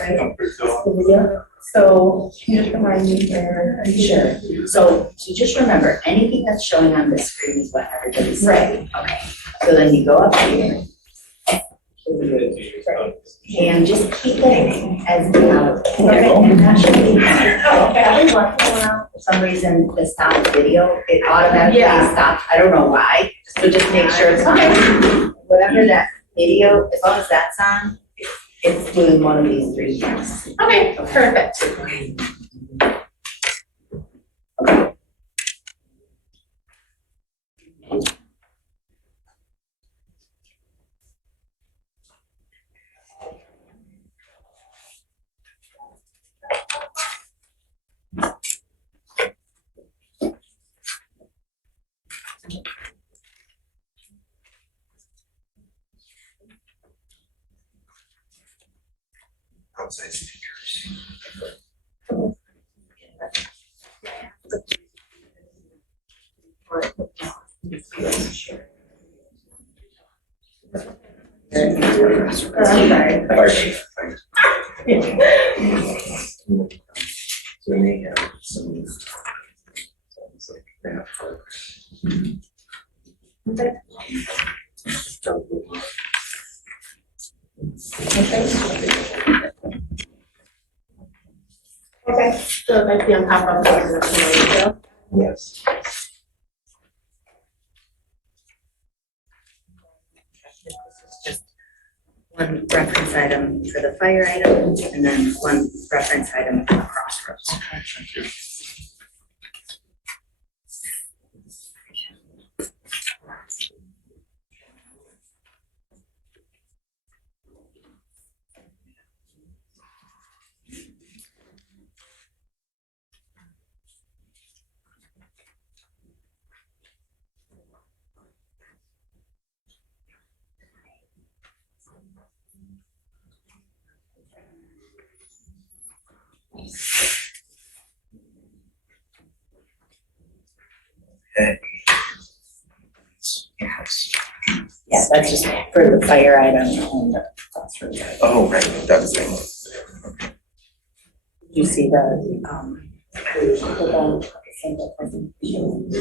right? The video. So can you just remind me where? Sure. So just remember, anything that's showing on the screen is what everybody's seeing. Right. Okay. So then you go up here. And just keep it as loud. Okay. And that should be Oh, okay. every once in a while, for some reason, the stop video, it automatically Yeah. stops. I don't know why. So just make sure it's on. Whatever that video, as long as that's on, it's doing one of these three things. Okay, perfect. Outside speakers. I'm sorry. Fire chief. So we may have some. Sounds like they have folks. Okay, so it might be on top of the Yes. Just one reference item for the fire item, and then one reference item for the crossroads. Thank you. Okay. Yes. Yeah, that's just for the fire item and the crossroads. Oh, right, that was it. You see the,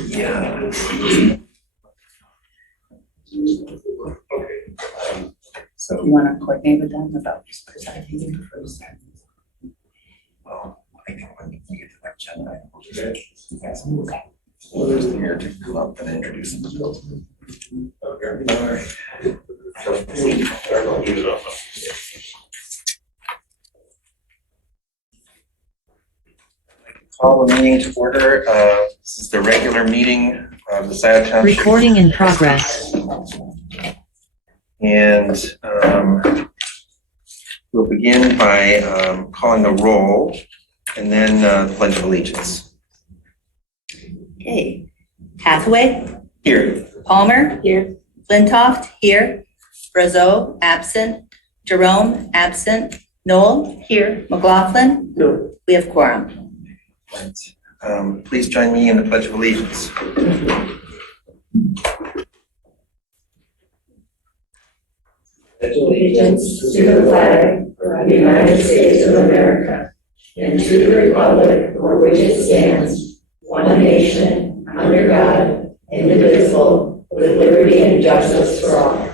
Yeah. So, you want to coordinate with them about presenting first? well, I think when we get to that agenda, we'll just, you guys move here to come up and introduce themselves. Call the meeting to order. This is the regular meeting of the Scio Township. Recording in progress. And we'll begin by calling the roll and then the Pledge of Allegiance. Okay. Hathaway, Here. Palmer, here. Flintoff, here. Brazeau, absent. Jerome, absent. Noel, here. McLaughlin, No. we have quorum. Right. Please join me in the Pledge of Allegiance. Allegiance to the flag of the United States of America and to the republic for which it stands, one nation, under God, indivisible, with liberty and justice for all.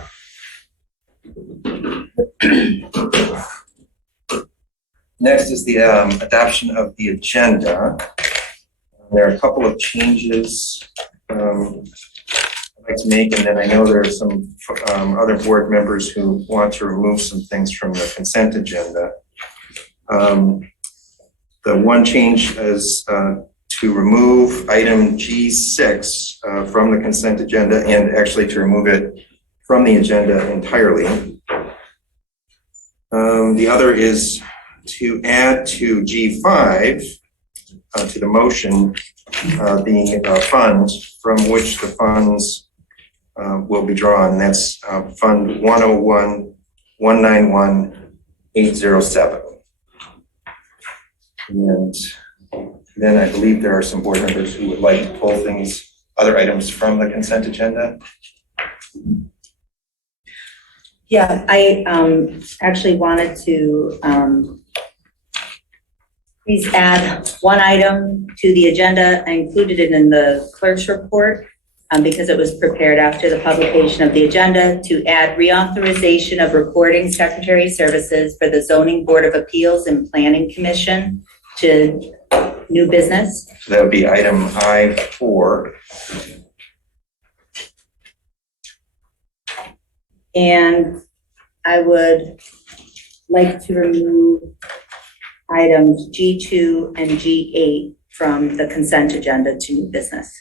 Next is the adoption of the agenda. There are a couple of changes I'd like to make, and then I know there are some other board members who want to remove some things from the consent agenda. The one change is to remove item G6 from the consent agenda, and actually to remove it from the agenda entirely. The other is to add to G5 to the motion the fund from which the funds will be drawn. That's Fund 101-191-807. And then I believe there are some board members who would like to pull other items from the consent agenda. Yeah, I actually wanted to please add one item to the agenda. I included it in the clerk's report because it was prepared after the publication of the agenda, to add reauthorization of recording secretary services for the Zoning Board of Appeals and Planning Commission to new business. So that would be item I4. And I would like to remove items G2 and G8 from the consent agenda to new business.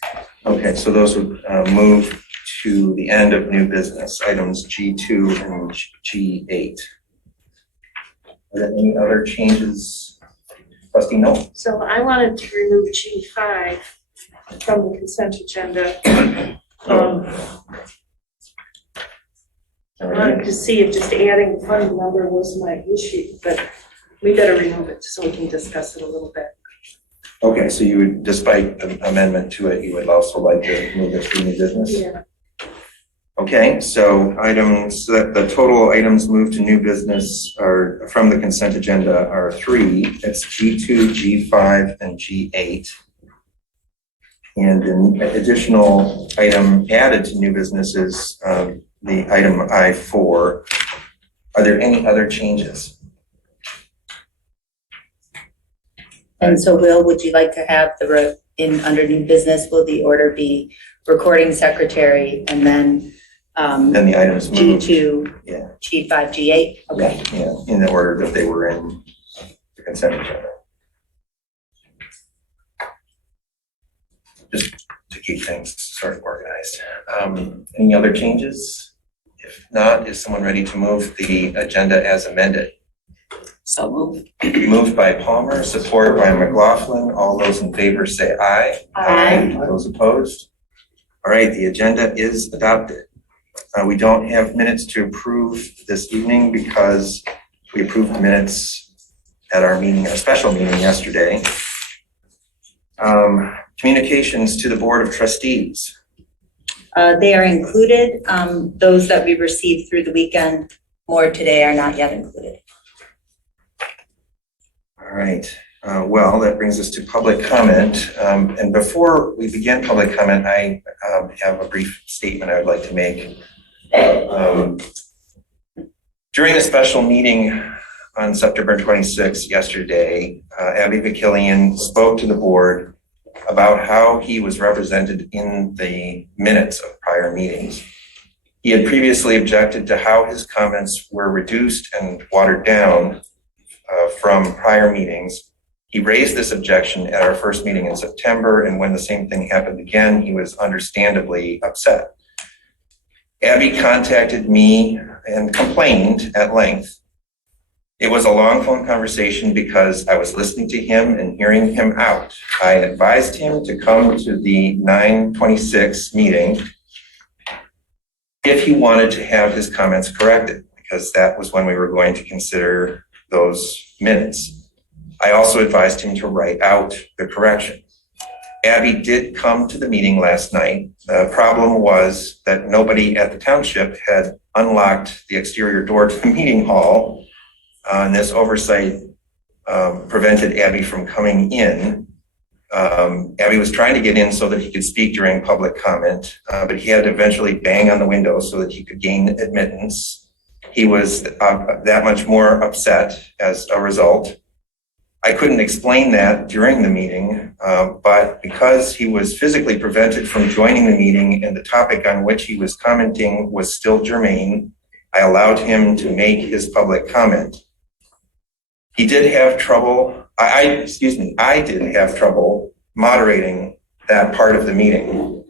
Okay, so those would move to the end of new business, items G2 and G8. Are there any other changes? Trustee Noel? So I wanted to remove G5 from the consent agenda. I wanted to see if just adding the fund number was my issue, but we better remove it so we can discuss it a little bit. Okay, so you would, despite the amendment to it, you would also like to move it to new business? Yeah. Okay, so items, the total items moved to new business are from the consent agenda are 3. It's G2, G5, and G8. And an additional item added to new business is the item I4. Are there any other changes? And so Will, would you like to have under new business, will the order be recording secretary and then Then the items moved. G2, Yeah. G5, G8? Okay. Yeah, in the order that they were in the consent agenda. Just to keep things sort of organized. Any other changes? If not, is someone ready to move the agenda as amended? So moved. Moved by Palmer, support by McLaughlin. All those in favor say aye. Aye. Those opposed? All right, the agenda is adopted. We don't have minutes to approve this evening because we approved the minutes at our meeting, a special meeting yesterday. Communications to the Board of Trustees. They are included. Those that we received through the weekend, more today, are not yet included. All right, well, that brings us to public comment. And before we begin public comment, I have a brief statement I would like to make. During the special meeting on September 26th yesterday, Abby Vakilian spoke to the board about how he was represented in the minutes of prior meetings. He had previously objected to how his comments were reduced and watered down from prior meetings. He raised this objection at our first meeting in September, and when the same thing happened again, he was understandably upset. Abby contacted me and complained at length. It was a long phone conversation because I was listening to him and hearing him out. I advised him to come to the 9/26 meeting if he wanted to have his comments corrected, because that was when we were going to consider those minutes. I also advised him to write out the correction. Abby did come to the meeting last night. The problem was that nobody at the township had unlocked the exterior door to the meeting hall. And this oversight prevented Abby from coming in. Abby was trying to get in so that he could speak during public comment, but he had to eventually bang on the window so that he could gain admittance. He was that much more upset as a result. I couldn't explain that during the meeting, but because he was physically prevented from joining the meeting and the topic on which he was commenting was still germane, I allowed him to make his public comment. He did have trouble, I did have trouble moderating that part of the meeting.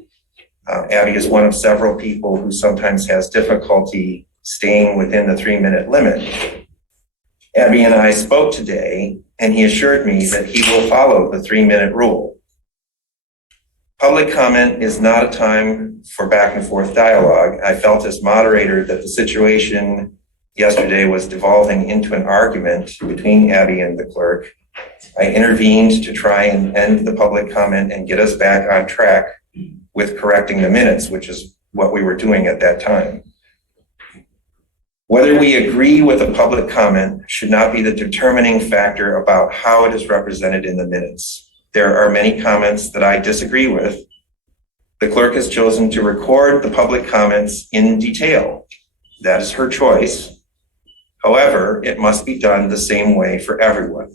Abby is one of several people who sometimes has difficulty staying within the 3-minute limit. Abby and I spoke today, and he assured me that he will follow the 3-minute rule. Public comment is not a time for back and forth dialogue. I felt as moderator that the situation yesterday was devolving into an argument between Abby and the clerk. I intervened to try and end the public comment and get us back on track with correcting the minutes, which is what we were doing at that time. Whether we agree with a public comment should not be the determining factor about how it is represented in the minutes. There are many comments that I disagree with. The clerk has chosen to record the public comments in detail. That is her choice. However, it must be done the same way for everyone.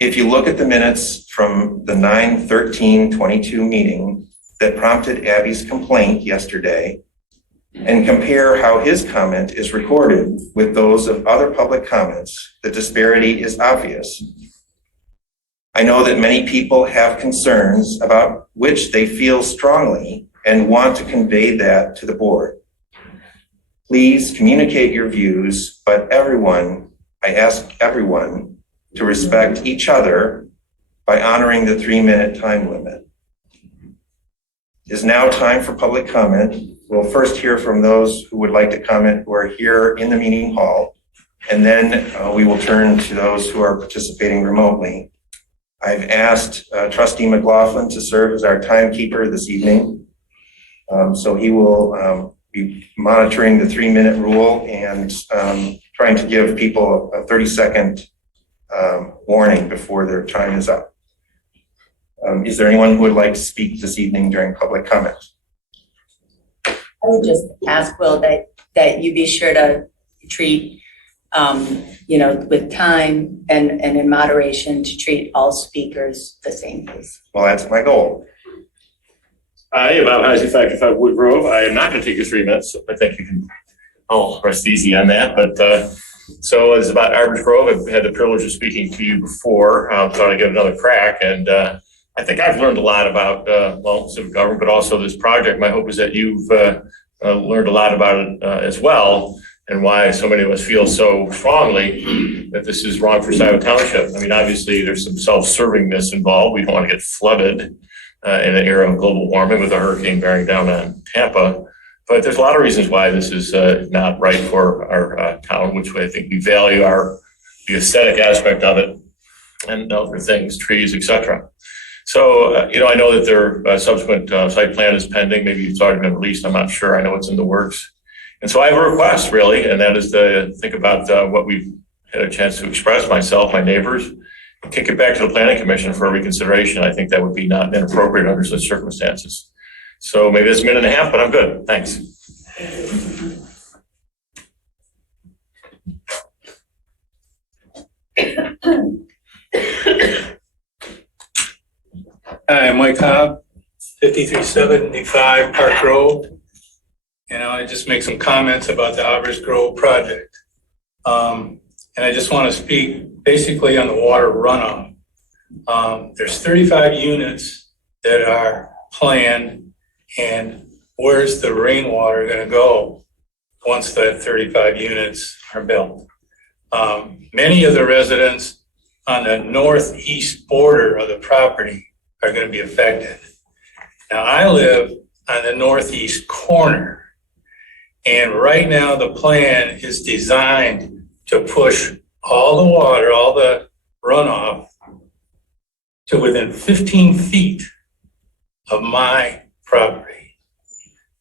If you look at the minutes from the 9/13/22 meeting that prompted Abby's complaint yesterday, and compare how his comment is recorded with those of other public comments, the disparity is obvious. I know that many people have concerns about which they feel strongly and want to convey that to the board. Please communicate your views, but I ask everyone to respect each other by honoring the 3-minute time limit. It is now time for public comment. We'll first hear from those who would like to comment who are here in the meeting hall, and then we will turn to those who are participating remotely. I've asked Trustee McLaughlin to serve as our timekeeper this evening. So he will be monitoring the 3-minute rule and trying to give people a 30-second warning before their time is up. Is there anyone who would like to speak this evening during public comment? I would just ask, Will, that you be sure to treat, with time and in moderation, to treat all speakers the same, please. Well, that's my goal. Hi, Bob Heisey, Factor 5 Wood Grove. I am not going to take your 3 minutes, so I think you can all rest easy on that. But so it's about Arbors Grove. I've had the privilege of speaking to you before. I thought I'd give another crack. And I think I've learned a lot about, civic government, but also this project. My hope is that you've learned a lot about it as well, and why so many of us feel so strongly that this is wrong for Scio Township. I mean, obviously, there's some self-servingness involved. We don't want to get flooded in an era of global warming with a hurricane bearing down on Tampa. But there's a lot of reasons why this is not right for our town, which I think we value the aesthetic aspect of it and other things, trees, etc. So, I know that their subsequent site plan is pending. Maybe it's already been released. I'm not sure. I know it's in the works. And so I have a request, really, and that is to think about what we've had a chance to express, myself, my neighbors, and kick it back to the Planning Commission for reconsideration. I think that would be not inappropriate under such circumstances. So maybe it's a minute and a half, but I'm good. Thanks. Hi, I'm Mike Cobb, 5375 Park Grove. I just make some comments about the Arbors Grove project. And I just want to speak basically on the water runoff. There's 35 units that are planned, and where's the rainwater going to go once the 35 units are built? Many of the residents on the northeast border of the property are going to be affected. Now, I live on the northeast corner, and right now the plan is designed to push all the water, all the runoff, to within 15 feet of my property.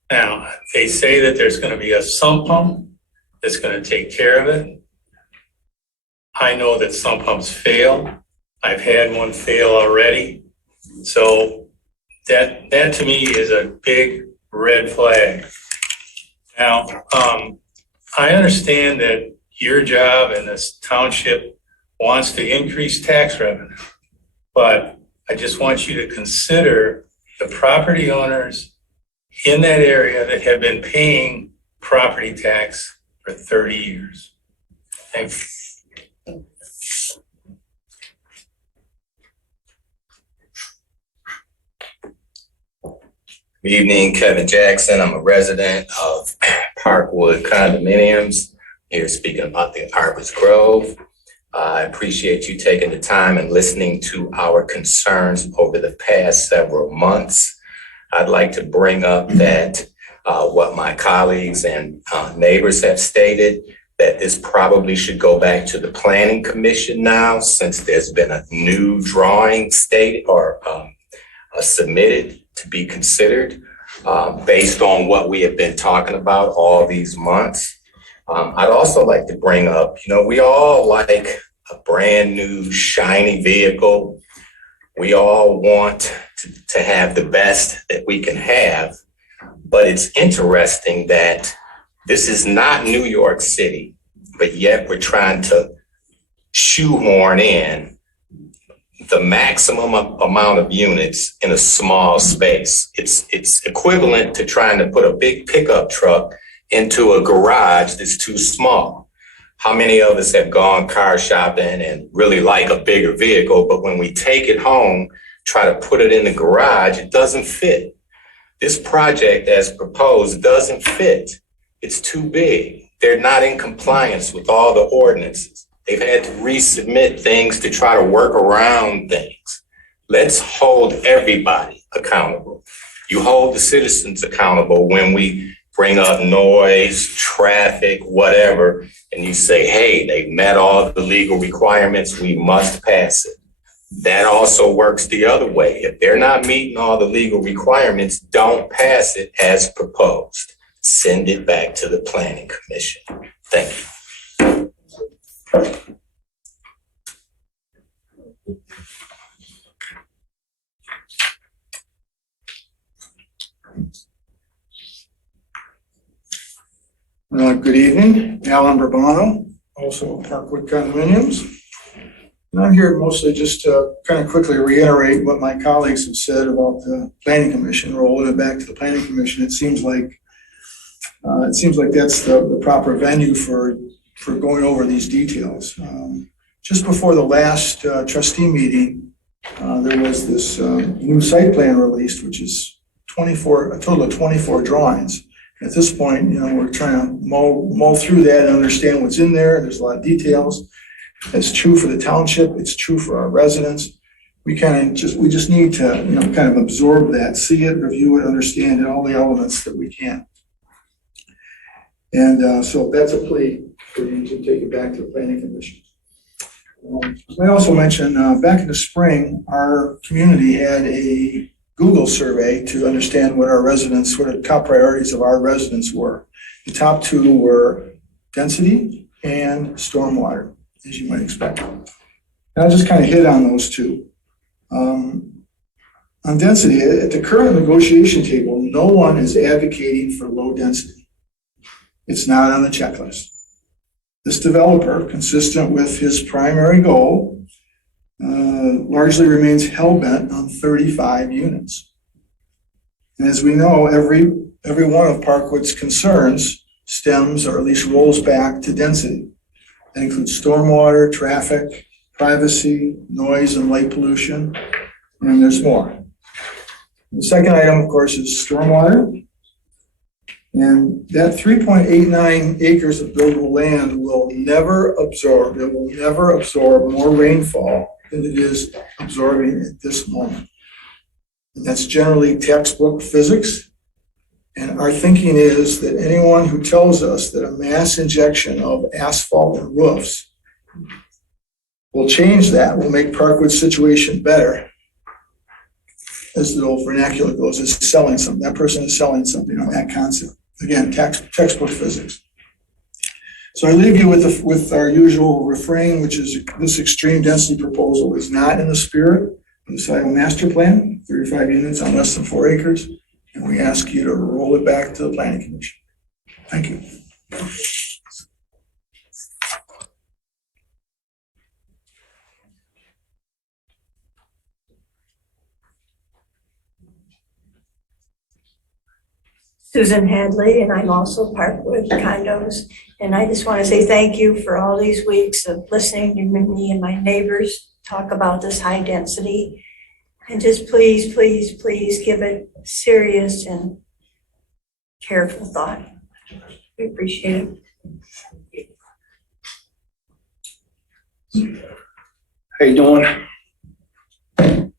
Now, they say that there's going to be a sump pump that's going to take care of it. I know that sump pumps fail. I've had one fail already. So that to me is a big red flag. Now, I understand that your job and this township wants to increase tax revenue, but I just want you to consider the property owners in that area that have been paying property tax for 30 years. Thanks. Good evening, Kevin Jackson. I'm a resident of Parkwood Condominiums, here speaking about the Arbors Grove. I appreciate you taking the time and listening to our concerns over the past several months. I'd like to bring up that what my colleagues and neighbors have stated, that this probably should go back to the Planning Commission now, since there's been a new drawing stated or submitted to be considered based on what we have been talking about all these months. I'd also like to bring up, we all like a brand new shiny vehicle. We all want to have the best that we can have, but it's interesting that this is not New York City, but yet we're trying to shoehorn in the maximum amount of units in a small space. It's equivalent to trying to put a big pickup truck into a garage that's too small. How many of us have gone car shopping and really like a bigger vehicle, but when we take it home, try to put it in the garage, it doesn't fit. This project as proposed doesn't fit. It's too big. They're not in compliance with all the ordinances. They've had to resubmit things to try to work around things. Let's hold everybody accountable. You hold the citizens accountable when we bring up noise, traffic, whatever, and you say, hey, they've met all the legal requirements, we must pass it. That also works the other way. If they're not meeting all the legal requirements, don't pass it as proposed. Send it back to the Planning Commission. Thank you. Good evening, Alan Bourbano, also of Parkwood Condominiums. And I'm here mostly just to kind of quickly reiterate what my colleagues have said about the Planning Commission, rolling it back to the Planning Commission. It seems like that's the proper venue for going over these details. Just before the last trustee meeting, there was this new site plan released, which is a total of 24 drawings. At this point, we're trying to mull through that and understand what's in there. There's a lot of details. It's true for the township. It's true for our residents. We just need to, kind of absorb that, see it, review it, understand it, all the elements that we can. And so that's a plea for you to take it back to the Planning Commission. I also mentioned back in the spring, our community had a Google survey to understand what the top priorities of our residents were. The top two were density and stormwater, as you might expect. And I'll just kind of hit on those two. On density, at the current negotiation table, no one is advocating for low density. It's not on the checklist. This developer, consistent with his primary goal, largely remains hell-bent on 35 units. And as we know, every one of Parkwood's concerns stems or at least rolls back to density. That includes stormwater, traffic, privacy, noise and light pollution, and there's more. The second item, of course, is stormwater. And that 3.89 acres of buildable land will never absorb more rainfall than it is absorbing at this moment. And that's generally textbook physics. And our thinking is that anyone who tells us that a mass injection of asphalt and roofs will change that, will make Parkwood's situation better, as the old vernacular goes, is selling something. That person is selling something on that concept. Again, textbook physics. So I leave you with our usual refrain, which is this extreme density proposal is not in the spirit of the Scio master plan, 35 units on less than 4 acres. And we ask you to roll it back to the Planning Commission. Thank you. Susan Hadley, and I'm also Parkwood Condos. And I just want to say thank you for all these weeks of listening to me and my neighbors talk about this high density. And just please, please, please give it serious and careful thought. We appreciate it. How you doing? My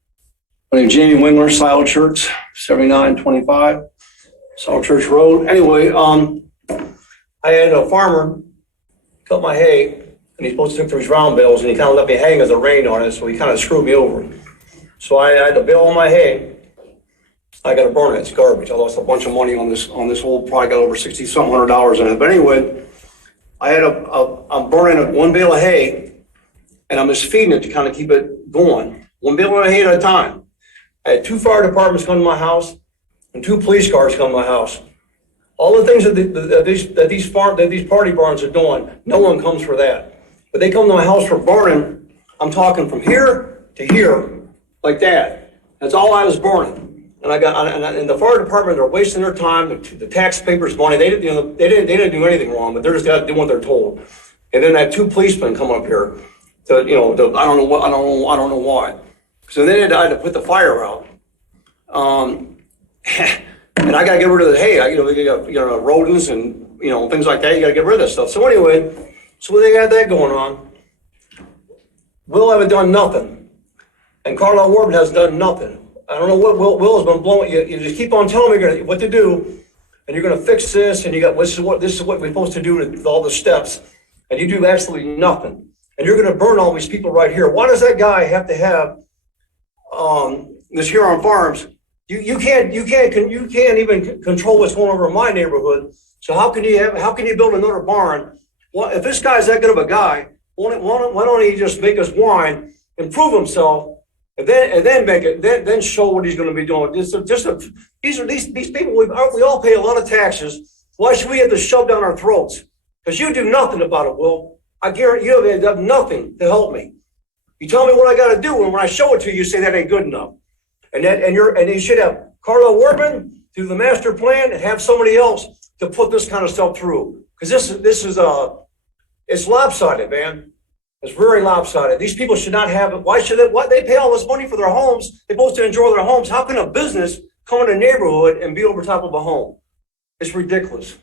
name's Jamie Wingler, Scio Church, 7925. South Church Road. Anyway, I had a farmer cut my hay, and he's supposed to take through his round bales, and he kind of left me hanging as a rain on it, so he kind of screwed me over. So I had to bale on my hay. I got to burn it. It's garbage. I lost a bunch of money on this whole. Probably got over $6,700 in it. But anyway, I'm burning one bale of hay and I'm just feeding it to kind of keep it going. One bale of hay at a time. I had 2 fire departments come to my house and 2 police cars come to my house. All the things that these party barns are doing, no one comes for that. But they come to my house for burning. I'm talking from here to here, like that. That's all I was burning. And and the fire department are wasting their time. The taxpayers' money. They didn't do anything wrong, but they're just got to do what they're told. And then I had 2 policemen come up here to I don't know why. So then I had to put the fire out. And I got to get rid of the hay. You got rodents and things like that. You got to get rid of that stuff. So anyway, so they got that going on. Will haven't done nothing, and Carlisle Warburton has done nothing. I don't know what Will has been blowing. You just keep on telling me what to do, and you're going to fix this, and this is what we're supposed to do with all the steps, and you do absolutely nothing, and you're going to burn all these people right here. Why does that guy have to have this here on farms? You can't even control what's going over in my neighborhood. So how can you build another barn? Well, if this guy's that good of a guy, why don't he just make us wine and prove himself, and then show what he's going to be doing? These people. We all pay a lot of taxes. Why should we have to shove down our throats? Because you do nothing about it, Will. I guarantee you have done nothing to help me. You tell me what I got to do, and when I show it to you, you say that ain't good enough. And you should have Carlisle Warburton do the master plan and have somebody else to put this kind of stuff through. Because this is it's lopsided, man. It's very lopsided. These people should not have it. Why they pay all this money for their homes? They're supposed to enjoy their homes. How can a business come in a neighborhood and be over top of a home? It's ridiculous.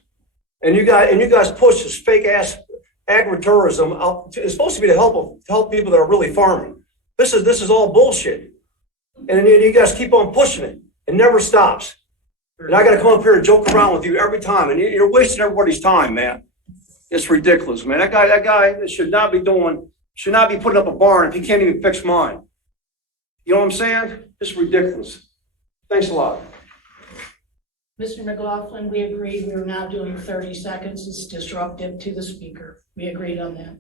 And you guys push this fake ass agritourism out. It's supposed to be to help people that are really farming. This is all bullshit. And you guys keep on pushing it. It never stops. And I got to come up here and joke around with you every time. And you're wasting everybody's time, man. It's ridiculous, man. That guy should not be putting up a barn if he can't even fix mine. You know what I'm saying? It's ridiculous. Thanks a lot. Mr. McLaughlin, we agreed we were now doing 30 seconds. It's disruptive to the speaker. We agreed on that.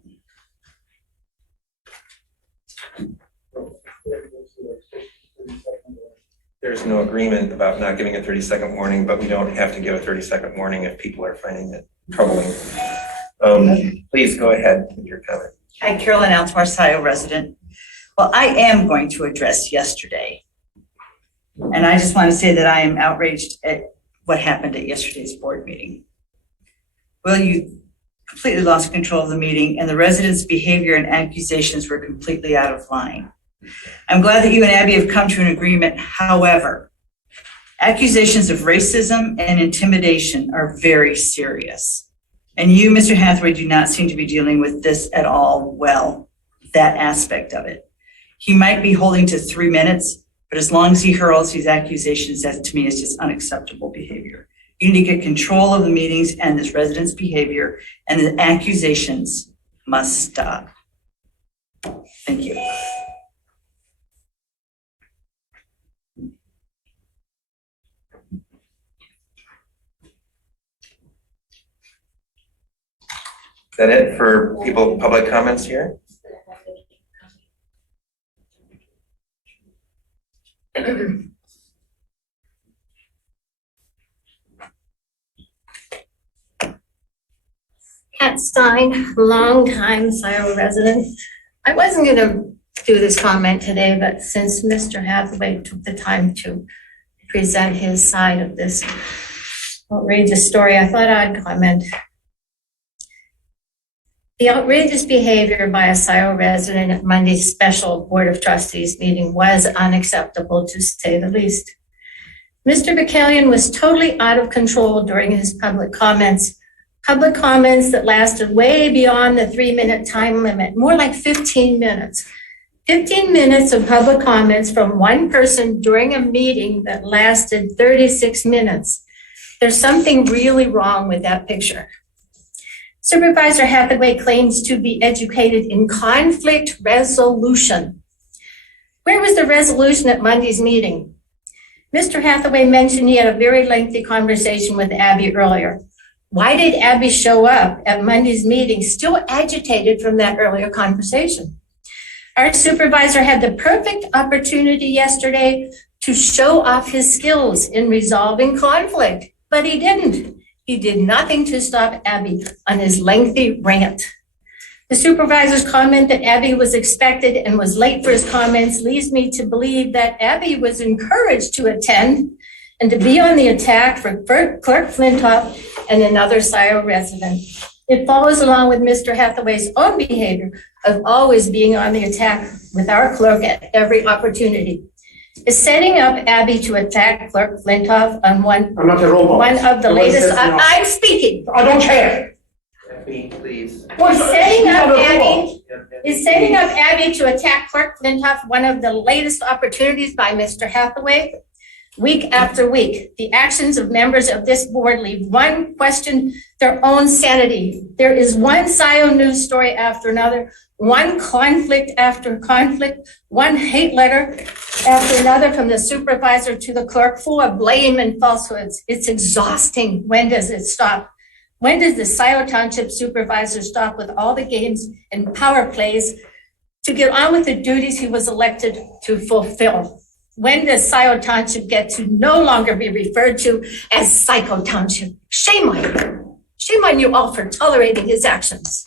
There's no agreement about not giving a 30-second warning, but we don't have to give a 30-second warning if people are finding it troubling. Please go ahead with your comment. Hi, Carolyn Altamar, Scio resident. Well, I am going to address yesterday. And I just want to say that I am outraged at what happened at yesterday's board meeting. Well, you completely lost control of the meeting and the residents' behavior and accusations were completely out of line. I'm glad that you and Abby have come to an agreement. However, accusations of racism and intimidation are very serious. And you, Mr. Hathaway, do not seem to be dealing with this at all well, that aspect of it. He might be holding to 3 minutes, but as long as he hurls these accusations, that to me is just unacceptable behavior. You need to get control of the meetings and this resident's behavior, and the accusations must stop. Thank you. Is that it for public comments here? Pat Stein, longtime Scio resident. I wasn't going to do this comment today, but since Mr. Hathaway took the time to present his side of this outrageous story, I thought I'd comment. The outrageous behavior by a Scio resident at Monday's special Board of Trustees meeting was unacceptable, to say the least. Mr. Bacallion was totally out of control during his public comments that lasted way beyond the 3-minute time limit, more like 15 minutes. 15 minutes of public comments from one person during a meeting that lasted 36 minutes. There's something really wrong with that picture. Supervisor Hathaway claims to be educated in conflict resolution. Where was the resolution at Monday's meeting? Mr. Hathaway mentioned he had a very lengthy conversation with Abby earlier. Why did Abby show up at Monday's meeting still agitated from that earlier conversation? Our supervisor had the perfect opportunity yesterday to show off his skills in resolving conflict, but he didn't. He did nothing to stop Abby on his lengthy rant. The supervisor's comment that Abby was expected and was late for his comments leads me to believe that Abby was encouraged to attend and to be on the attack for Clerk Flintoff and another Scio resident. It follows along with Mr. Hathaway's own behavior of always being on the attack with our clerk at every opportunity. Is setting up Abby to attack Clerk Flintoff on one of the latest, I'm speaking. I don't care. Please. Is setting up Abby to attack Clerk Flintoff one of the latest opportunities by Mr. Hathaway? Week after week, the actions of members of this board leave one question their own sanity. There is one Scio news story after another, one conflict after conflict, one hate letter after another from the supervisor to the clerk, full of blame and falsehoods. It's exhausting. When does it stop? When does the Scio Township supervisor stop with all the games and power plays to get on with the duties he was elected to fulfill? When does Scio Township get to no longer be referred to as Psycho Township? Shame on you. Shame on you all for tolerating his actions.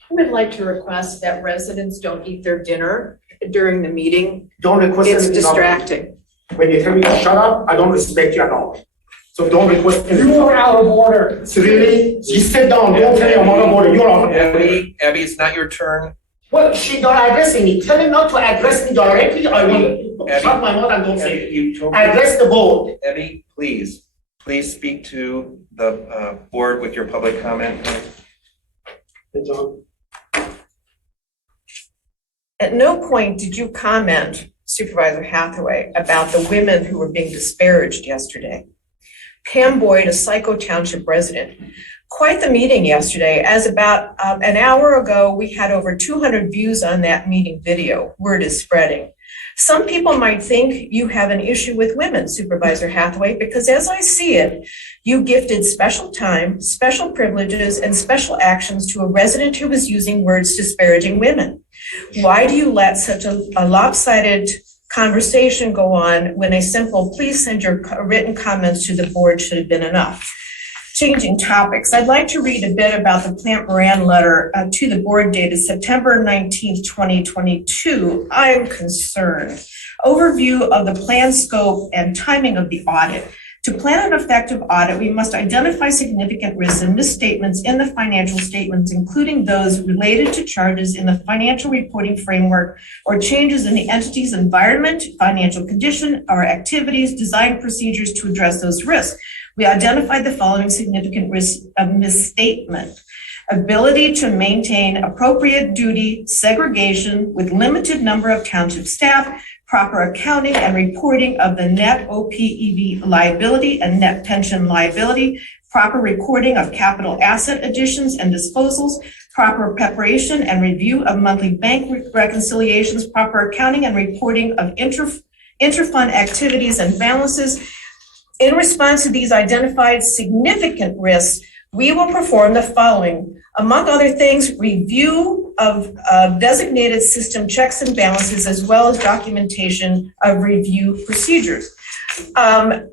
I would like to request that residents don't eat their dinner during the meeting. Don't request It's anything. distracting. When you tell me to shut up, I don't respect you at all. So don't request anything. You are out of order. Really? You sit down, don't tell me I'm out of order, you're out of order. Abby, it's not your turn. Well, she not addressing me. Tell him not to address me directly. I will Abby. shut my mouth and don't say it. You told me. Address the board. Abby, please speak to the board with your public comment. At no point did you comment, Supervisor Hathaway, about the women who were being disparaged yesterday. Pam Boyd, a Scio Township resident. Quite the meeting yesterday, as about an hour ago, we had over 200 views on that meeting video. Word is spreading. Some people might think you have an issue with women, Supervisor Hathaway, because as I see it, you gifted special time, special privileges, and special actions to a resident who was using words disparaging women. Why do you let such a lopsided conversation go on when a simple, please send your written comments to the board should have been enough? Changing topics, I'd like to read a bit about the Plant Moran letter to the board dated September 19th, 2022. I am concerned. Overview of the plan scope and timing of the audit. To plan an effective audit, we must identify significant risks and misstatements in the financial statements, including those related to charges in the financial reporting framework or changes in the entity's environment, financial condition, or activities, design procedures to address those risks. We identified the following significant risks of misstatement: ability to maintain appropriate duty segregation with limited number of township staff, proper accounting and reporting of the net OPEB liability and net pension liability, proper recording of capital asset additions and disposals, proper preparation and review of monthly bank reconciliations, proper accounting and reporting of interfund activities and balances. In response to these identified significant risks, we will perform the following. Among other things, review of designated system checks and balances, as well as documentation of review procedures.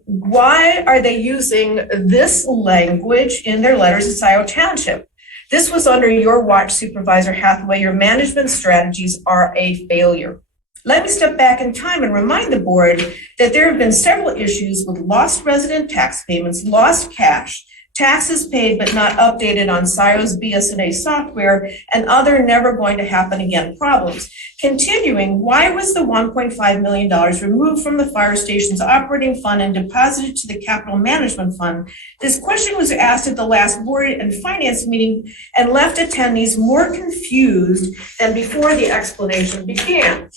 Why are they using this language in their letters to Scio Township? This was under your watch, Supervisor Hathaway. Your management strategies are a failure. Let me step back in time and remind the board that there have been several issues with lost resident tax payments, lost cash, taxes paid but not updated on Scio's BS&A software, and other never going to happen again problems. Continuing, why was the $1.5 million removed from the fire station's operating fund and deposited to the capital management fund? This question was asked at the last board and finance meeting and left attendees more confused than before the explanation began.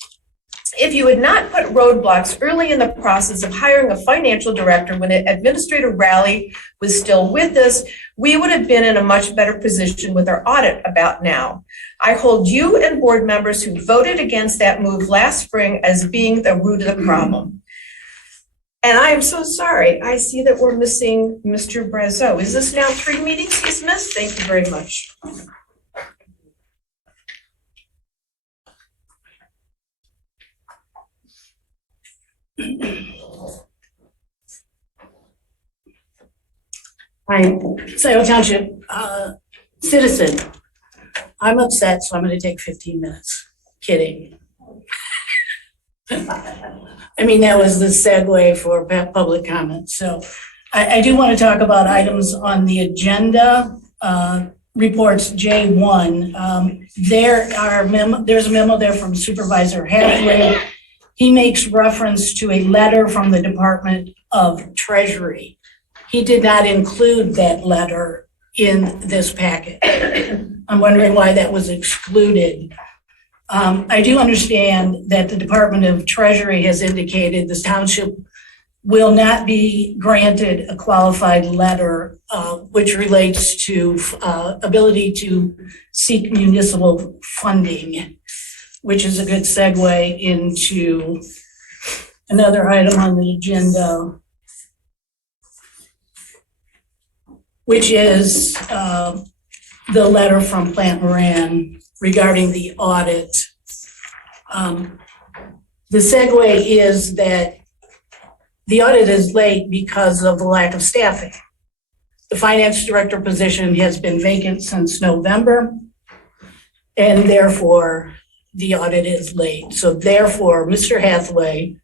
If you had not put roadblocks early in the process of hiring a financial director when Administrator Rowley was still with us, we would have been in a much better position with our audit about now. I hold you and board members who voted against that move last spring as being the root of the problem. And I am so sorry. I see that we're missing Mr. Brazeau. Is this now 3 meetings he's missed? Thank you very much. Hi, Scio Township, citizen. I'm upset, so I'm gonna take 15 minutes. Kidding. I mean, that was the segue for public comment. So I do want to talk about items on the agenda. Reports J1. There's a memo there from Supervisor Hathaway. He makes reference to a letter from the Department of Treasury. He did not include that letter in this packet. I'm wondering why that was excluded. I do understand that the Department of Treasury has indicated this township will not be granted a qualified letter, which relates to ability to seek municipal funding, which is a good segue into another item on the agenda, which is the letter from Plant Moran regarding the audit. The segue is that the audit is late because of the lack of staffing. The finance director position has been vacant since November, and therefore the audit is late. So therefore, Mr. Hathaway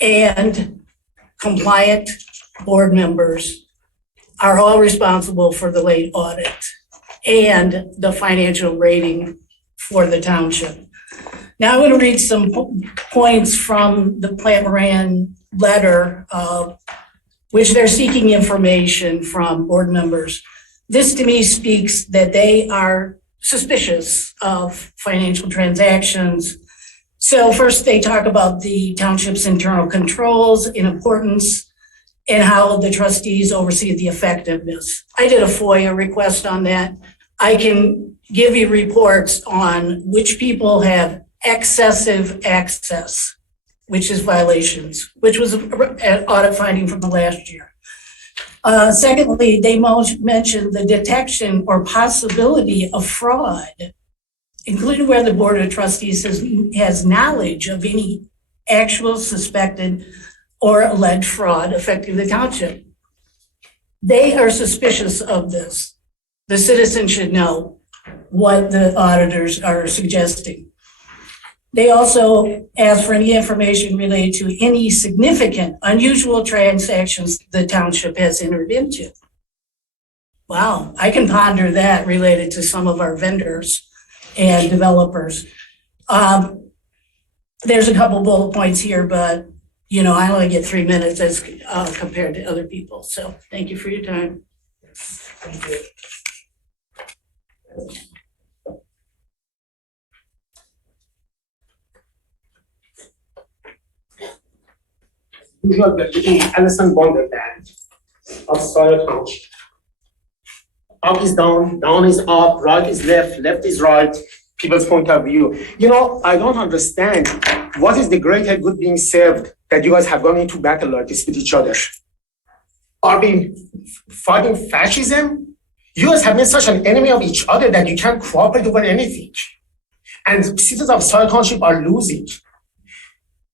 and compliant board members are all responsible for the late audit and the financial rating for the township. Now I'm going to read some points from the Plant Moran letter, which they're seeking information from board members. This to me speaks that they are suspicious of financial transactions. So first they talk about the township's internal controls in importance and how the trustees oversee the effectiveness. I did a FOIA request on that. I can give you reports on which people have excessive access, which is violations, which was an audit finding from the last year. Secondly, they mentioned the detection or possibility of fraud, including where the Board of Trustees has knowledge of any actual suspected or alleged fraud affecting the township. They are suspicious of this. The citizen should know what the auditors are suggesting. They also ask for any information related to any significant, unusual transactions the township has entered into. Wow, I can ponder that related to some of our vendors and developers. There's a couple bullet points here, but I only get 3 minutes as compared to other people. So thank you for your time. Thank you. Usual building, Allison Wonderland of Scio Township. Up is down, down is up, right is left, left is right, people's point of view. I don't understand what is the greater good being served that you guys have gone into battle like this with each other. Are we fighting fascism? You guys have been such an enemy of each other that you can't cooperate over anything. And citizens of Scio Township are losing.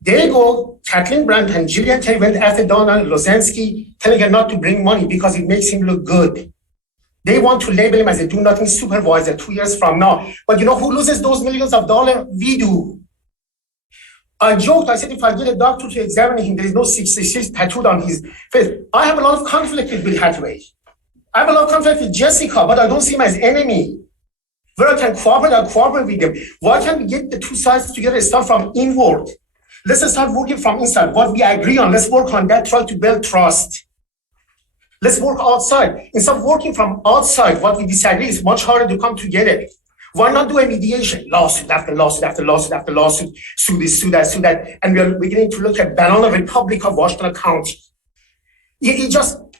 They go, Kathleen Brandt and Jillian Terry went after Donna Lozensky, telling her not to bring money because it makes him look good. They want to label him as a do-nothing supervisor 2 years from now. But you know who loses those millions of dollars? We do. I joked, I said, if I get a doctor to examine him, there is no 666 tattooed on his face. I have a lot of conflict with Bill Hathaway. I have a lot of conflict with Jessica, but I don't see him as enemy. Where I can cooperate, I cooperate with them. Why can't we get the two sides together and start from inward? Let's start working from inside. What we agree on, let's work on that, try to build trust. Let's work outside. Instead of working from outside, what we disagree is much harder to come together. Why not do a mediation? Lawsuit after lawsuit after lawsuit after lawsuit, sue this, sue that, sue that. And we're beginning to look at Banana Republic of Washington County.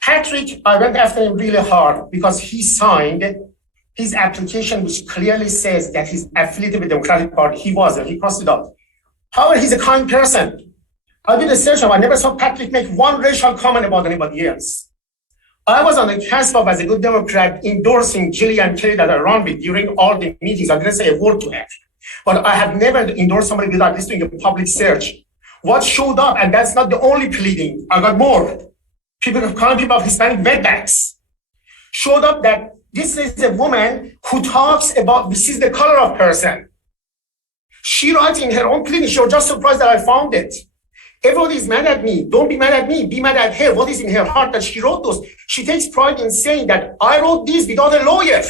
Patrick, I went after him really hard because he signed his application, which clearly says that he's affiliated with the Democratic Party. He wasn't, he crossed it out. However, he's a kind person. I did a search and I never saw Patrick make one racial comment about anybody else. I was on the cusp of, as a good Democrat, endorsing Jillian Kerry that I run with during all the meetings. I didn't say a word to her. But I have never endorsed somebody without at least doing a public search. What showed up, and that's not the only pleading, I got more. People of Hispanic wetbacks showed up that this is a woman who talks about this is the color of person. She writes in her own pleading, she was just surprised that I found it. Everybody's mad at me. Don't be mad at me. Be mad at her. What is in her heart that she wrote those? She takes pride in saying that I wrote this without a lawyer.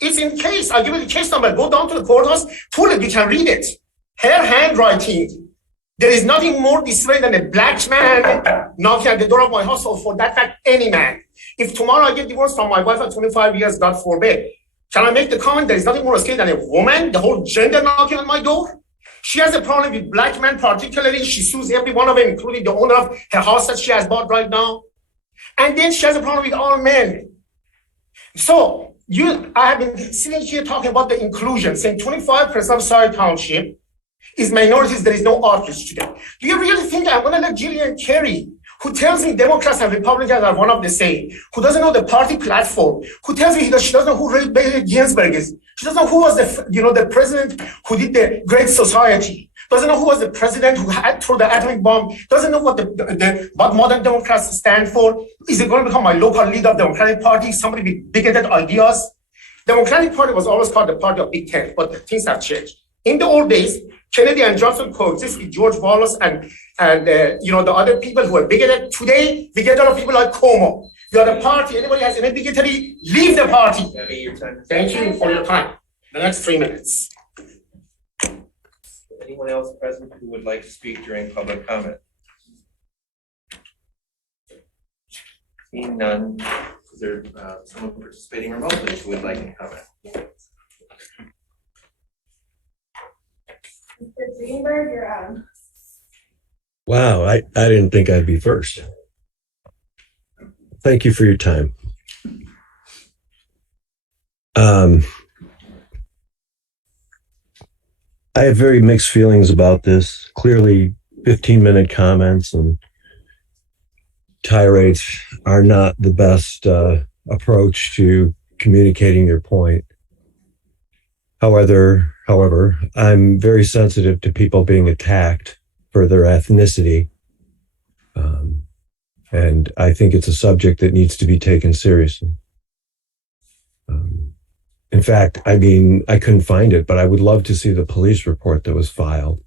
It's in case. I'll give you the case number. Go down to the courthouse, pull it. You can read it. Her handwriting. There is nothing more disarray than a black man knocking at the door of my house, or for that fact, any man. If tomorrow I get divorced from my wife at 25 years, God forbid, can I make the comment there is nothing more scary than a woman, the whole gender knocking on my door? She has a problem with black men particularly. She sues every one of them, including the owner of her house that she has bought right now. And then she has a problem with all men. So I have been sitting here talking about the inclusion, saying 25% of Scio Township is minorities. There is no outreach to them. Do you really think I'm going to let Jillian Kerry, who tells me Democrats and Republicans are one of the same, who doesn't know the party platform, who tells me that she doesn't know who Ray Bailey Ginsburg is, she doesn't know who was the president who did the Great Society, doesn't know who was the president who had thrown the atomic bomb, doesn't know what what modern Democrats stand for. Is it going to become my local leader of the Democratic Party, somebody with bigoted ideas? Democratic Party was always called the party of Big Tent, but things have changed. In the old days, Kennedy and Johnson coexist with George Wallace and the other people who are bigoted. Today, we get a lot of people like Cuomo. You are the party. Anybody has any bigotry, leave the party. Thank you for your time. The next 3 minutes. Anyone else present who would like to speak during public comment? Seeing none, is there someone participating remotely who would like to comment? Mr. Greenberg, you're on. Wow, I didn't think I'd be first. Thank you for your time. I have very mixed feelings about this. Clearly, 15-minute comments and tirades are not the best approach to communicating your point. However, I'm very sensitive to people being attacked for their ethnicity. And I think it's a subject that needs to be taken seriously. In fact, I couldn't find it, but I would love to see the police report that was filed.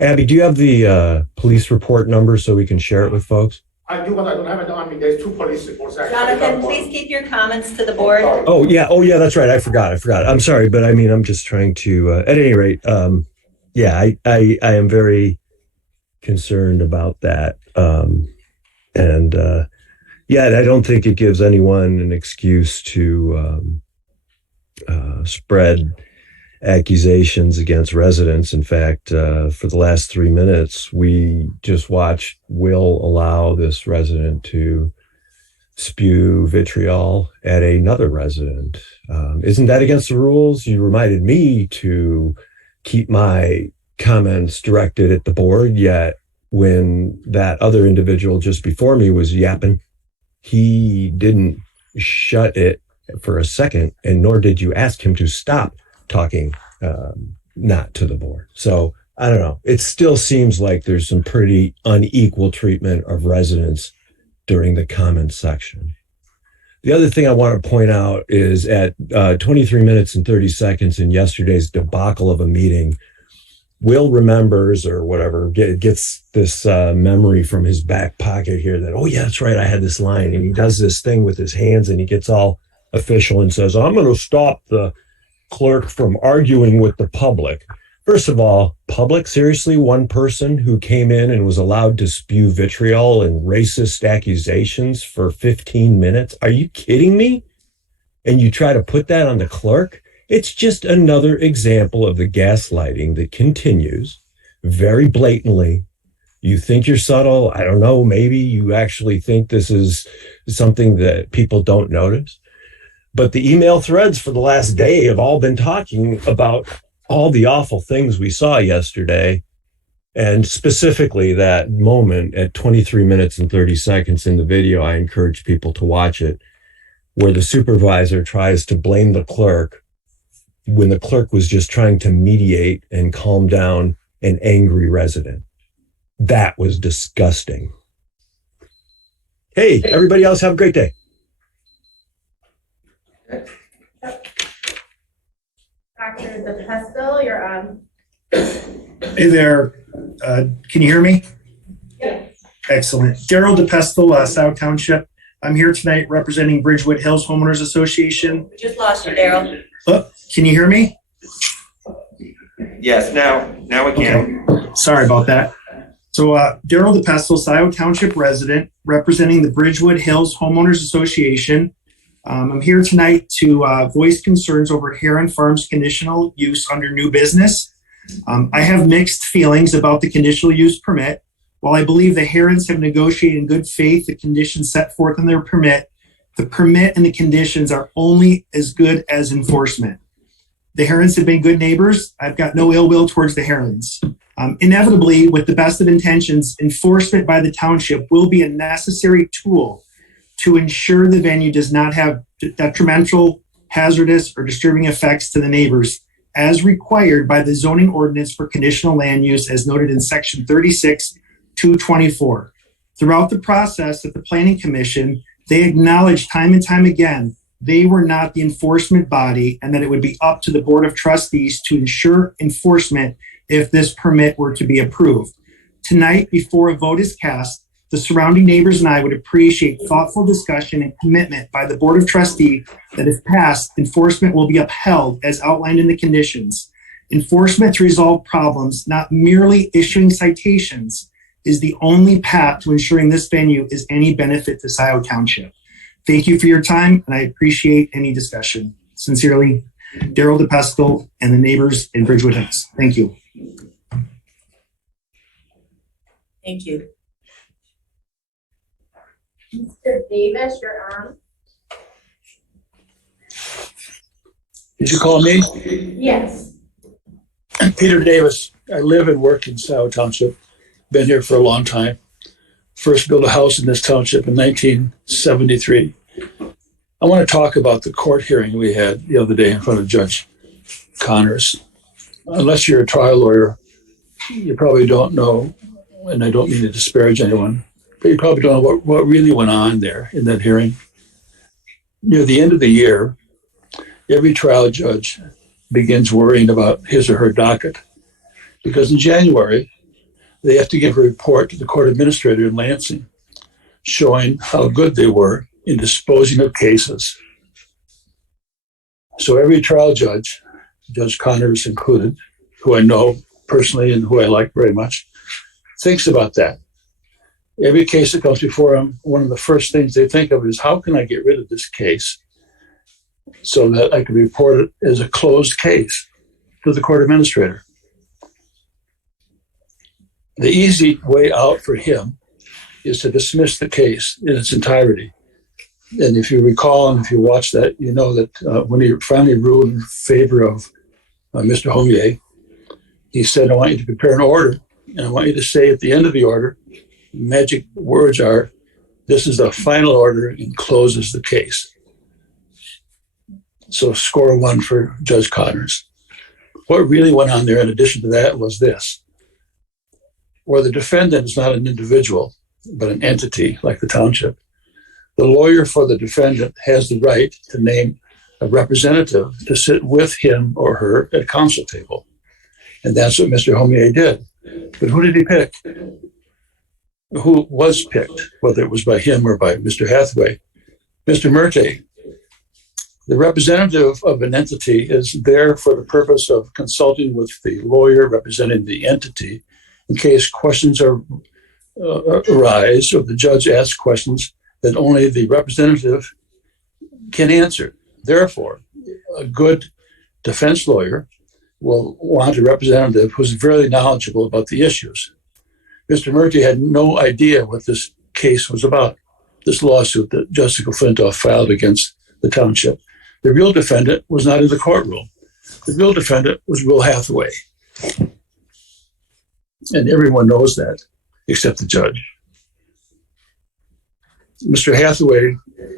Abby, do you have the police report number so we can share it with folks? I do, but I don't have it on me. There's 2 police reports. Jonathan, please keep your comments to the board. Oh yeah, that's right. I forgot. I'm sorry, but I'm just trying to, at any rate, I am very concerned about that. I don't think it gives anyone an excuse to spread accusations against residents. In fact, for the last 3 minutes, we just watched Will allow this resident to spew vitriol at another resident. Isn't that against the rules? You reminded me to keep my comments directed at the board, yet when that other individual just before me was yapping, he didn't shut it for a second, and nor did you ask him to stop talking not to the board. So I don't know. It still seems like there's some pretty unequal treatment of residents during the comments section. The other thing I want to point out is at 23 minutes and 30 seconds in yesterday's debacle of a meeting, Will remembers or whatever, gets this memory from his back pocket here that, oh yeah, that's right, I had this line. And he does this thing with his hands and he gets all official and says, I'm going to stop the clerk from arguing with the public. First of all, public, seriously, one person who came in and was allowed to spew vitriol and racist accusations for 15 minutes? Are you kidding me? And you try to put that on the clerk? It's just another example of the gaslighting that continues very blatantly. You think you're subtle. I don't know. Maybe you actually think this is something that people don't notice. But the email threads for the last day have all been talking about all the awful things we saw yesterday. And specifically that moment at 23 minutes and 30 seconds in the video, I encourage people to watch it, where the supervisor tries to blame the clerk when the clerk was just trying to mediate and calm down an angry resident. That was disgusting. Hey, everybody else have a great day. Dr. DePestil, you're on. Hey there, can you hear me? Yes. Excellent. Daryl DePestil, Scio Township. I'm here tonight representing Bridgewood Hills Homeowners Association. We just lost you, Daryl. Oh, can you hear me? Yes, now we can. Okay. Sorry about that. So Daryl DePestil, Scio Township resident, representing the Bridgewood Hills Homeowners Association. I'm here tonight to voice concerns over Heron Farms conditional use under new business. I have mixed feelings about the conditional use permit. While I believe the Herons have negotiated in good faith the conditions set forth in their permit, the permit and the conditions are only as good as enforcement. The Herons have been good neighbors. I've got no ill will towards the Herons. Inevitably, with the best of intentions, enforcement by the township will be a necessary tool to ensure the venue does not have detrimental, hazardous, or disturbing effects to the neighbors, as required by the zoning ordinance for conditional land use as noted in section 36-224. Throughout the process at the Planning Commission, they acknowledged time and time again they were not the enforcement body and that it would be up to the Board of Trustees to ensure enforcement if this permit were to be approved. Tonight, before a vote is cast, the surrounding neighbors and I would appreciate thoughtful discussion and commitment by the Board of Trustees that if passed, enforcement will be upheld as outlined in the conditions. Enforcement to resolve problems, not merely issuing citations, is the only path to ensuring this venue is any benefit to Scio Township. Thank you for your time, and I appreciate any discussion. Sincerely, Daryl DePestil and the neighbors in Bridgewood Hills. Thank you. Thank you. Mr. Davis, you're on. Did you call me? Yes. Peter Davis. I live and work in Scio Township. Been here for a long time. First built a house in this township in 1973. I want to talk about the court hearing we had the other day in front of Judge Connors. Unless you're a trial lawyer, you probably don't know, and I don't mean to disparage anyone, but you probably don't know what really went on there in that hearing. Near the end of the year, every trial judge begins worrying about his or her docket, because in January, they have to give a report to the court administrator in Lansing showing how good they were in disposing of cases. So every trial judge, Judge Connors included, who I know personally and who I like very much, thinks about that. Every case that comes before him, one of the first things they think of is, how can I get rid of this case so that I can report it as a closed case to the court administrator? The easy way out for him is to dismiss the case in its entirety. And if you recall, and if you watch that, you know that when he finally ruled in favor of Mr. Homier, he said, I want you to prepare an order, and I want you to say at the end of the order, magic words are, this is the final order and closes the case. So score one for Judge Connors. What really went on there in addition to that was this. Where the defendant is not an individual, but an entity like the township, the lawyer for the defendant has the right to name a representative to sit with him or her at counsel table. And that's what Mr. Homier did. But who did he pick? Who was picked, whether it was by him or by Mr. Hathaway? Mr. Murte. The representative of an entity is there for the purpose of consulting with the lawyer representing the entity in case questions arise or the judge asks questions that only the representative can answer. Therefore, a good defense lawyer will want a representative who's very knowledgeable about the issues. Mr. Murty had no idea what this case was about, this lawsuit that Jessica Flintoff filed against the township. The real defendant was not in the courtroom. The real defendant was Will Hathaway. And everyone knows that, except the judge. Mr. Hathaway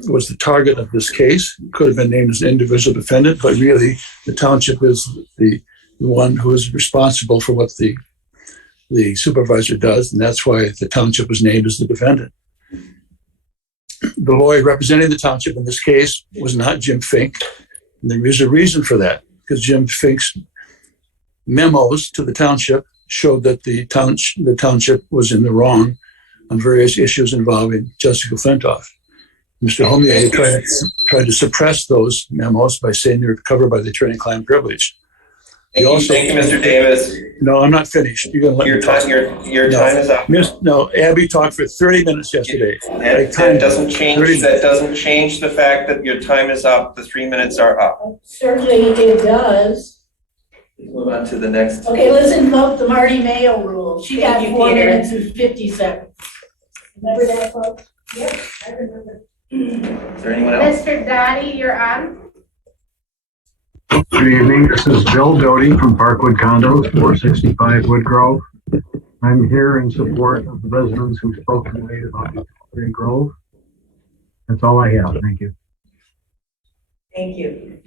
was the target of this case, could have been named as an individual defendant, but really the township is the one who is responsible for what the supervisor does, and that's why the township was named as the defendant. The lawyer representing the township in this case was not Jim Fink, and there is a reason for that, because Jim Fink's memos to the township showed that the township was in the wrong on various issues involving Jessica Flintoff. Mr. Homier tried to suppress those memos by saying they were covered by the attorney-client privilege. Thank you, Mr. Davis. No, I'm not finished. You're going to let me talk. Your time is up. No, Abby talked for 30 minutes yesterday. That doesn't change the fact that your time is up. The 3 minutes are up. Certainly it does. Move on to the next. Okay, let's invoke the Marty Mayo rule. She got 4 minutes and 50 seconds. Remember that, folks? Yep, I remember. Is there anyone else? Mr. Dottie, you're on. Good evening. This is Bill Doty from Parkwood Condos, 465 Woodgrove. I'm here in support of the residents who spoke tonight about Wolverine Grove. That's all I have. Thank you. Thank you.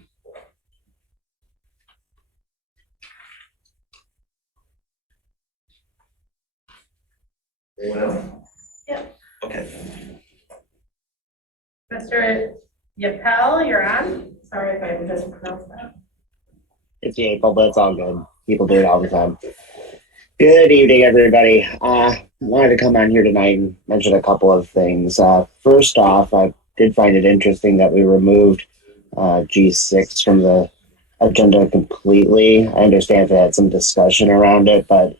Anyone else? Yep. Okay. Mr. Yapel, you're on. Sorry if I mispronounced that. It's April, but it's all good. People do it all the time. Good evening, everybody. Wanted to come on here tonight and mention a couple of things. First off, I did find it interesting that we removed G6 from the agenda completely. I understand that had some discussion around it, but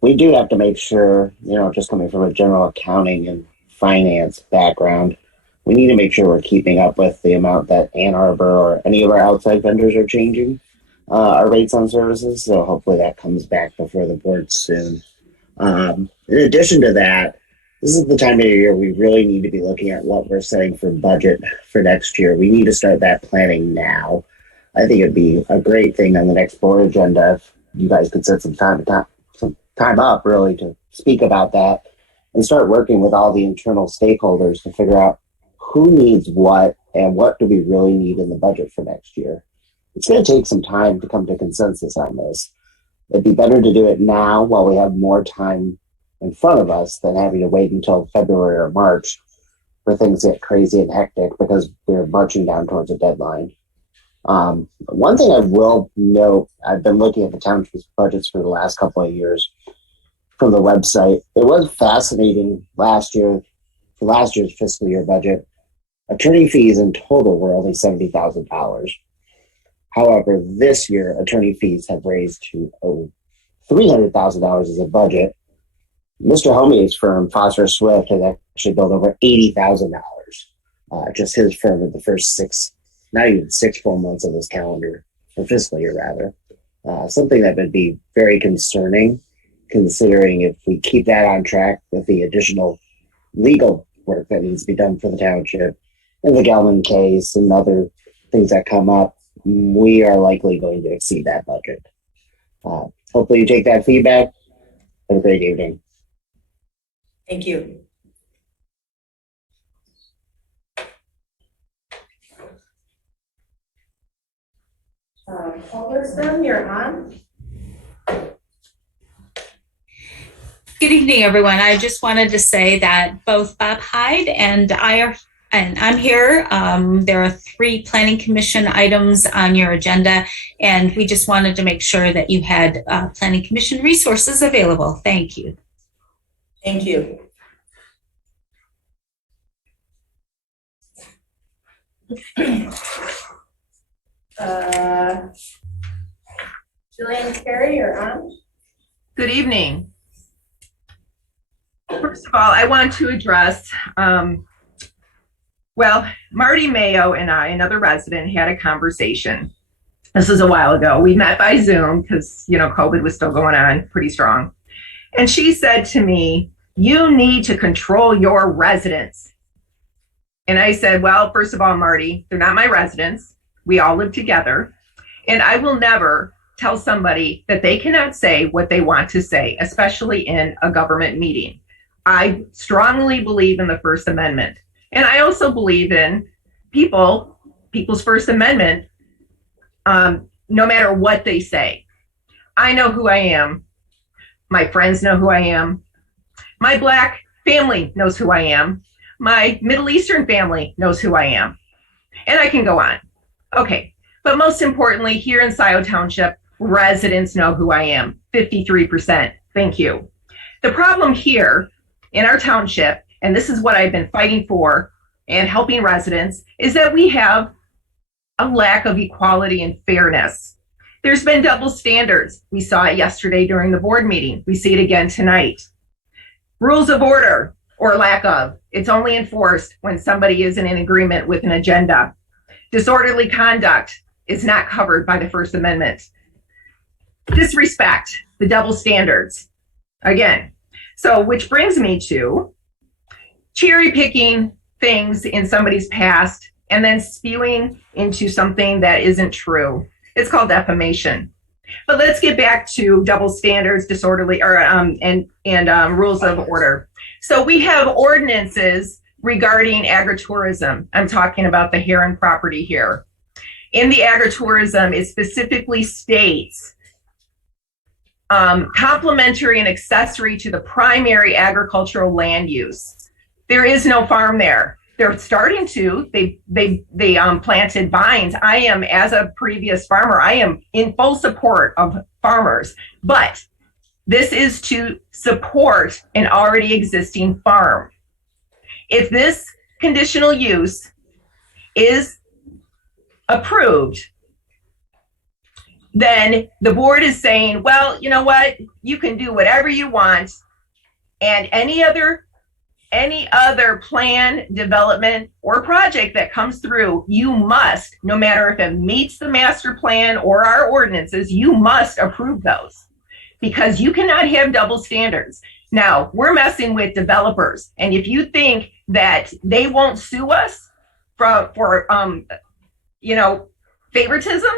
we do have to make sure, just coming from a general accounting and finance background, we need to make sure we're keeping up with the amount that Ann Arbor or any of our outside vendors are changing our rates on services. So hopefully that comes back before the board soon. In addition to that, this is the time of year we really need to be looking at what we're setting for budget for next year. We need to start that planning now. I think it'd be a great thing on the next board agenda if you guys could set some time up really to speak about that and start working with all the internal stakeholders to figure out who needs what and what do we really need in the budget for next year. It's going to take some time to come to consensus on this. It'd be better to do it now while we have more time in front of us than having to wait until February or March where things get crazy and hectic because we're marching down towards a deadline. One thing I will note, I've been looking at the township's budgets for the last couple of years from the website. It was fascinating last year, for last year's fiscal year budget. Attorney fees in total were only $70,000. However, this year, attorney fees have raised to $300,000 as a budget. Mr. Homey's firm, Foster Swift, has actually billed over $80,000. Just his firm in the first not even 6 full months of this calendar, or fiscal year rather. Something that would be very concerning, considering if we keep that on track with the additional legal work that needs to be done for the township, and the Gelman case and other things that come up, we are likely going to exceed that budget. Hopefully you take that feedback. Have a great evening. Thank you. Culbertson, you're on. Good evening, everyone. I just wanted to say that both Bob Hyde and I'm here. There are 3 Planning Commission items on your agenda, and we just wanted to make sure that you had Planning Commission resources available. Thank you. Thank you. Julian Terry, you're on. Good evening. First of all, I want to address, Marty Mayo and I, another resident, had a conversation. This was a while ago. We met by Zoom because, COVID was still going on pretty strong. And she said to me, "You need to control your residents." And I said, well, first of all, Marty, they're not my residents. We all live together. And I will never tell somebody that they cannot say what they want to say, especially in a government meeting. I strongly believe in the First Amendment. And I also believe in people's First Amendment, no matter what they say. I know who I am. My friends know who I am. My Black family knows who I am. My Middle Eastern family knows who I am. And I can go on. Okay. But most importantly, here in Scio Township, residents know who I am. 53%. Thank you. The problem here in our township, and this is what I've been fighting for and helping residents, is that we have a lack of equality and fairness. There's been double standards. We saw it yesterday during the board meeting. We see it again tonight. Rules of order, or lack of. It's only enforced when somebody isn't in agreement with an agenda. Disorderly conduct is not covered by the First Amendment. Disrespect, the double standards. Again. So, which brings me to cherry picking things in somebody's past and then spewing into something that isn't true. It's called defamation. But let's get back to double standards, disorderly, or rules of order. So we have ordinances regarding agritourism. I'm talking about the Heron property here. In the agritourism, it specifically states complementary and accessory to the primary agricultural land use. There is no farm there. They're starting to. They planted vines. I am, as a previous farmer, I am in full support of farmers, but this is to support an already existing farm. If this conditional use is approved, then the board is saying, well, you know what? You can do whatever you want, and any other plan, development, or project that comes through, you must, no matter if it meets the master plan or our ordinances, you must approve those, because you cannot have double standards. Now, we're messing with developers, and if you think that they won't sue us for favoritism,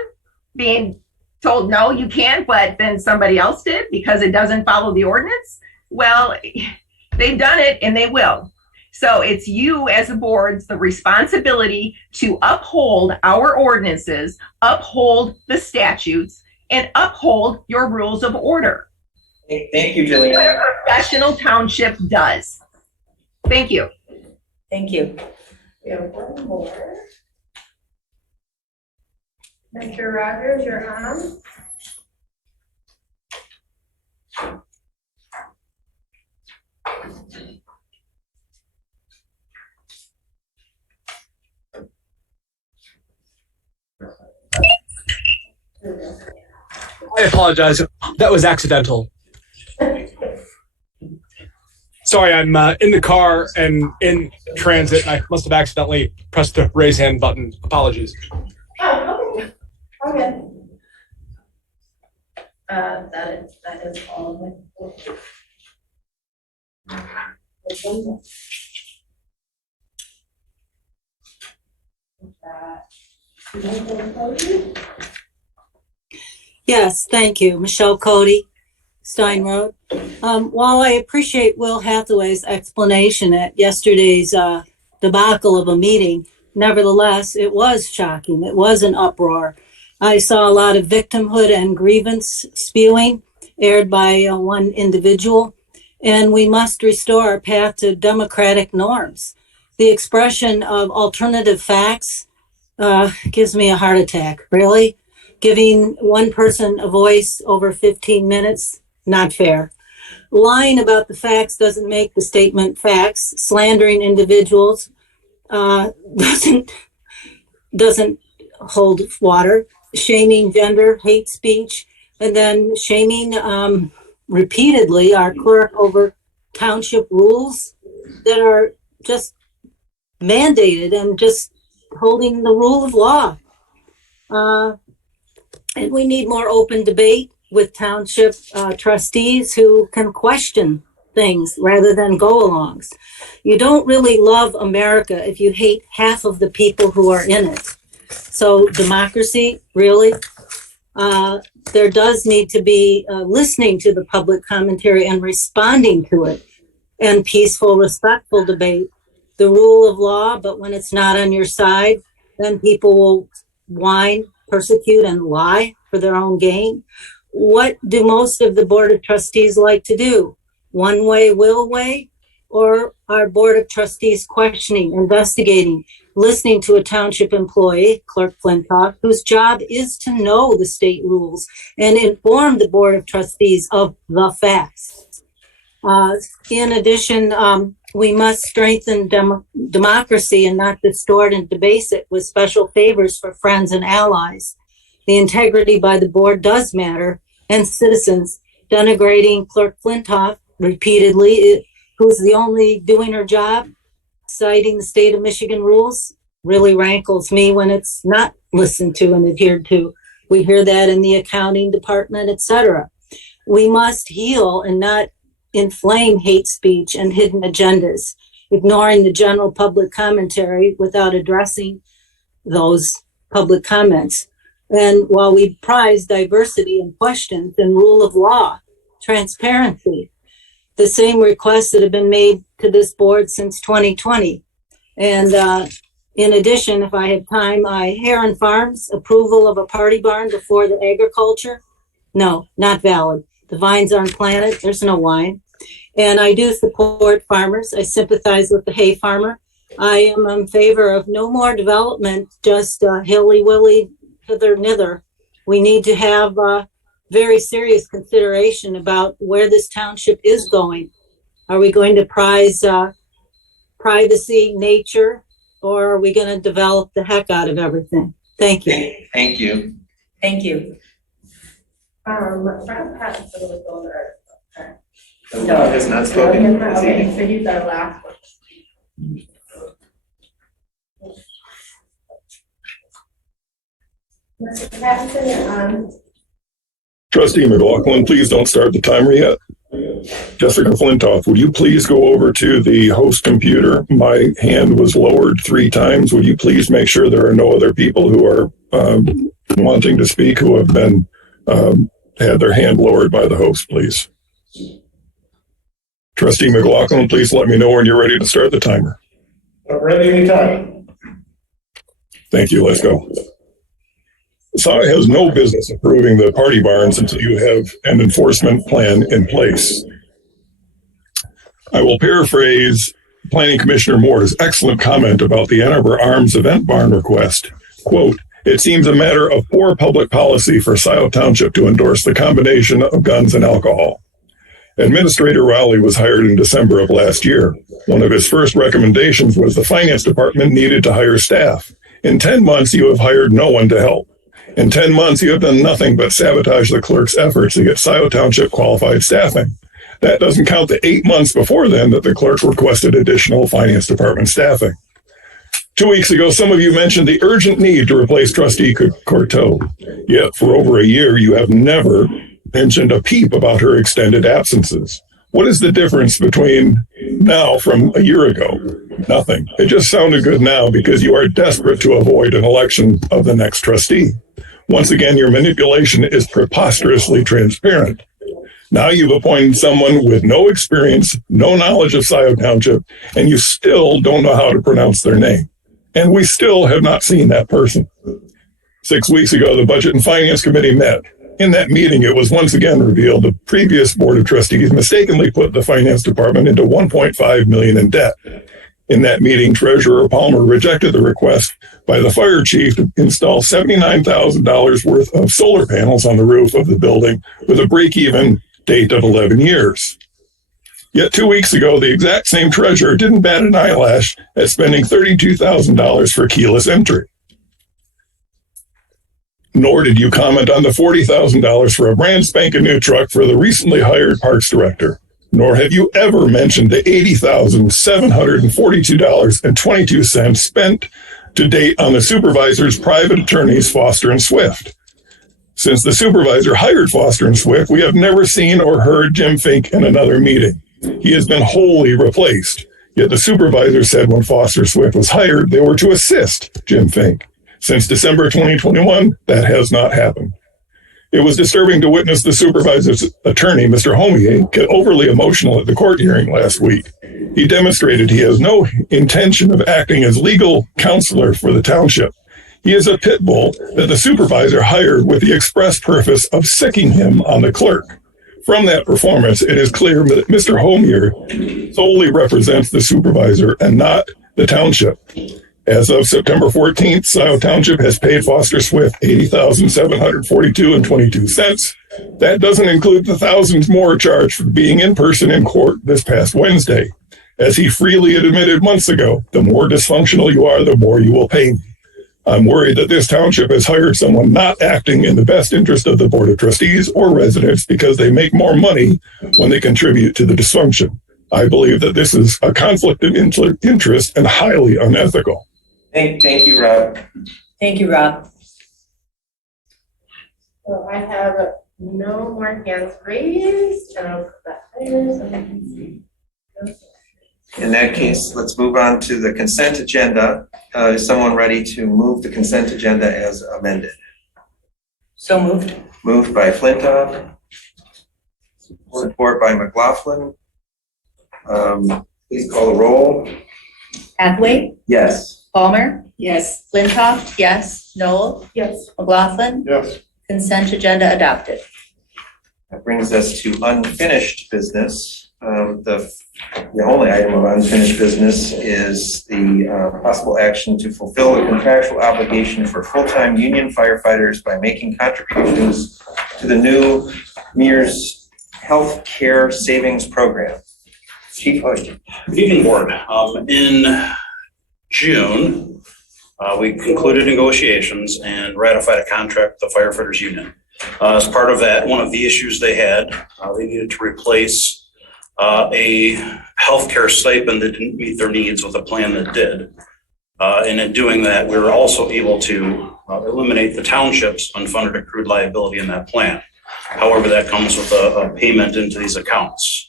being told, no, you can't, but then somebody else did because it doesn't follow the ordinance, well, they've done it and they will. So it's you as a board's the responsibility to uphold our ordinances, uphold the statutes, and uphold your rules of order. Thank you, Jillian. What a professional township does. Thank you. Thank you. We have one more. Mr. Rogers, you're on. I apologize. That was accidental. Sorry, I'm in the car and in transit. I must have accidentally pressed the raise hand button. Apologies. Oh, okay. Okay. That is all of it. Yes, thank you. Michelle Cody, Stein Road. While I appreciate Will Hathaway's explanation at yesterday's debacle of a meeting, nevertheless, it was shocking. It was an uproar. I saw a lot of victimhood and grievance spewing aired by one individual, and we must restore our path to democratic norms. The expression of alternative facts gives me a heart attack, really. Giving one person a voice over 15 minutes, not fair. Lying about the facts doesn't make the statement facts. Slandering individuals doesn't hold water. Shaming gender, hate speech, and then shaming repeatedly our clerk over township rules that are just mandated and just holding the rule of law. And we need more open debate with township trustees who can question things rather than go-alongs. You don't really love America if you hate half of the people who are in it. So democracy, really? there does need to be listening to the public commentary and responding to it, and peaceful, respectful debate. The rule of law, but when it's not on your side, then people will whine, persecute, and lie for their own gain. What do most of the Board of Trustees like to do? One way, will way, or our Board of Trustees questioning, investigating, listening to a township employee, Clerk Flintoff, whose job is to know the state rules and inform the Board of Trustees of the facts. In addition, we must strengthen democracy and not distort and debase it with special favors for friends and allies. The integrity by the board does matter, and citizens denigrating Clerk Flintoff repeatedly, who's the only doing her job, citing the state of Michigan rules, really rankles me when it's not listened to and adhered to. We hear that in the accounting department, etc. We must heal and not inflame hate speech and hidden agendas, ignoring the general public commentary without addressing those public comments. And while we prize diversity in questions and rule of law, transparency, the same requests that have been made to this board since 2020. And in addition, if I have time, Heron Farms approval of a party barn before the agriculture? No, not valid. The vines aren't planted, there's no wine. And I do support farmers. I sympathize with the hay farmer. I am in favor of no more development, just hilly-willy, hither-nither. We need to have very serious consideration about where this township is going. Are we going to prize privacy, nature, or are we going to develop the heck out of everything? Thank you. Thank you. Thank you. No, has not spoken this Okay, evening. so he's our last one. Mr. Patterson, you're on. Trustee McLaughlin, please don't start the timer yet. Jessica Flintoff, would you please go over to the host computer? My hand was lowered 3 times. Would you please make sure there are no other people who are wanting to speak who have been had their hand lowered by the host, please? Trustee McLaughlin, please let me know when you're ready to start the timer. Ready anytime. Thank you. Let's go. Scio has no business approving the party barns until you have an enforcement plan in place. I will paraphrase Planning Commissioner Moore's excellent comment about the Ann Arbor Arms event barn request. Quote, "It seems a matter of poor public policy for Scio Township to endorse the combination of guns and alcohol." Administrator Rowley was hired in December of last year. One of his first recommendations was the finance department needed to hire staff. In 10 months, you have hired no one to help. In 10 months, you have done nothing but sabotage the clerk's efforts to get Scio Township qualified staffing. That doesn't count the 8 months before then that the clerk requested additional finance department staffing. 2 weeks ago, some of you mentioned the urgent need to replace Trustee Courteau. Yet for over a year, you have never mentioned a peep about her extended absences. What is the difference between now from a year ago? Nothing. It just sounded good now because you are desperate to avoid an election of the next trustee. Once again, your manipulation is preposterously transparent. Now you've appointed someone with no experience, no knowledge of Scio Township, and you still don't know how to pronounce their name. And we still have not seen that person. 6 weeks ago, the Budget and Finance Committee met. In that meeting, it was once again revealed the previous Board of Trustees mistakenly put the Finance Department into $1.5 million in debt. In that meeting, Treasurer Palmer rejected the request by the fire chief to install $79,000 worth of solar panels on the roof of the building with a break-even date of 11 years. Yet 2 weeks ago, the exact same treasurer didn't bat an eyelash at spending $32,000 for keyless entry. Nor did you comment on the $40,000 for a brand spanking new truck for the recently hired parks director. Nor have you ever mentioned the $80,742.22 spent to date on the supervisor's private attorneys, Foster and Swift. Since the supervisor hired Foster and Swift, we have never seen or heard Jim Fink in another meeting. He has been wholly replaced. Yet the supervisor said when Foster Swift was hired, they were to assist Jim Fink. Since December 2021, that has not happened. It was disturbing to witness the supervisor's attorney, Mr. Homier, get overly emotional at the court hearing last week. He demonstrated he has no intention of acting as legal counselor for the township. He is a pit bull that the supervisor hired with the express purpose of sicking him on the clerk. From that performance, it is clear that Mr. Homier solely represents the supervisor and not the township. As of September 14th, Scio Township has paid Foster Swift $80,742.22. That doesn't include the thousands more charged for being in person in court this past Wednesday. As he freely admitted months ago, the more dysfunctional you are, the more you will pay me. I'm worried that this township has hired someone not acting in the best interest of the Board of Trustees or residents because they make more money when they contribute to the dysfunction. I believe that this is a conflict of interest and highly unethical. Thank you, Rob. Thank you, Rob. So I have no more hands raised, and I'll put that there so we can see. In that case, let's move on to the consent agenda. Is someone ready to move the consent agenda as amended? So moved. Moved by Flintoff. Support by McLaughlin. Please call the roll. Hathaway? Yes. Palmer? Yes. Flintoff? Yes. Noel? Yes. McLaughlin? Yes. Consent agenda adopted. That brings us to unfinished business. The only item of unfinished business is the possible action to fulfill the contractual obligation for full-time union firefighters by making contributions to the new MERS Health Care Savings Program. Chief Hodge. Good evening, Board. In June, we concluded negotiations and ratified a contract with the firefighters union. As part of that, one of the issues they had, they needed to replace a healthcare stipend that didn't meet their needs with a plan that did. And in doing that, we were also able to eliminate the township's unfunded accrued liability in that plan. However, that comes with a payment into these accounts.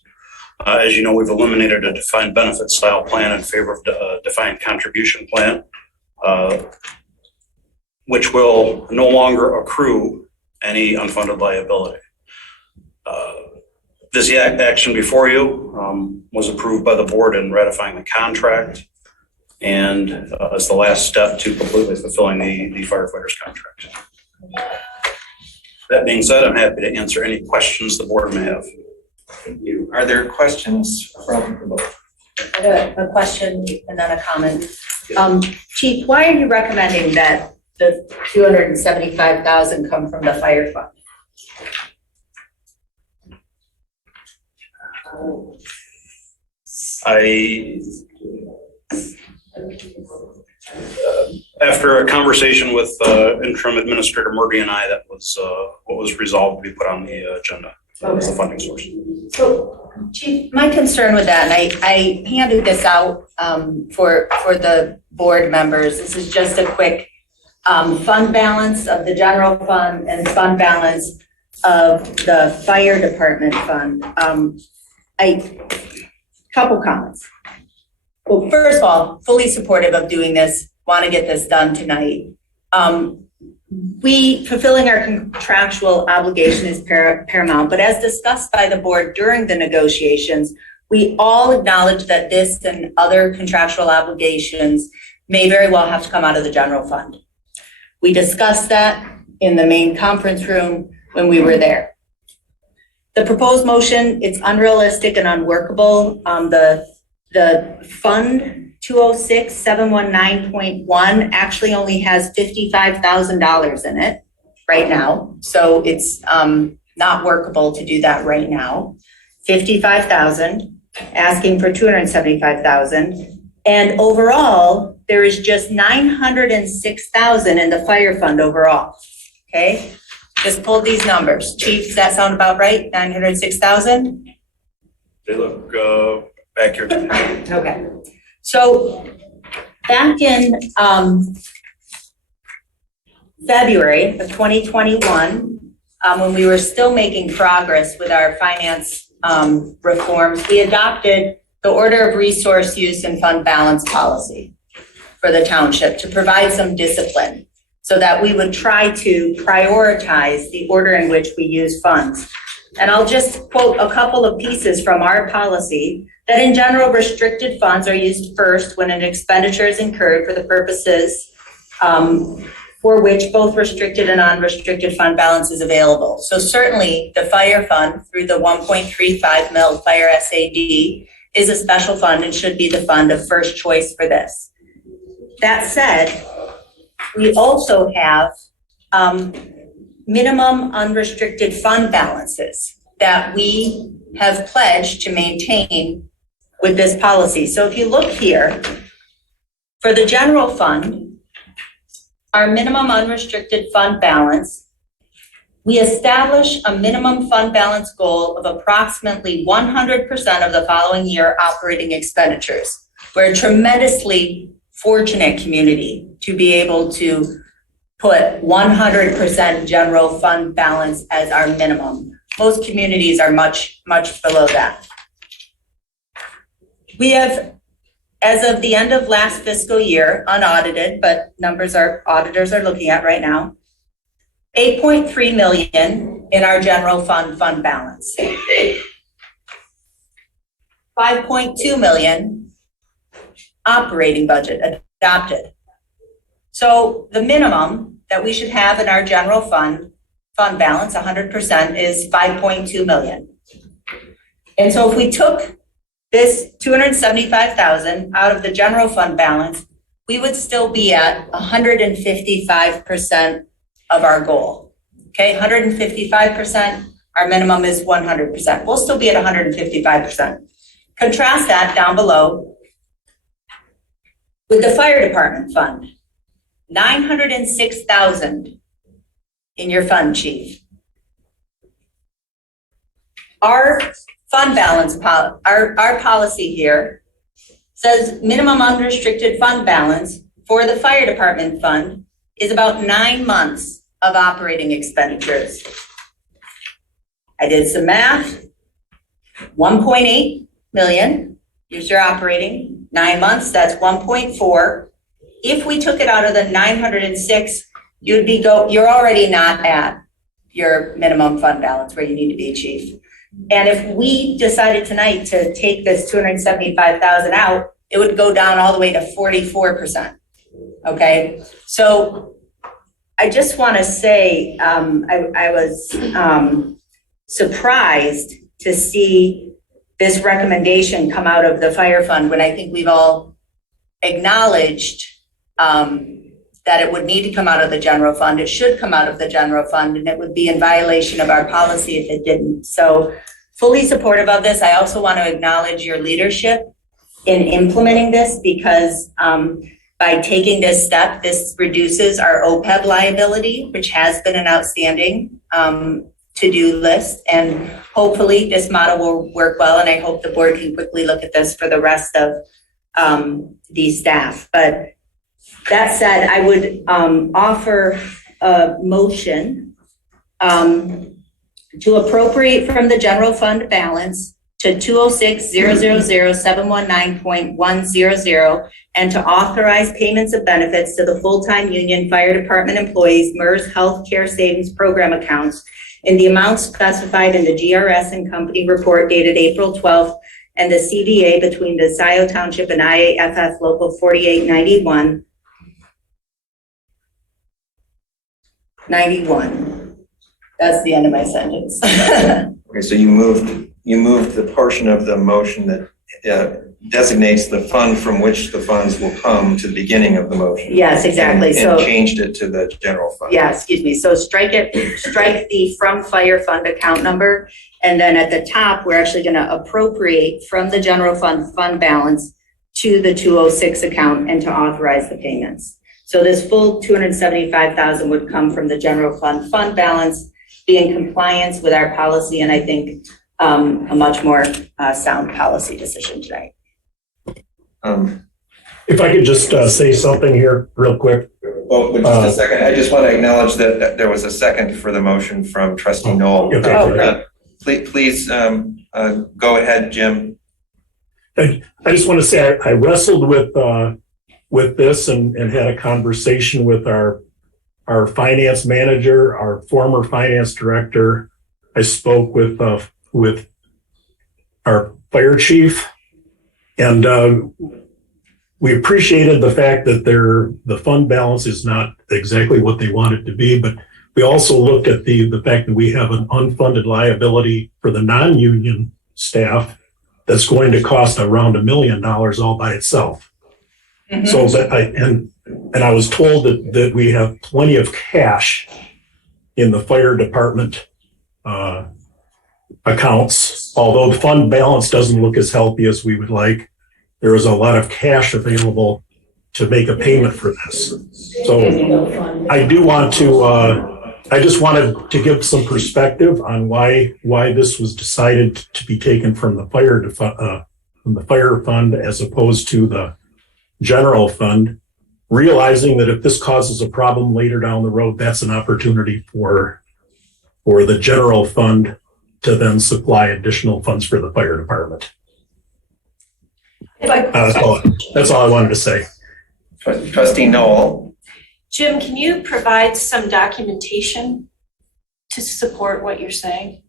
As you know, we've eliminated a defined benefit style plan in favor of a defined contribution plan, which will no longer accrue any unfunded liability. This action before you was approved by the board in ratifying the contract and as the last step to completely fulfilling the firefighters contract. That being said, I'm happy to answer any questions the board may have. Thank you. Are there questions from the board? I have a question and then a comment. Chief, why are you recommending that the $275,000 come from the fire fund? After a conversation with interim administrator Murdy and I, that was what was resolved to be put on the agenda. That was the funding source. So, Chief, my concern with that, and I handed this out for the board members. This is just a quick fund balance of the general fund and fund balance of the fire department fund. Couple comments. Well, first of all, fully supportive of doing this, want to get this done tonight. We fulfilling our contractual obligation is paramount, but as discussed by the board during the negotiations, we all acknowledge that this and other contractual obligations may very well have to come out of the general fund. We discussed that in the main conference room when we were there. The proposed motion, it's unrealistic and unworkable. The fund 206-719.1 actually only has $55,000 in it right now. So it's not workable to do that right now. $55,000, asking for $275,000. And overall, there is just $906,000 in the fire fund overall, okay? Just pulled these numbers. Chief, does that sound about right? 906,000? They look accurate. Okay. So back in February of 2021, when we were still making progress with our finance reforms, we adopted the order of resource use and fund balance policy for the township to provide some discipline. so that we would try to prioritize the order in which we use funds. And I'll just quote a couple of pieces from our policy that in general, restricted funds are used first when an expenditure is incurred for the purposes for which both restricted and unrestricted fund balance is available. So certainly the fire fund through the 1.35 mil fire SAD is a special fund and should be the fund of first choice for this. That said, we also have minimum unrestricted fund balances that we have pledged to maintain with this policy. So if you look here, for the general fund, our minimum unrestricted fund balance, we establish a minimum fund balance goal of approximately 100% of the following year operating expenditures. We're a tremendously fortunate community to be able to put 100% general fund balance as our minimum. Most communities are much, much below that. We have, as of the end of last fiscal year, unaudited, but numbers our auditors are looking at right now, 8.3 million in our general fund balance. 5.2 million operating budget adopted. So the minimum that we should have in our general fund balance, 100%, is 5.2 million. And so if we took this 275,000 out of the general fund balance, we would still be at 155% of our goal. Okay, 155%, our minimum is 100%. We'll still be at 155%. Contrast that down below with the fire department fund, 906,000 in your fund, chief. Our fund balance, our policy here says minimum unrestricted fund balance for the fire department fund is about 9 months of operating expenditures. I did some math, 1.8 million, here's your operating, 9 months, that's 1.4. If we took it out of the 906, you're already not at your minimum fund balance where you need to be, chief. And if we decided tonight to take this 275,000 out, it would go down all the way to 44%. Okay, so I just want to say I was surprised to see this recommendation come out of the fire fund when I think we've all acknowledged that it would need to come out of the general fund. It should come out of the general fund, and it would be in violation of our policy if it didn't. So fully supportive of this. I also want to acknowledge your leadership in implementing this because by taking this step, this reduces our OPEB liability, which has been an outstanding to-do list. And hopefully this model will work well. And I hope the board can quickly look at this for the rest of the staff. But that said, I would offer a motion to appropriate from the general fund balance to 206,000,719.100 and to authorize payments of benefits to the full-time union fire department employees MERS Healthcare Savings Program accounts in the amounts specified in the GRS and company report dated April 12th and the CDA between the Scio Township and IAFF Local 4891. 91. That's the end of my sentence. Okay, so you moved the portion of the motion that designates the fund from which the funds will come to the beginning of the motion. Yes, exactly. And changed it to the general fund. Yeah, excuse me. So strike the from fire fund account number. And then at the top, we're actually going to appropriate from the general fund balance to the 206 account and to authorize the payments. So this full 275,000 would come from the general fund balance, be in compliance with our policy, and I think a much more sound policy decision tonight. If I could just say something here real quick. Well, just a second. I just want to acknowledge that there was a second for the motion from Trustee Knoll. Okay. Please go ahead, Jim. I just want to say I wrestled with this and had a conversation with our our finance manager, our former finance director. I spoke with our fire chief, and we appreciated the fact that the fund balance is not exactly what they want it to be, but we also looked at the fact that we have an unfunded liability for the non-union staff that's going to cost around $1 million all by itself. Mm-hmm. So that I was told that we have plenty of cash in the fire department accounts. Although the fund balance doesn't look as healthy as we would like, there is a lot of cash available to make a payment for this. So I do want to, I just wanted to give some perspective on why this was decided to be taken from the fire fund as opposed to the general fund, realizing that if this causes a problem later down the road, that's an opportunity for the general fund to then supply additional funds for the fire department. That's all I wanted to say. Trustee Noel. Jim, can you provide some documentation to support what you're saying?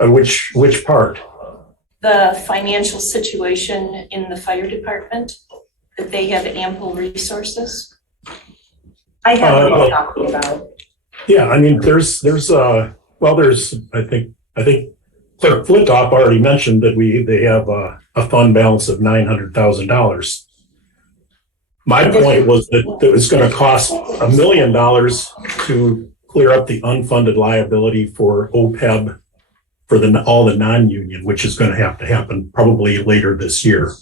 Which part? The financial situation in the fire department, that they have ample resources? I have what you're talking about. Yeah, I mean, there's I think Clerk Flintoff already mentioned that they have a fund balance of $900,000. My point was that it's going to cost $1 million to clear up the unfunded liability for OPEB for all the non-union, which is going to have to happen probably later this year.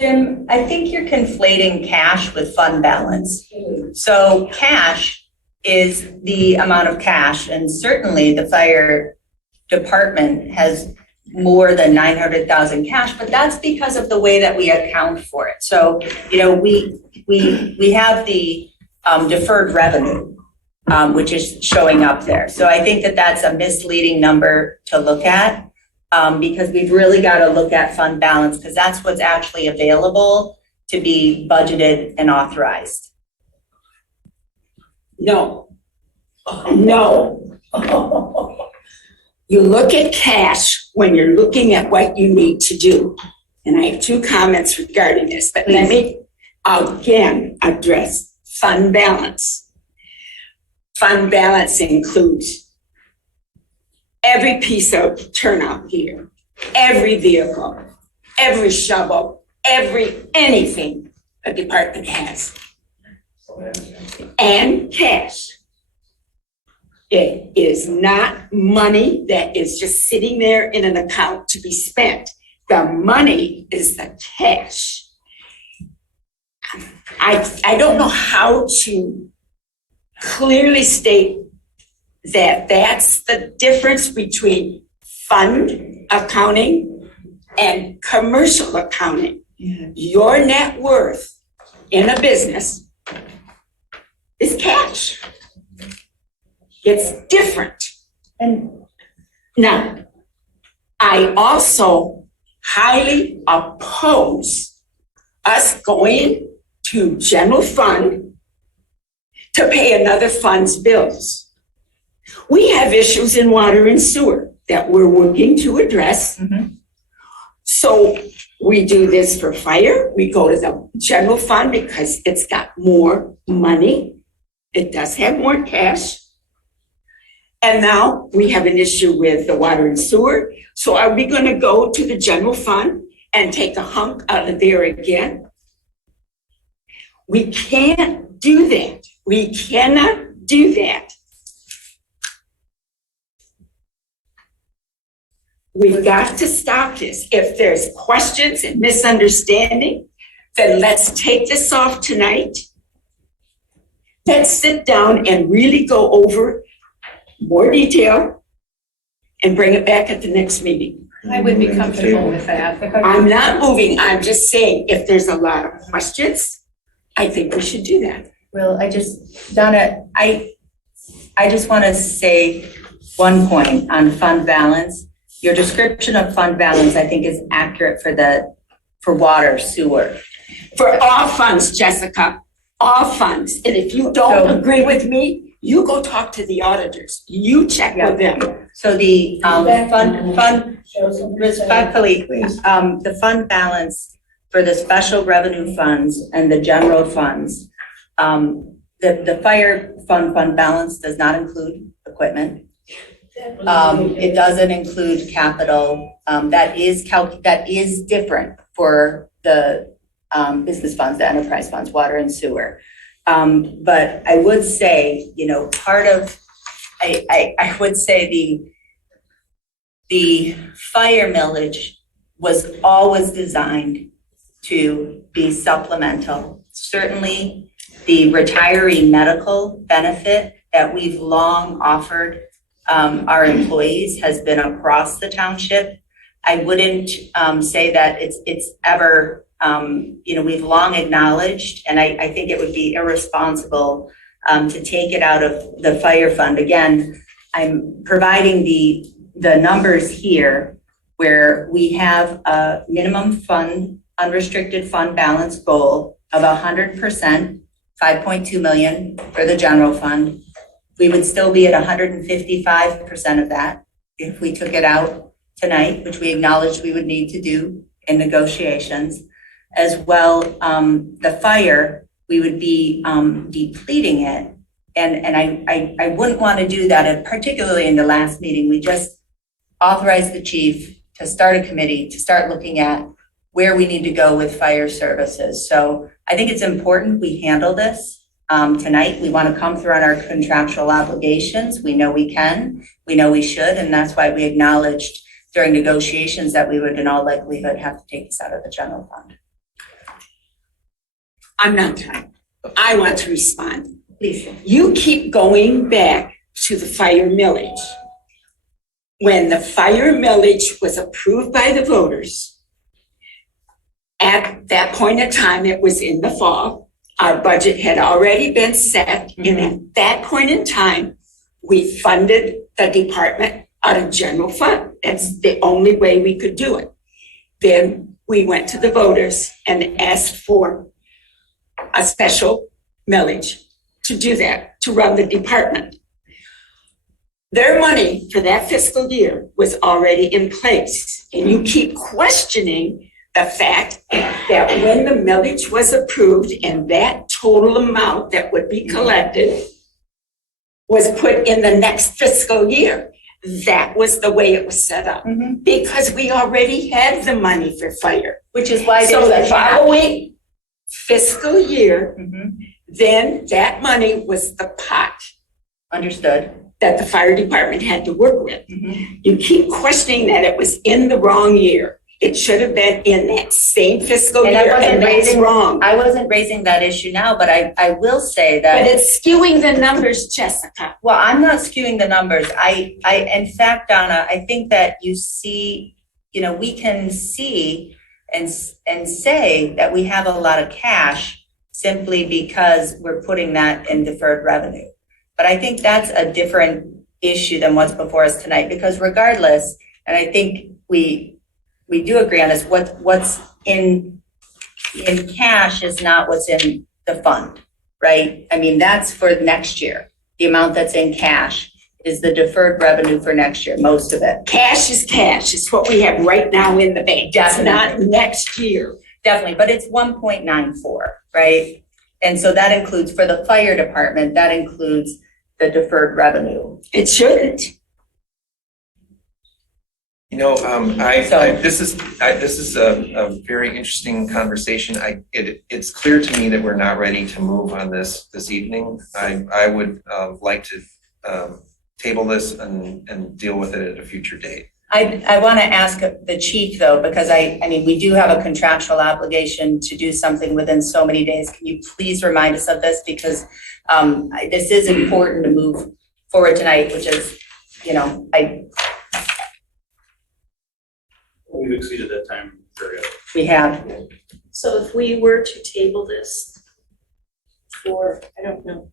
Jim, I think you're conflating cash with fund balance. So cash is the amount of cash, and certainly the fire department has more than 900,000 cash, but that's because of the way that we account for it. So, we have the deferred revenue, which is showing up there. So I think that that's a misleading number to look at, because we've really got to look at fund balance, because that's what's actually available to be budgeted and authorized. No. You look at cash when you're looking at what you need to do. And I have two comments regarding this, but let me again address fund balance. Fund balance includes every piece of turnout gear, every vehicle, every shovel, anything a department has. And cash. It is not money that is just sitting there in an account to be spent. The money is the cash. I don't know how to clearly state that that's the difference between fund accounting and commercial accounting. Your net worth in a business is cash. It's different. And now, I also highly oppose us going to general fund to pay another fund's bills. We have issues in water and sewer that we're working to address. Mm-hmm. So we do this for fire. We go to the general fund because it's got more money. It does have more cash. And now we have an issue with the water and sewer. So are we going to go to the general fund and take a hunk out of there again? We can't do that. We cannot do that. We've got to stop this. If there's questions and misunderstanding, then let's take this off tonight. Let's sit down and really go over more detail and bring it back at the next meeting. I would be comfortable with that. I'm not moving. I'm just saying if there's a lot of questions, I think we should do that. Well, Donna, I just want to say one point on fund balance. Your description of fund balance, I think, is accurate for water, sewer. For all funds, Jessica. all funds. And if you don't agree with me, you go talk to the auditors. You check with them. So the respectfully, the fund balance for the special revenue funds and the general funds, the fire fund balance does not include equipment. It doesn't include capital. That is different for the business funds, the enterprise funds, water and sewer. But I would say, part of, I would say the fire millage was always designed to be supplemental. Certainly, the retiree medical benefit that we've long offered our employees has been across the township. I wouldn't say that it's ever, we've long acknowledged, and I think it would be irresponsible to take it out of the fire fund. Again, I'm providing the numbers here where we have a minimum fund, unrestricted fund balance goal of 100%, 5.2 million for the general fund. We would still be at 155% of that if we took it out tonight, which we acknowledged we would need to do in negotiations. As well, the fire, we would be depleting it. And I wouldn't want to do that, and particularly in the last meeting. We just authorized the chief to start a committee to start looking at where we need to go with fire services. So I think it's important we handle this tonight. We want to come through on our contractual obligations. We know we can, we know we should, and that's why we acknowledged during negotiations that we would in all likelihood have to take this out of the general fund. I'm not done. I want to respond. Please. You keep going back to the fire millage. When the fire millage was approved by the voters, at that point in time, it was in the fall. Our budget had already been set, and at that point in time, we funded the department out of general fund. That's the only way we could do it. Then we went to the voters and asked for a special millage to do that, to run the department. Their money for that fiscal year was already in place, and you keep questioning the fact that when the millage was approved and that total amount that would be collected was put in the next fiscal year, that was the way it was set up. Because we already had the money for fire. Which is why so the following fiscal year, then that money was the pot. Understood. That the fire department had to work with. You keep questioning that it was in the wrong year. It should have been in that same fiscal year, and that's wrong. I wasn't raising that issue now, but I will say that. But it's skewing the numbers, Jessica. Well, I'm not skewing the numbers. In fact, Donna, I think that you see, we can see and say that we have a lot of cash simply because we're putting that in deferred revenue. But I think that's a different issue than what's before us tonight, because regardless, and I think we do agree on this, what's in cash is not what's in the fund, right? I mean, that's for next year. The amount that's in cash is the deferred revenue for next year, most of it. Cash is cash. It's what we have right now in the bank. That's not next year. Definitely, but it's 1.94, right? And so that includes, for the fire department, that includes the deferred revenue. It shouldn't. This is a very interesting conversation. It's clear to me that we're not ready to move on this evening. I would like to table this and deal with it at a future date. I want to ask the chief though, because I mean, we do have a contractual obligation to do something within so many days. Can you please remind us of this? Because this is important to move forward tonight, which is, We've exceeded that time period. We have. So if we were to table this for,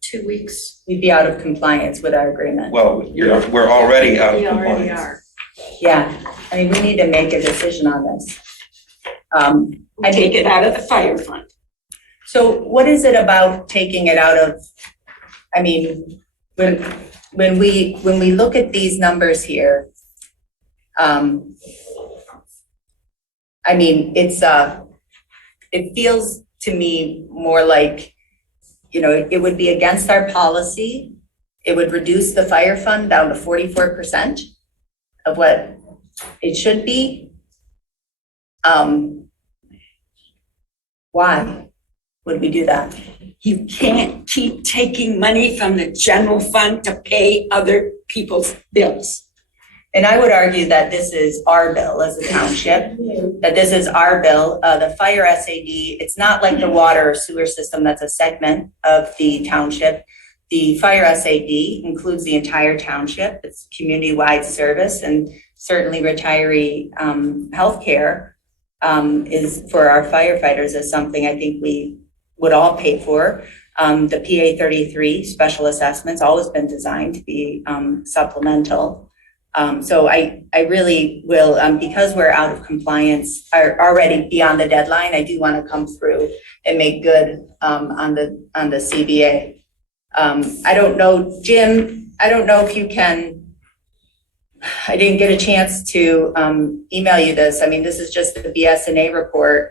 2 weeks. We'd be out of compliance with our agreement. Well, we're already out of We compliance. already are. Yeah, I mean, we need to make a decision on this. I take it out of the fire fund. So what is it about taking it out of, I mean, when we look at these numbers here, I mean, it feels to me more like, you know, it would be against our policy. It would reduce the fire fund down to 44% of what it should be. Why would we do that? You can't keep taking money from the general fund to pay other people's bills. And I would argue that this is our bill as a township, that this is our bill. The fire SAD, it's not like the water or sewer system that's a segment of the township. The fire SAD includes the entire township. It's community-wide service, and certainly retiree healthcare is for our firefighters is something I think we would all pay for. The PA 33 special assessment's always been designed to be supplemental. So I really will, because we're out of compliance, are already beyond the deadline, I do want to come through and make good on the CBA. I don't know, Jim, I don't know if you can, I didn't get a chance to email you this. I mean, this is just the BS&A report.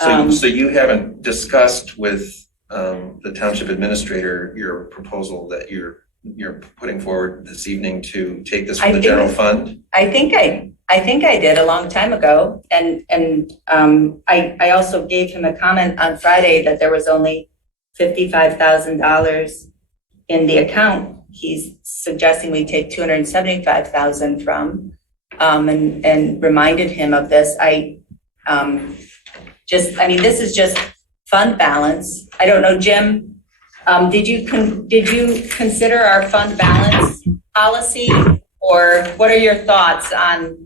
So you haven't discussed with the township administrator your proposal that you're putting forward this evening to take this from the general fund? I think I did a long time ago, and I also gave him a comment on Friday that there was only $55,000 in the account. He's suggesting we take $275,000 from, and reminded him of this. This is just fund balance. I don't know, Jim. Did you consider our fund balance policy, or what are your thoughts on,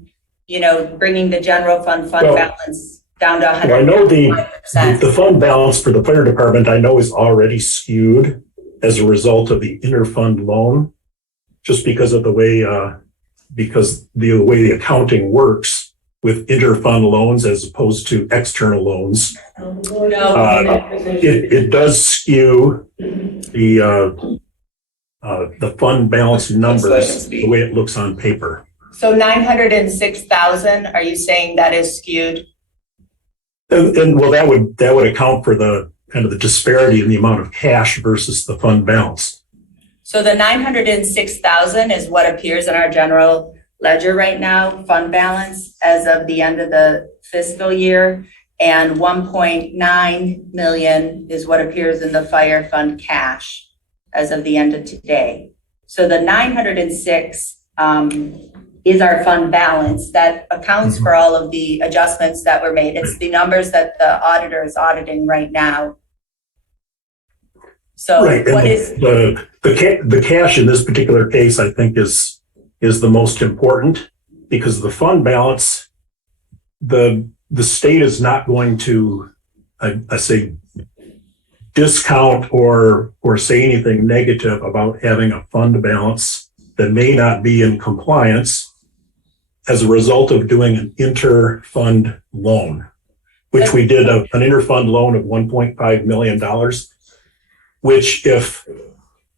you know, bringing the general fund balance down to 100%? I know the fund balance for the fire department, I know, is already skewed as a result of the interfund loan, just because of the way the accounting works with interfund loans as opposed to external loans. It does skew the fund balance numbers the way it looks on paper. So 906,000, are you saying that is skewed? And well, that would account for the kind of the disparity in the amount of cash versus the fund balance. So the 906,000 is what appears in our general ledger right now, fund balance as of the end of the fiscal year, and 1.9 million is what appears in the fire fund cash as of the end of today. So the 906 is our fund balance that accounts for all of the adjustments that were made. It's the numbers that the auditor is auditing right now. So right. What is the cash in this particular case, I think, is the most important, because the fund balance, the state is not going to, I say, discount or say anything negative about having a fund balance that may not be in compliance as a result of doing an inter-fund loan, which we did an inter-fund loan of $1.5 million, which if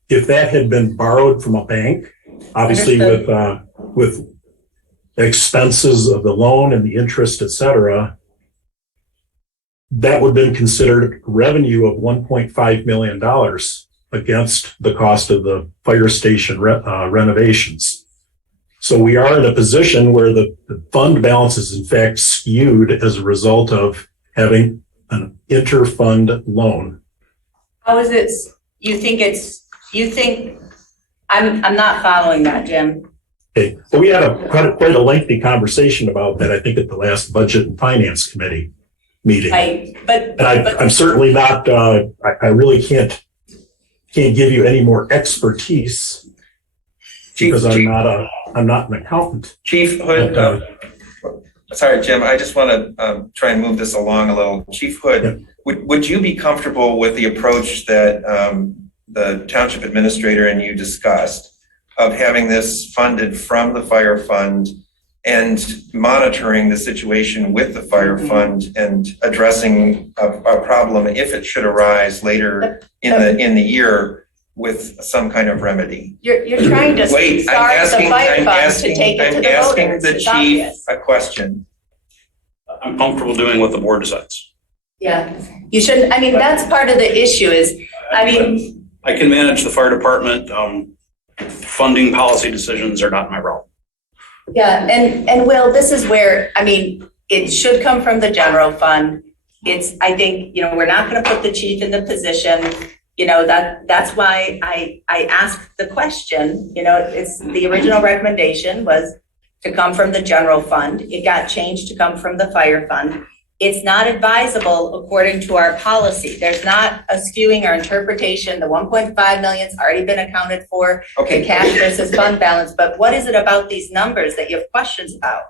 that had been borrowed from a bank, obviously with expenses of the loan and the interest, et cetera, that would have been considered revenue of $1.5 million against the cost of the fire station renovations. So we are in a position where the fund balance is in fact skewed as a result of having an inter-fund loan. How is it, you think, I'm not following that, Jim. Okay. So we had quite a lengthy conversation about that, I think, at the last Budget and Finance Committee meeting. Right, but I'm certainly not, I really can't give you any more expertise because I'm not an accountant. Chief Hood, sorry, Jim, I just want to try and move this along a little. Chief Hood, would you be comfortable with the approach that the township administrator and you discussed of having this funded from the fire fund and monitoring the situation with the fire fund and addressing a problem if it should arise later in the year with some kind of remedy. You're trying to Wait, start the fire fund to take it to the voters. I'm asking the It's chief obvious. a question. I'm comfortable doing what the board decides. Yeah, you shouldn't, I mean, that's part of the issue is, I mean, I can manage the fire department. Funding policy decisions are not my realm. Yeah, and Will, this is where, I mean, it should come from the general fund. It's, I think, we're not gonna put the chief in the position, that's why I asked the question, it's, the original recommendation was to come from the general fund. It got changed to come from the fire fund. It's not advisable according to our policy. There's not a skewing or interpretation. The 1.5 million's already been accounted for. Okay. The cash versus fund balance, but what is it about these numbers that you have questions about?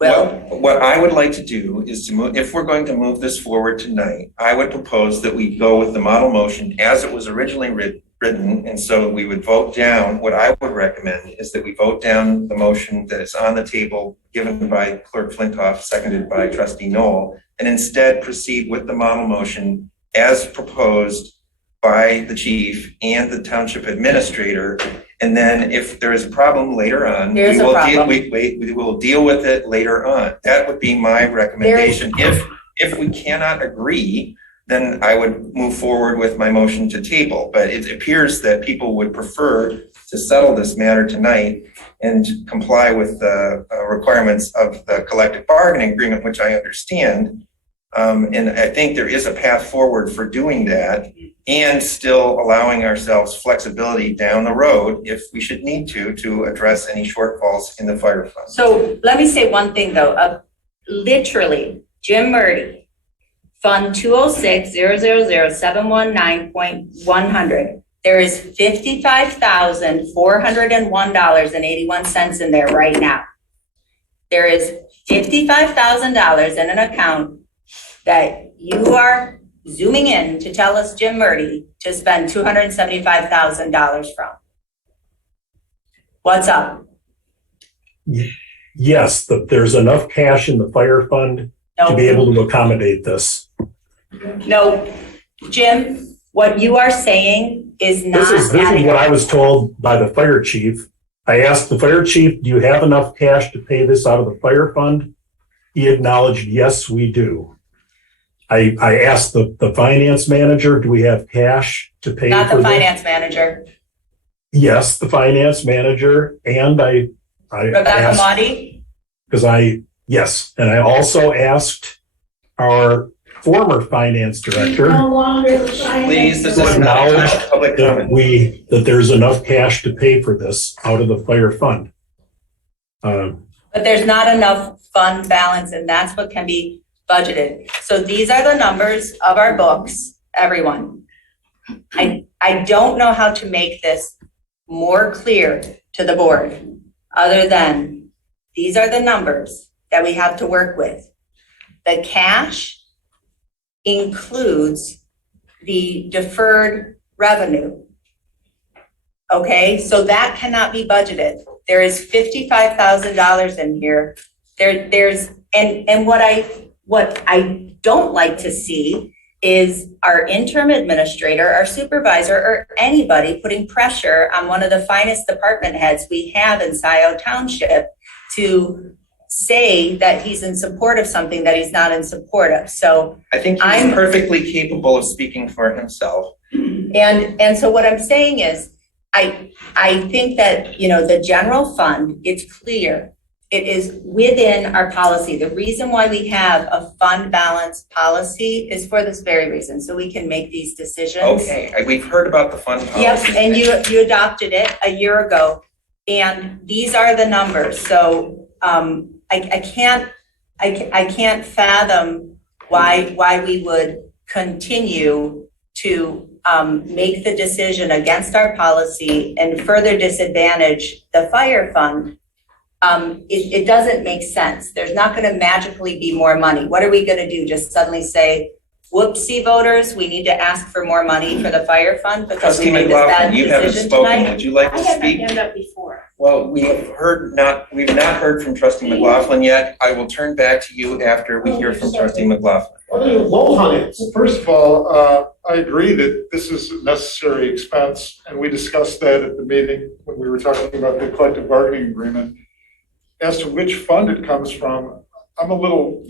Will? What I would like to do is to move, if we're going to move this forward tonight, I would propose that we go with the model motion as it was originally written, and so we would vote down, what I would recommend is that we vote down the motion that is on the table given by Clerk Flintoff, seconded by Trustee Knoll, and instead proceed with the model motion as proposed by the chief and the township administrator. And then if there is a problem later on, we will deal with it later on. That would be my recommendation. If we cannot agree, then I would move forward with my motion to table. But it appears that people would prefer to settle this matter tonight and comply with the requirements of the collective bargaining agreement, which I understand. And I think there is a path forward for doing that and still allowing ourselves flexibility down the road if we should need to address any shortfalls in the fire fund. So let me say one thing though, literally, Jim Murdy, Fund 206-000-719.100. There is $55,401.81 in there right now. There is $55,000 in an account that you are zooming in to tell us, Jim Murdy, to spend $275,000 from. What's up? Yes, there's enough cash in the fire fund to be able to accommodate this. No, Jim, what you are saying is not. This is what I was told by the fire chief. I asked the fire chief, do you have enough cash to pay this out of the fire fund? He acknowledged, yes, we do. I asked the finance manager, do we have cash to pay for this? Not the finance manager. Yes, the finance manager, and I Rebecca Motti? Yes, and I also asked our former finance director. Please, this is not public comment. That there's enough cash to pay for this out of the fire fund. But there's not enough fund balance, and that's what can be budgeted. So these are the numbers of our books, everyone. I don't know how to make this more clear to the board, other than these are the numbers that we have to work with. The cash includes the deferred revenue. Okay, so that cannot be budgeted. There is $55,000 in here. And what I don't like to see is our interim administrator, our supervisor, or anybody putting pressure on one of the finest department heads we have in Scio Township to say that he's in support of something that he's not in support of. So I think he's perfectly capable of speaking for himself. And so what I'm saying is, I think that, the general fund, it's clear. It is within our policy. The reason why we have a fund balance policy is for this very reason, so we can make these decisions. Okay, we've heard about the fund policy. Yep, and you adopted it a year ago, and these are the numbers. So I can't fathom why we would continue to make the decision against our policy and further disadvantage the fire fund. It doesn't make sense. There's not going to magically be more money. What are we going to do? Just suddenly say, whoopsie voters, we need to ask for more money for the fire fund because we made this bad decision tonight? Would you like to speak? I had my hand up before. Well, we've not heard from Trustee McLaughlin yet. I will turn back to you after we hear from Trustee McLaughlin. Low on it. First of all, I agree that this is a necessary expense, and we discussed that at the meeting when we were talking about the collective bargaining agreement. As to which fund it comes from, I'm a little,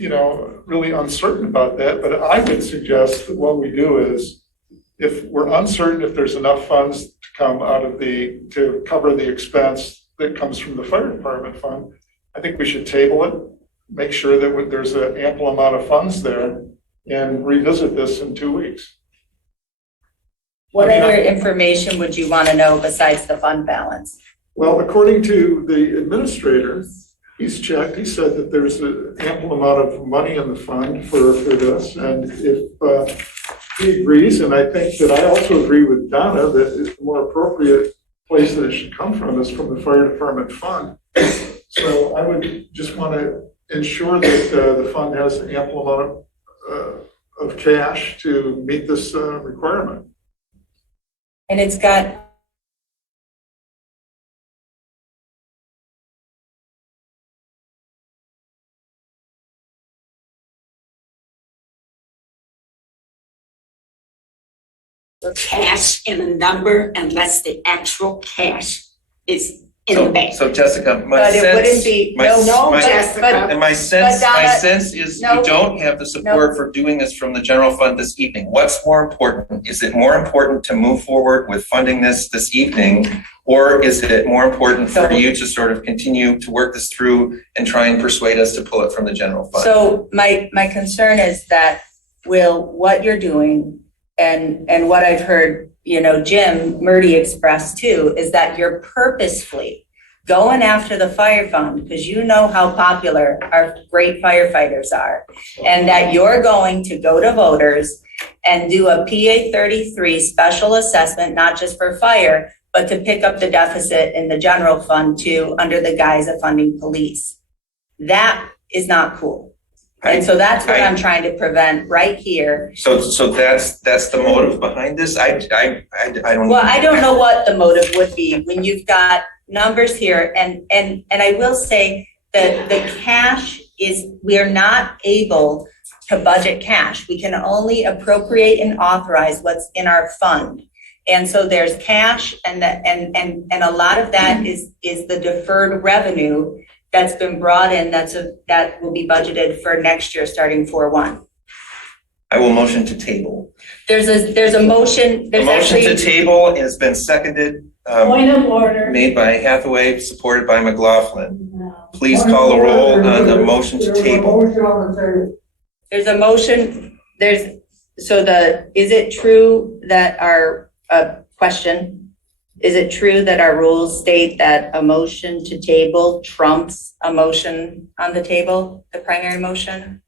really uncertain about that, but I would suggest that what we do is, if we're uncertain if there's enough funds to come out of to cover the expense that comes from the fire department fund, I think we should table it, make sure that there's an ample amount of funds there, and revisit this in 2 weeks. What other information would you want to know besides the fund balance? Well, according to the administrator, he's checked, he said that there's an ample amount of money in the fund for this, and if he agrees, and I think that I also agree with Donna that the more appropriate place that it should come from is from the fire department fund. So I would just want to ensure that the fund has an ample amount of cash to meet this requirement. And it's got cash in a number unless the actual cash is in the bank. So Jessica, my But it sense. wouldn't be- my- no, my- Jessica. And my sense Donna, is no. you don't have the support for doing this from the general fund this evening. What's more important? Is it more important to move forward with funding this evening? Or is it more important for you to sort of continue to work this through and try and persuade us to pull it from the general fund? So my concern is that, Will, what you're doing and what I've heard, Jim Murdy express too, is that you're purposefully going after the fire fund because you know how popular our great firefighters are, and that you're going to go to voters and do a PA 33 special assessment, not just for fire, but to pick up the deficit in the general fund too, under the guise of funding police. That is not cool. And so that's what I'm trying to prevent right here. So that's the motive behind this? I don't. Well, I don't know what the motive would be when you've got numbers here, and I will say that the cash is, we are not able to budget cash. We can only appropriate and authorize what's in our fund. And so there's cash, and a lot of that is the deferred revenue that's been brought in, that will be budgeted for next year, starting 4/1. I will motion to table. There's a motion, The motion to table has been seconded. Point of order. Made by Hathaway, supported by McLaughlin. Please call the roll on the motion to table. There's a motion, is it true that is it true that our rules state that a motion to table trumps a motion on the table, the primary motion?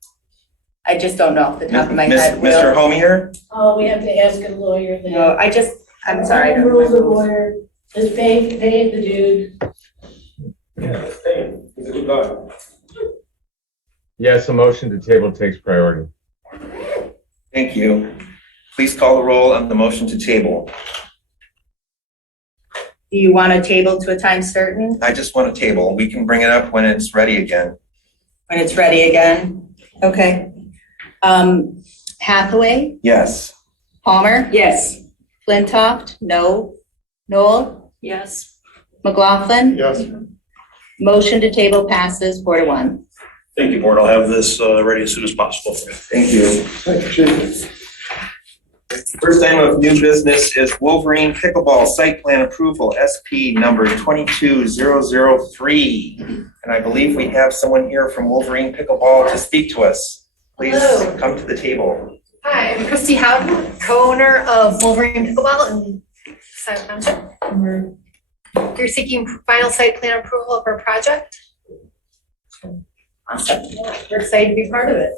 I just don't know off the top of my head. Mr. Homier? Oh, we have to ask a lawyer then. No, I'm sorry. I don't Rules of remember. order, just pay the dude. He's a good guy. Yes, a motion to table takes priority. Thank you. Please call the roll on the motion to table. Do you want to table to a time certain? I just want a table. We can bring it up when it's ready again. When it's ready again? Okay. Hathaway? Yes. Palmer? Yes. Flintoff? No. Noel? Yes. McLaughlin? Yes. Motion to table passes 4-1. Thank you, board. I'll have this ready as soon as possible. Thank you. First item of new business is Wolverine Pickleball Site Plan Approval, SP number 22003. And I believe we have someone here from Wolverine Pickleball to speak to us. Please Hello. come to the table. Hi, I'm Christy Howden, co-owner of Wolverine Pickleball in Scio Township. You're seeking final site plan approval of our project. Awesome. Yeah, we're excited to be part of it.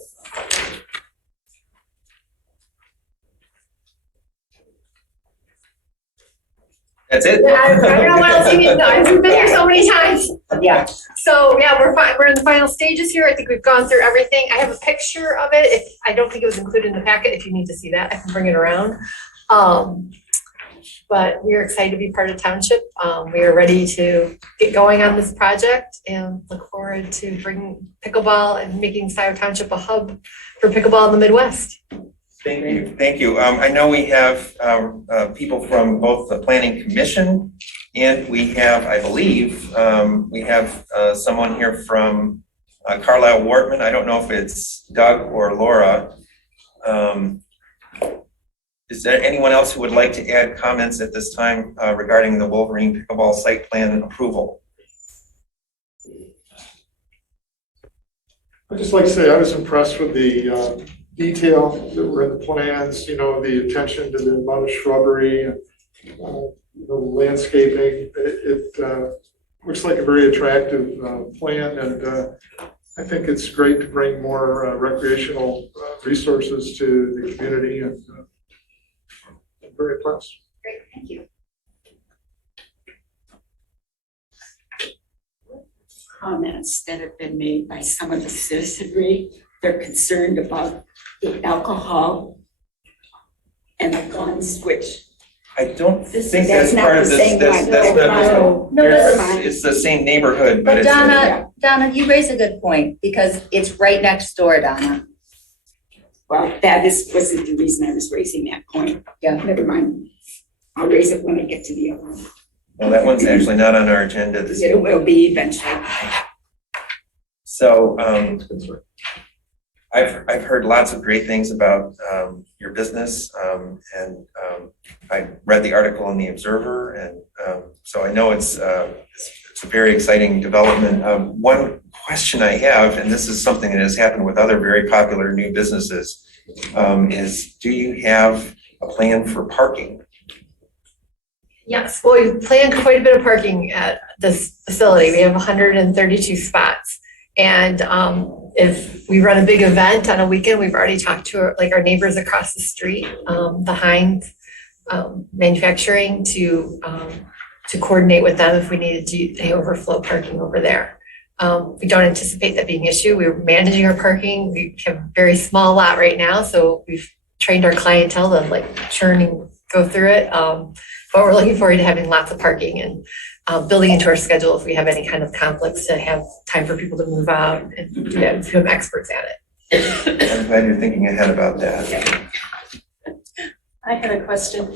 That's it? I don't know what else you need to know. I've been here so many times. Yeah. So yeah, we're in the final stages here. I think we've gone through everything. I have a picture of it. I don't think it was included in the packet. If you need to see that, I can bring it around. but we are excited to be part of Township. We are ready to get going on this project and look forward to bringing pickleball and making Scio Township a hub for pickleball in the Midwest. Thank you, thank you. I know we have people from both the Planning Commission and we have, I believe, we have someone here from Carlisle Wortman. I don't know if it's Doug or Laura. Is there anyone else who would like to add comments at this time regarding the Wolverine pickleball site plan approval? I'd just like to say I was impressed with the detail that were in the plans, the attention to the amount of shrubbery and the landscaping. It looks like a very attractive plan, and I think it's great to bring more recreational resources to the community, and I'm very impressed. Great, thank you. Comments that have been made by some of the citizenry. They're concerned about the alcohol and the guns, which I don't This- think that's that's not part the of this, same that's one. not, No, there's- that's- it's the same neighborhood, but But it's. Donna, you raise a good point because it's right next door, Donna. well, wasn't the reason I was raising that point. Yeah. Never mind. I'll raise it when I get to the other one. Well, that one's actually not on our agenda this It will be eventually. So, I've heard lots of great things about your business, and I read the article in the Observer, and so I know it's a very exciting development. One question I have, and this is something that has happened with other very popular new businesses, is do you have a plan for parking? Yes, well, we plan quite a bit of parking at this facility. We have 132 spots. And if we run a big event on a weekend, we've already talked to our neighbors across the street, behind manufacturing to coordinate with them if we needed to overflow parking over there. We don't anticipate that being an issue. We're managing our parking. We have a very small lot right now, so we've trained our clientele to churn and go through it. But we're looking forward to having lots of parking and building into our schedule if we have any kind of conflicts to have time for people to move out and do that, become experts at it. I'm glad you're thinking ahead about that. I had a question.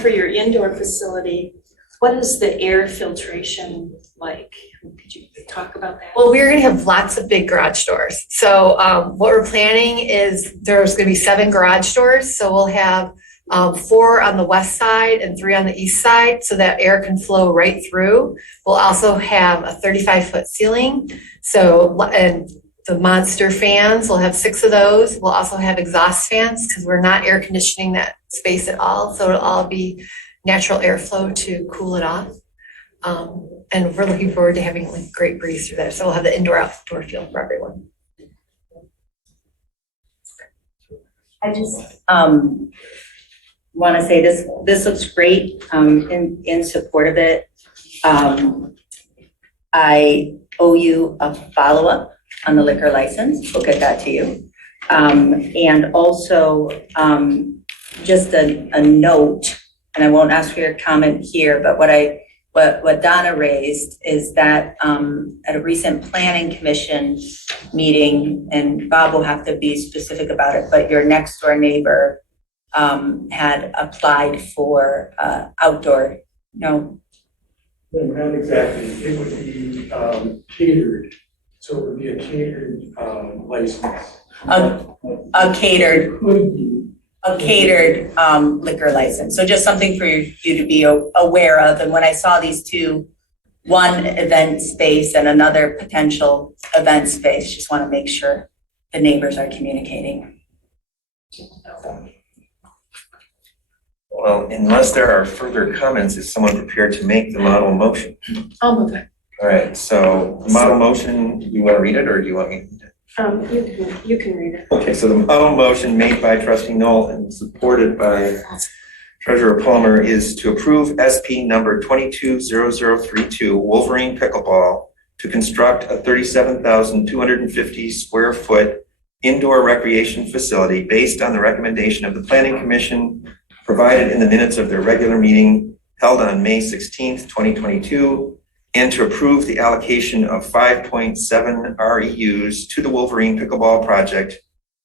For your indoor facility, what is the air filtration like? Could you talk about that? Well, we're gonna have lots of big garage doors. So what we're planning is there's gonna be 7 garage doors. So we'll have 4 on the west side and 3 on the east side so that air can flow right through. We'll also have a 35-foot ceiling. So, and the monster fans, we'll have 6 of those. We'll also have exhaust fans because we're not air conditioning that space at all. So it'll all be natural airflow to cool it off. And we're looking forward to having great breeze through there. So we'll have the indoor outdoor feel for everyone. I just want to say this looks great in support of it. I owe you a follow-up on the liquor license. We'll get that to you. And also just a note, and I won't ask for your comment here, but what Donna raised is that at a recent planning commission meeting, and Bob will have to be specific about it, but your next door neighbor had applied for outdoor, Not exactly. It would be catered. So it would be a catered license. A catered liquor license. So just something for you to be aware of. And when I saw these two, one event space and another potential event space, just want to make sure the neighbors are communicating. Well, unless there are further comments, is someone prepared to make the model motion? I'll move it. All right, so model motion, do you want to read it or do you want me to? You can read it. Okay, so the model motion made by trustee Knoll and supported by treasurer Palmer is to approve SP number 220032 Wolverine Pickleball to construct a 37,250 square foot indoor recreation facility based on the recommendation of the Planning Commission provided in the minutes of their regular meeting held on May 16th, 2022, and to approve the allocation of 5.7 REUs to the Wolverine Pickleball project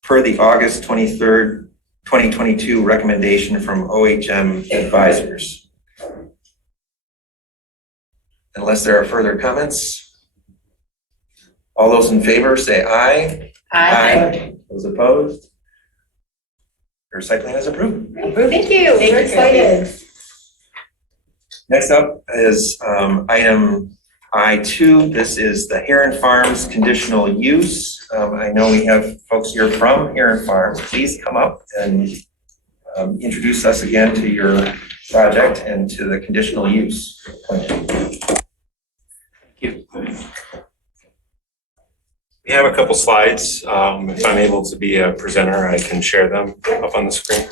per the August 23rd, 2022 recommendation from OHM advisors. Unless there are further comments, all those in favor say aye. Aye. Those opposed? Your site plan is approved. Thank you, we're excited. Next up is item I2. This is the Heron Farms conditional use. I know we have folks here from Heron Farms. Please come up and introduce us again to your project and to the conditional use plan. Thank you. We have a couple slides. If I'm able to be a presenter, I can share them up on the screen.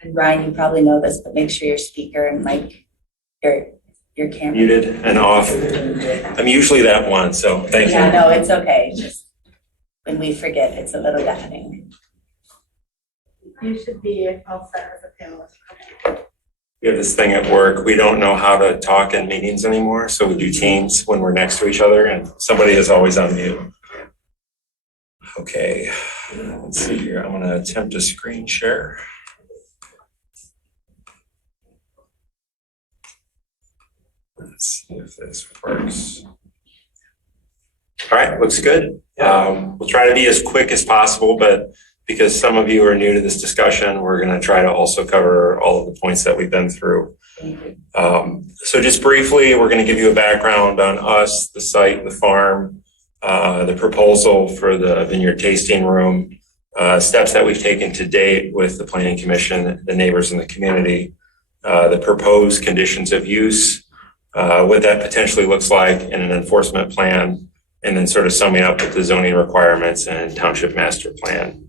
And Ryan, you probably know this, but make sure your speaker and mic, your camera. Muted and off. I'm usually that one, so thank you. Yeah, no, it's okay. Just when we forget, it's a little deafening. You should be all set as a panelist. We have this thing at work. We don't know how to talk in meetings anymore, so we do Teams when we're next to each other, and somebody is always on mute. Okay, let's see here. I'm going to attempt to screen share. Let's see if this works. All right, looks good. We'll try to be as quick as possible, but because some of you are new to this discussion, we're going to try to also cover all of the points that we've been through. So just briefly, we're going to give you a background on us, the site, the farm, the proposal for the vineyard tasting room, steps that we've taken to date with the Planning Commission, the neighbors in the community, the proposed conditions of use, what that potentially looks like in an enforcement plan, and then sort of summing up with the zoning requirements and township master plan.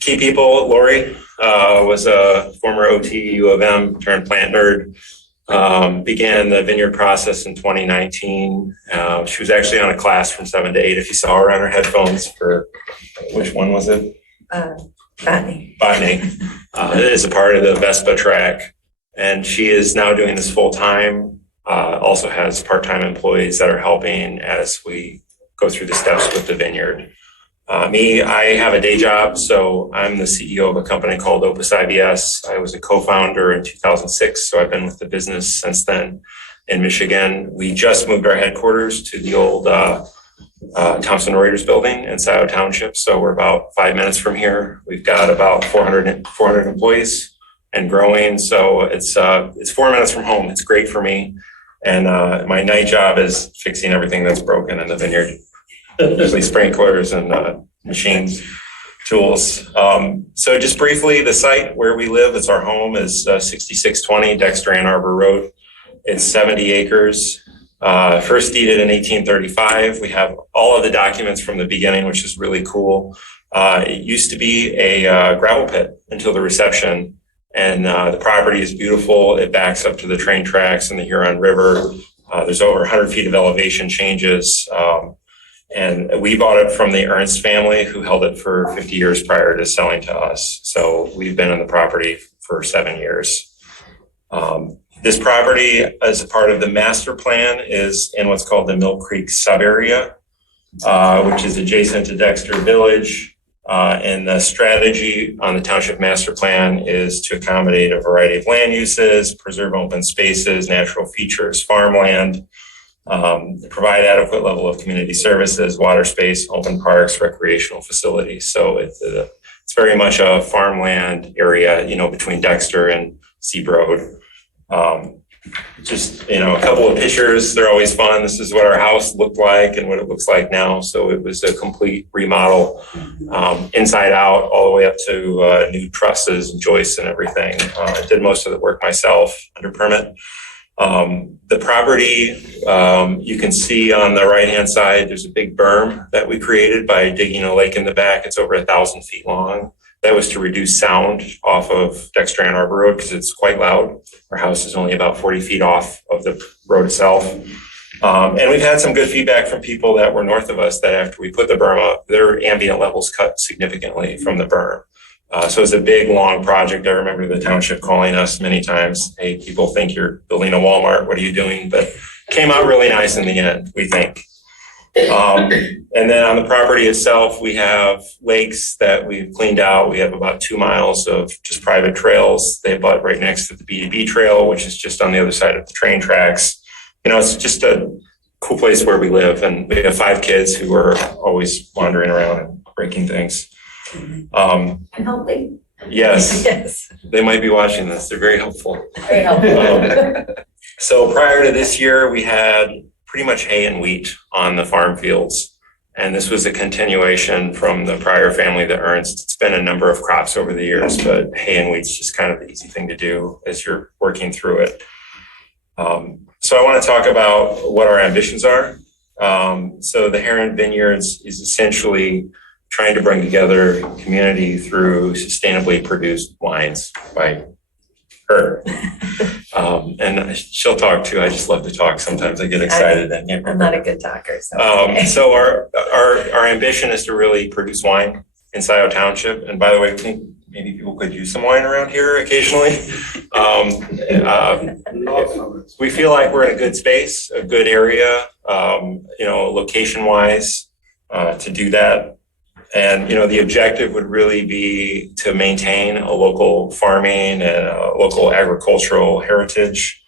Key people, Lori was a former OT U of M turned plant nerd, began the vineyard process in 2019. She was actually on a class from 7 to 8. If you saw her on her headphones for, which one was it? Botany. Botany. It is a part of the Vespa track. And she is now doing this full time. Also has part-time employees that are helping as we go through the steps with the vineyard. I have a day job, so I'm the CEO of a company called Opus IBS. I was a co-founder in 2006, so I've been with the business since then in Michigan. We just moved our headquarters to the old Thomson Reuters building in Scio Township, so we're about 5 minutes from here. We've got about 400 employees and growing, so it's 4 minutes from home. It's great for me, and my night job is fixing everything that's broken in the vineyard. Usually sprinklers and machines, tools. So just briefly, the site where we live, it's our home, is 6620 Dexter Ann Arbor Road. It's 70 acres. First deeded in 1835. We have all of the documents from the beginning, which is really cool. It used to be a gravel pit until the reception, and the property is beautiful. It backs up to the train tracks and the Huron River. There's over 100 feet of elevation changes. And we bought it from the Ernst family, who held it for 50 years prior to selling to us. So we've been on the property for 7 years. This property, as a part of the master plan, is in what's called the Mill Creek subarea, which is adjacent to Dexter Village. And the strategy on the township master plan is to accommodate a variety of land uses, preserve open spaces, natural features, farmland, provide adequate level of community services, water space, open parks, recreational facilities. So it's very much a farmland area, between Dexter and Seabrode. Just, a couple of pictures. They're always fun. This is what our house looked like and what it looks like now. So it was a complete remodel, inside out, all the way up to new trusses and joists and everything. I did most of the work myself under permit. The property, you can see on the right-hand side, there's a big berm that we created by digging a lake in the back. It's over 1,000 feet long. That was to reduce sound off of Dexter Ann Arbor Road because it's quite loud. Our house is only about 40 feet off of the road itself. And we've had some good feedback from people that were north of us that after we put the berm up, their ambient levels cut significantly from the berm. So it's a big, long project. I remember the township calling us many times, hey, people think you're building a Walmart, what are you doing? But it came out really nice in the end, we think. And then on the property itself, we have lakes that we've cleaned out. We have about 2 miles of just private trails. They butt right next to the B2B trail, which is just on the other side of the train tracks. You know, it's just a cool place where we live. And we have 5 kids who are always wandering around and breaking things. And helping. Yes. Yes. They might be watching this. They're very helpful. Very helpful. So prior to this year, we had pretty much hay and wheat on the farm fields. And this was a continuation from the prior family that Ernst. It's been a number of crops over the years, but hay and wheat's just kind of the easy thing to do as you're working through it. So I want to talk about what our ambitions are. So the Heron Vineyards is essentially trying to bring together community through sustainably produced wines by her. And she'll talk too. I just love to talk. Sometimes I get excited. I'm not a good talker, so. So our ambition is to really produce wine in Scio Township. And by the way, I think maybe people could use some wine around here occasionally. We feel like we're in a good space, a good area, location wise, to do that. And, the objective would really be to maintain a local farming and a local agricultural heritage,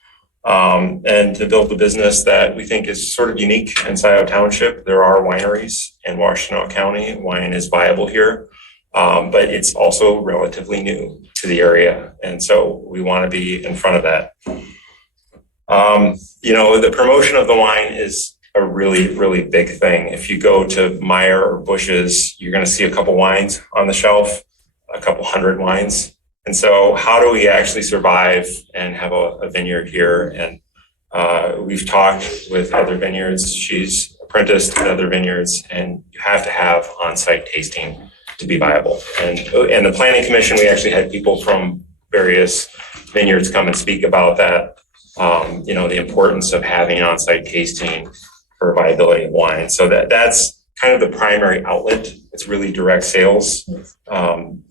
and to build a business that we think is sort of unique in Scio Township. There are wineries in Washtenaw County. Wine is viable here, but it's also relatively new to the area. And so we want to be in front of that. The promotion of the wine is a really, really big thing. If you go to Meyer or Bush's, you're going to see a couple wines on the shelf, a couple hundred wines. And so how do we actually survive and have a vineyard here? And we've talked with other vineyards. She's apprenticed at other vineyards, and you have to have on-site tasting to be viable. And the Planning Commission, we actually had people from various vineyards come and speak about that. The importance of having on-site tasting for viability of wine. So that's kind of the primary outlet. It's really direct sales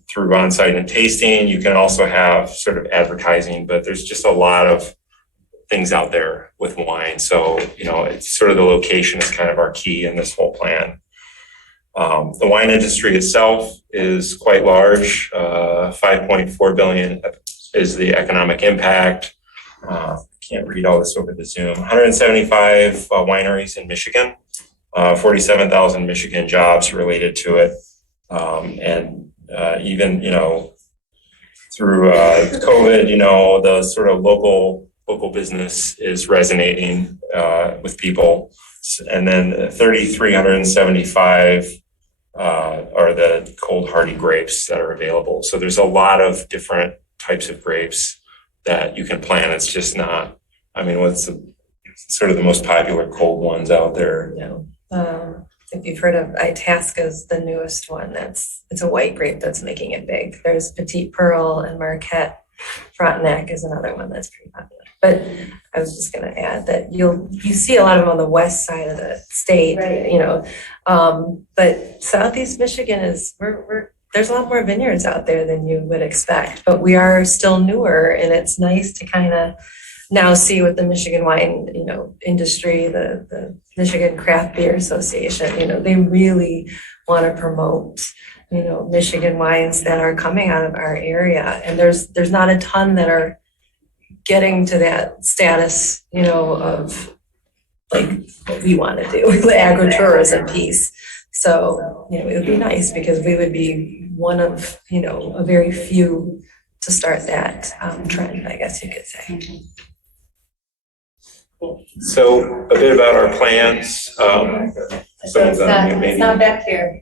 through on-site and tasting. You can also have sort of advertising, but there's just a lot of things out there with wine. So, it's sort of the location is kind of our key in this whole plan. The wine industry itself is quite large. 5.4 billion is the economic impact. Can't read all this over the Zoom. 175 wineries in Michigan, 47,000 Michigan jobs related to it. And even, through COVID, the sort of local business is resonating with people. And then 3,375 are the cold hardy grapes that are available. So there's a lot of different types of grapes that you can plant. It's just not, what's sort of the most popular cold ones out there? No. If you've heard of Itasca's the newest one, it's a white grape that's making it big. There's Petite Pearl and Marquette. Frontenac is another one that's pretty popular. But I was just going to add that you see a lot of them on the west side of the state, right. But Southeast Michigan is there's a lot more vineyards out there than you would expect, but we are still newer, and it's nice to kind of now see with the Michigan wine, industry, the Michigan Craft Beer Association, they really want to promote, Michigan wines that are coming out of our area. And there's not a ton that are getting to that status, of like what we want to do, the agritourism piece. So, it would be nice because we would be one of, a very few to start that trend, I guess you could say. So a bit about our plans. It's not back here.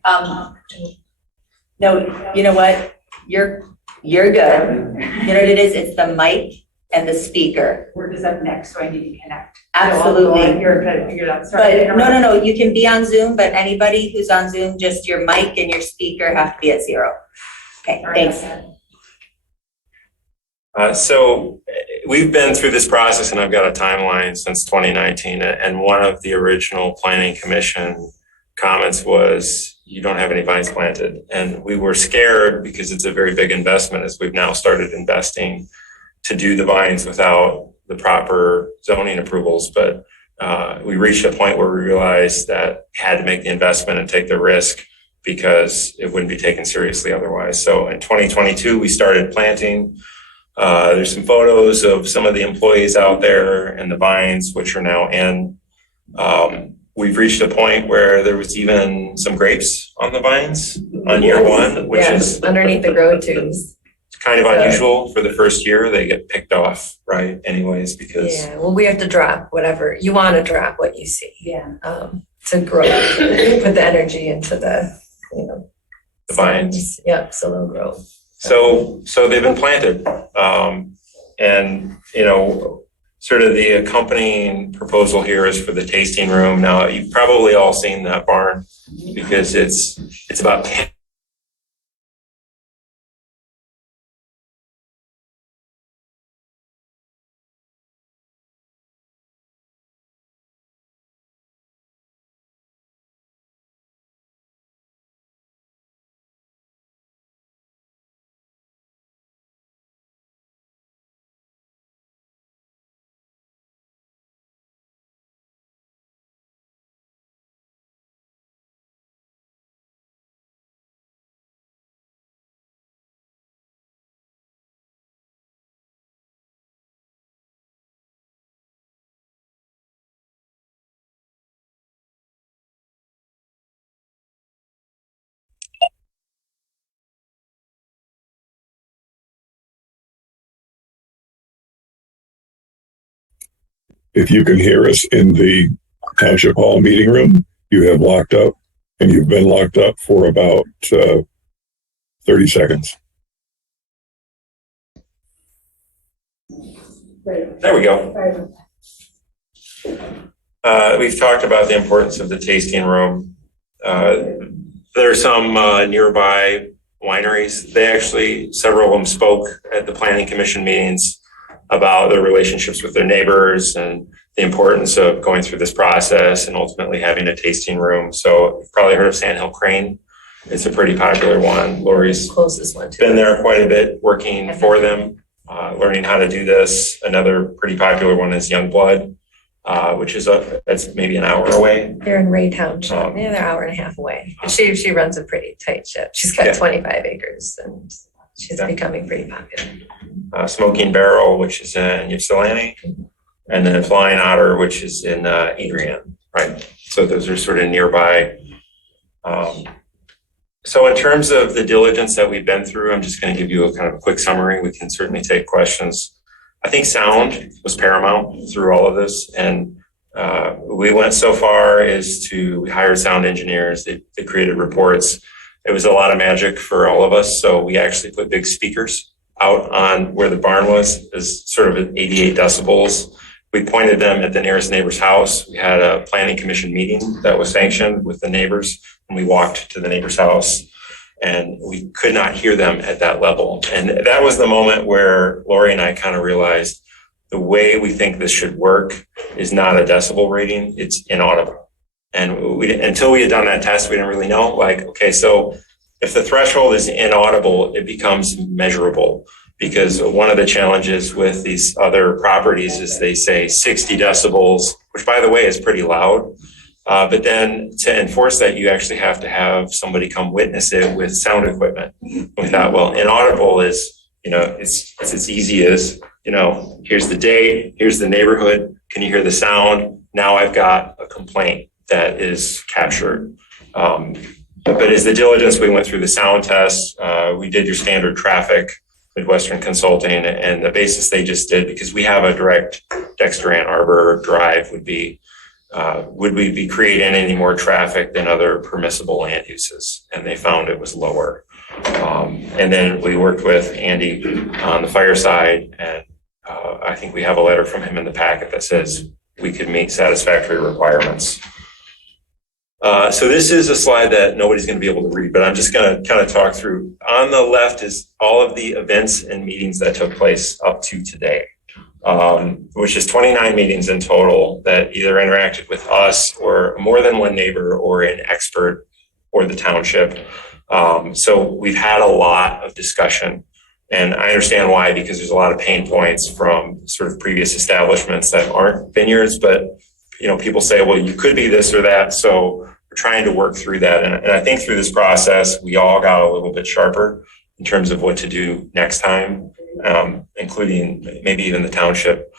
No, you know what? You're good. You know what it is? It's the mic and the speaker. Where does up next? So I need to connect. Absolutely. You're kind of figured out. But no. You can be on Zoom, but anybody who's on Zoom, just your mic and your speaker have to be at 0. Okay, thanks. So we've been through this process, and I've got a timeline since 2019. And one of the original planning commission comments was, you don't have any vines planted. And we were scared because it's a very big investment, as we've now started investing to do the vines without the proper zoning approvals. But we reached a point where we realized that we had to make the investment and take the risk, because it wouldn't be taken seriously otherwise. So in 2022, we started planting. There's some photos of some of the employees out there and the vines, which are now in. We've reached a point where there was even some grapes on the vines on year one, which is underneath the grow tubes. kind of unusual for the first year. They get picked off, right? Anyways, because Yeah, well, we have to drop whatever, you want to drop what you see. Yeah. To grow, put the energy into the, the vines. Yep, so they'll grow. So they've been planted. And, sort of the accompanying proposal here is for the tasting room. Now, you've probably all seen that barn, because it's about 10. If you can hear us in the Township Hall meeting room, you have locked up, and you've been locked up for about 30 seconds. There we go. We've talked about the importance of the tasting room. There are some nearby wineries. Several of them spoke at the planning commission meetings about their relationships with their neighbors and the importance of going through this process and ultimately having a tasting room. So you've probably heard of Sandhill Crane. It's a pretty popular one. Lori's closest one been there quite a bit working for them, learning how to do this. Another pretty popular one is Youngblood, which is that's maybe an hour away. They're in Ray Township. They're an hour and a half away. She runs a pretty tight ship. She's got 25 acres, and she's becoming pretty popular. Smoking Barrel, which is in Ypsilanti, and then Flying Otter, which is in Adrian, right? So those are sort of nearby. So in terms of the diligence that we've been through, I'm just going to give you a kind of a quick summary. We can certainly take questions. I think sound was paramount through all of this, and we went so far as we hired sound engineers. They created reports. It was a lot of magic for all of us, so we actually put big speakers out on where the barn was, as sort of at 88 decibels. We pointed them at the nearest neighbor's house. We had a planning commission meeting that was sanctioned with the neighbors, and we walked to the neighbor's house, and we could not hear them at that level. And that was the moment where Lori and I kind of realized the way we think this should work is not a decibel rating, it's inaudible. And until we had done that test, we didn't really know, okay, so if the threshold is inaudible, it becomes measurable, because one of the challenges with these other properties is they say 60 decibels, which by the way is pretty loud. But then to enforce that, you actually have to have somebody come witness it with sound equipment. We thought, well, inaudible is, it's as easy as, here's the date, here's the neighborhood, can you hear the sound? Now I've got a complaint that is captured. But as the diligence, we went through the sound tests, we did your standard traffic, Midwestern Consulting, and the basis they just did, because we have a direct Dexter Ann Arbor drive, would we be creating any more traffic than other permissible land uses? And they found it was lower. And then we worked with Andy on the fire side, and I think we have a letter from him in the packet that says we could meet satisfactory requirements. So this is a slide that nobody's going to be able to read, but I'm just going to kind of talk through. On the left is all of the events and meetings that took place up to today, which is 29 meetings in total that either interacted with us or more than one neighbor or an expert or the township. So we've had a lot of discussion, and I understand why, because there's a lot of pain points from sort of previous establishments that aren't vineyards, but people say, well, you could be this or that. So we're trying to work through that. And I think through this process, we all got a little bit sharper in terms of what to do next time, including maybe even the township.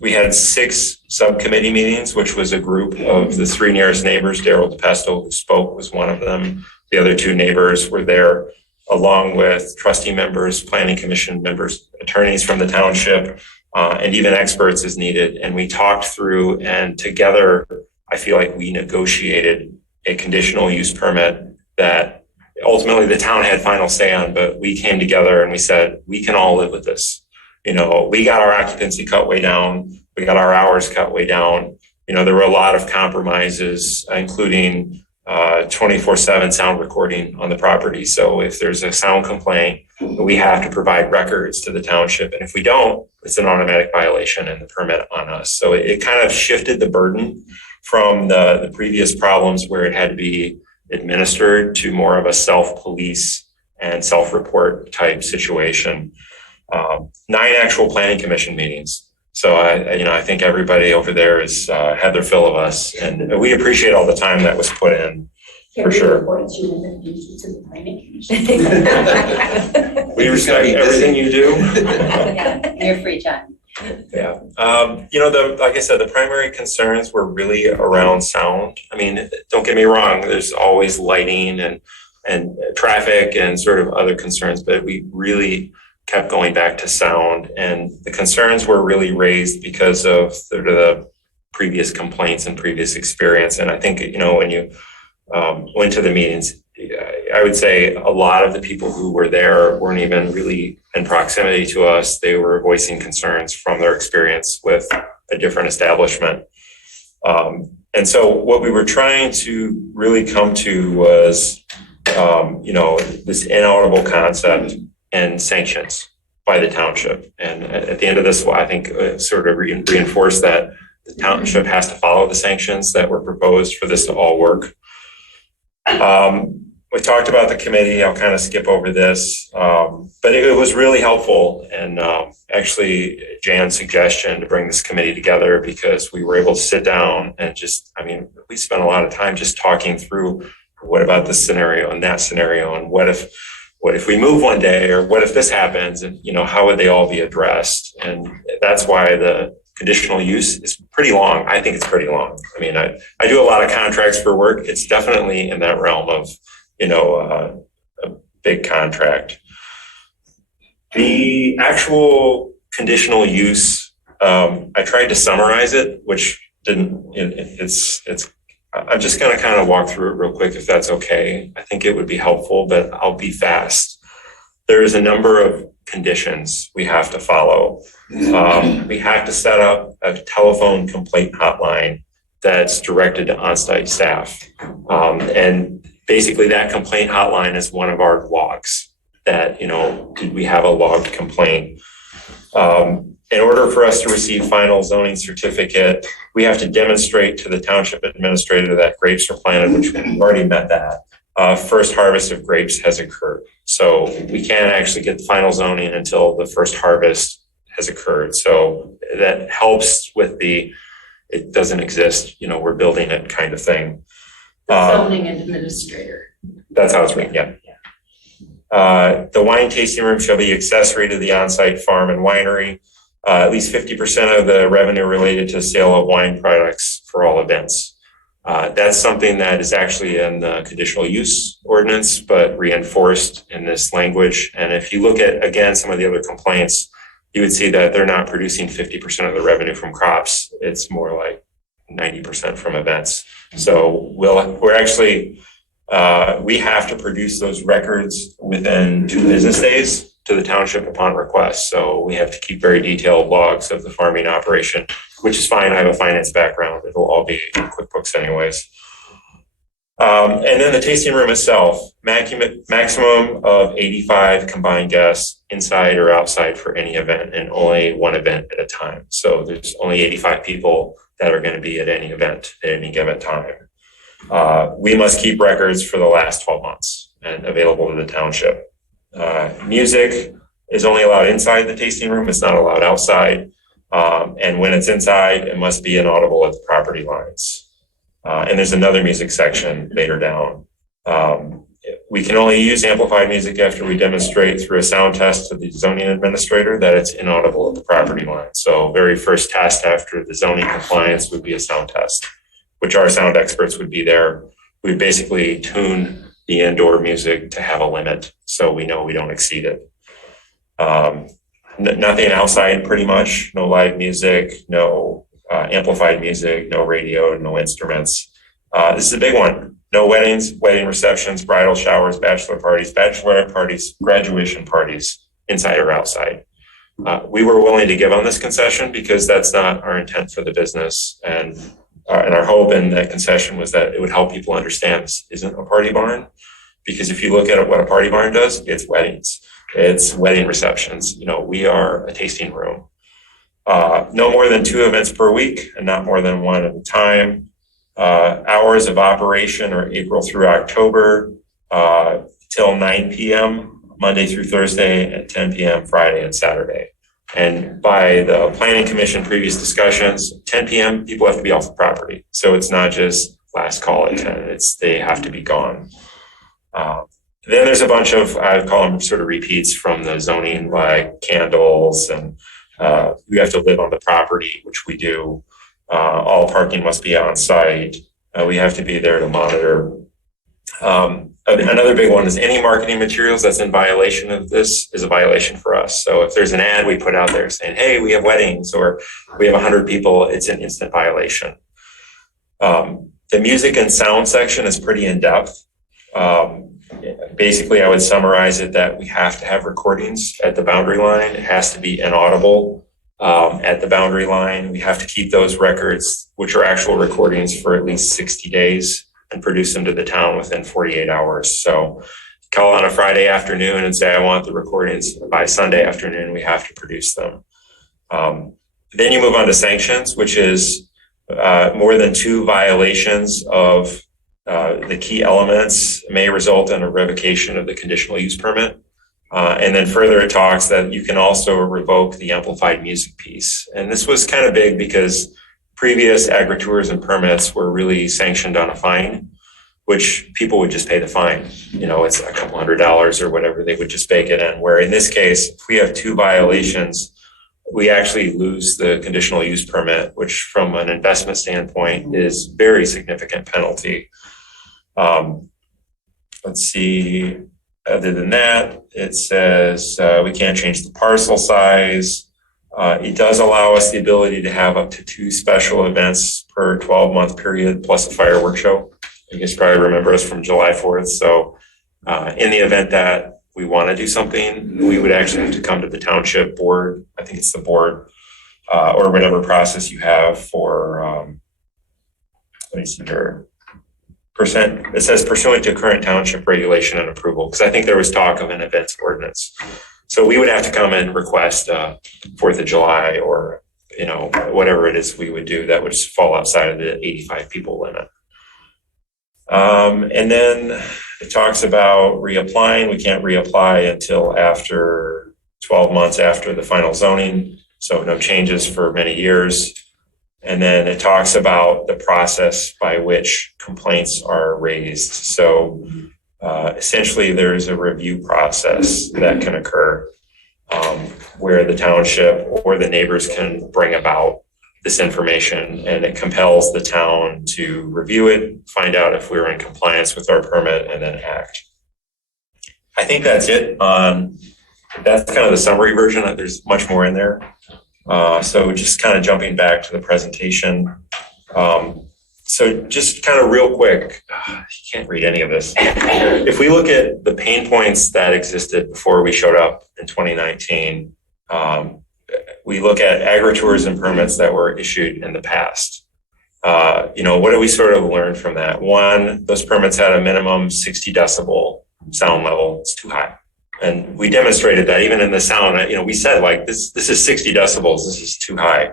We had 6 subcommittee meetings, which was a group of the 3 nearest neighbors. Daryl DePesto, who spoke, was one of them. The other 2 neighbors were there, along with trustee members, planning commission members, attorneys from the township, and even experts as needed. And we talked through, and together, I feel like we negotiated a conditional use permit that ultimately the town had final say on, but we came together and we said, we can all live with this. We got our occupancy cut way down. We got our hours cut way down. There were a lot of compromises, including 24/7 sound recording on the property. So if there's a sound complaint, we have to provide records to the township. And if we don't, it's an automatic violation and the permit on us. So it kind of shifted the burden from the previous problems where it had to be administered to more of a self-police and self-report type situation. 9 actual planning commission meetings. So I think everybody over there has had their fill of us, and we appreciate all the time that was put in, for sure. We respect everything you do. You're free, John. Yeah. Like I said, the primary concerns were really around sound. I mean, don't get me wrong, there's always lighting and traffic and sort of other concerns, but we really kept going back to sound, and the concerns were really raised because of the previous complaints and previous experience. And I think, when you went to the meetings, I would say a lot of the people who were there weren't even really in proximity to us. They were voicing concerns from their experience with a different establishment. And so what we were trying to really come to was, this inaudible concept and sanctions by the township. And at the end of this, I think sort of reinforce that the township has to follow the sanctions that were proposed for this to all work. We talked about the committee. I'll kind of skip over this, but it was really helpful. And actually, Jan's suggestion to bring this committee together, because we were able to sit down and we spent a lot of time just talking through what about this scenario and that scenario, and what if we move one day, or what if this happens, and how would they all be addressed? And that's why the conditional use is pretty long. I think it's pretty long. I mean, I do a lot of contracts for work. It's definitely in that realm of, a big contract. The actual conditional use, I tried to summarize it, which didn't, I'm just going to kind of walk through it real quick, if that's okay. I think it would be helpful, but I'll be fast. There is a number of conditions we have to follow. We have to set up a telephone complaint hotline that's directed to on-site staff. And basically that complaint hotline is one of our logs that, did we have a logged complaint? In order for us to receive final zoning certificate, we have to demonstrate to the township administrator that grapes are planted, which we've already met that. First harvest of grapes has occurred. So we can't actually get the final zoning until the first harvest has occurred. So that helps with it doesn't exist, we're building it kind of thing. Zoning administrator. That's how it's written, yeah. The wine tasting room shall be accessory to the on-site farm and winery. At least 50% of the revenue related to the sale of wine products for all events. That's something that is actually in the conditional use ordinance, but reinforced in this language. And if you look at, again, some of the other complaints, you would see that they're not producing 50% of the revenue from crops. It's more like 90% from events. So we're actually, we have to produce those records within 2 business days to the township upon request. So we have to keep very detailed logs of the farming operation, which is fine. I have a finance background. It'll all be in QuickBooks anyways. And then the tasting room itself, maximum of 85 combined guests inside or outside for any event, and only one event at a time. So there's only 85 people that are going to be at any event at any given time. We must keep records for the last 12 months and available to the township. Music is only allowed inside the tasting room. It's not allowed outside. And when it's inside, it must be inaudible at the property lines. And there's another music section later down. We can only use amplified music after we demonstrate through a sound test to the zoning administrator that it's inaudible at the property line. So very first test after the zoning compliance would be a sound test, which our sound experts would be there. We basically tune the indoor music to have a limit so we know we don't exceed it. Nothing outside pretty much, no live music, no amplified music, no radio, no instruments. This is a big one. No weddings, wedding receptions, bridal showers, bachelorette parties, graduation parties, inside or outside. We were willing to give on this concession because that's not our intent for the business. And our hope in that concession was that it would help people understand this isn't a party barn. Because if you look at what a party barn does, it's weddings, it's wedding receptions. You know, we are a tasting room. No more than 2 events per week and not more than 1 at a time. Hours of operation are April through October till 9 p.m. Monday through Thursday, and 10 p.m. Friday and Saturday. And by the Planning Commission previous discussions, 10 p.m. people have to be off the property. So it's not just last call at 10, they have to be gone. Then there's a bunch of, I call them sort of repeats from the zoning, like candles, and we have to live on the property, which we do. All parking must be on site. We have to be there to monitor. Another big one is any marketing materials that's in violation of this is a violation for us. So if there's an ad we put out there saying, hey, we have weddings or we have 100 people, it's an instant violation. The music and sound section is pretty in-depth. Basically, I would summarize it that we have to have recordings at the boundary line. It has to be inaudible at the boundary line. We have to keep those records, which are actual recordings, for at least 60 days and produce them to the town within 48 hours. So call on a Friday afternoon and say, I want the recordings by Sunday afternoon, we have to produce them. Then you move on to sanctions, which is more than 2 violations of the key elements may result in a revocation of the conditional use permit. And then further, it talks that you can also revoke the amplified music piece. And this was kind of big because previous agritourism permits were really sanctioned on a fine, which people would just pay the fine. You know, it's a couple $100 or whatever, they would just bake it in. Where in this case, if we have 2 violations, we actually lose the conditional use permit, which from an investment standpoint is very significant penalty. Let's see, other than that, it says we can't change the parcel size. It does allow us the ability to have up to 2 special events per 12-month period, plus a fireworks show. You guys probably remember us from July 4th. So in the event that we want to do something, we would actually have to come to the township board. I think it's the board or whatever process you have for, let me see here. It says pursuant to current township regulation and approval, because I think there was talk of an events ordinance. So we would have to come and request 4th of July or, you know, whatever it is we would do that would just fall outside of the 85 people limit. And then it talks about reapplying. We can't reapply until after 12 months after the final zoning. So no changes for many years. And then it talks about the process by which complaints are raised. So essentially there's a review process that can occur where the township or the neighbors can bring about this information, and it compels the town to review it, find out if we're in compliance with our permit, and then act. I think that's it. That's kind of the summary version. There's much more in there. So just kind of jumping back to the presentation. So just kind of real quick, you can't read any of this. If we look at the pain points that existed before we showed up in 2019, we look at agritourism permits that were issued in the past. What do we sort of learn from that? One, those permits had a minimum 60 decibel sound level. It's too high. And we demonstrated that even in the sound, we said like, this is 60 decibels. This is too high.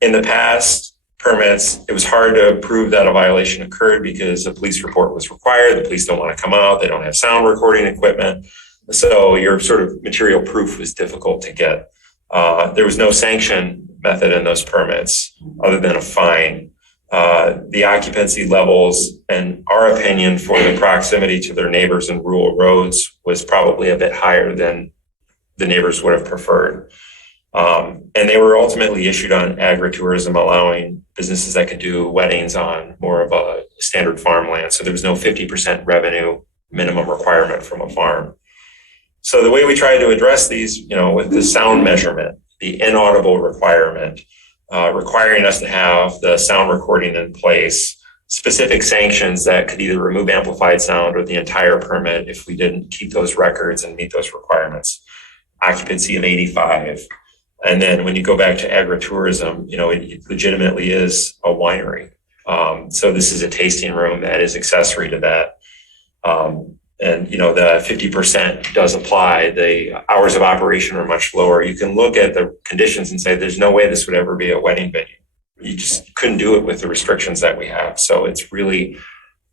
In the past permits, it was hard to prove that a violation occurred because a police report was required. The police don't want to come out. They don't have sound recording equipment. So your sort of material proof was difficult to get. There was no sanction method in those permits other than a fine. The occupancy levels, in our opinion, for the proximity to their neighbors and rural roads was probably a bit higher than the neighbors would have preferred. And they were ultimately issued on agritourism, allowing businesses that could do weddings on more of a standard farmland. So there was no 50% revenue minimum requirement from a farm. So the way we try to address these, with the sound measurement, the inaudible requirement, requiring us to have the sound recording in place, specific sanctions that could either remove amplified sound or the entire permit if we didn't keep those records and meet those requirements. Occupancy of 85. And then when you go back to agritourism, it legitimately is a winery. So this is a tasting room that is accessory to that. And the 50% does apply. The hours of operation are much lower. You can look at the conditions and say, there's no way this would ever be a wedding venue. You just couldn't do it with the restrictions that we have. So it's really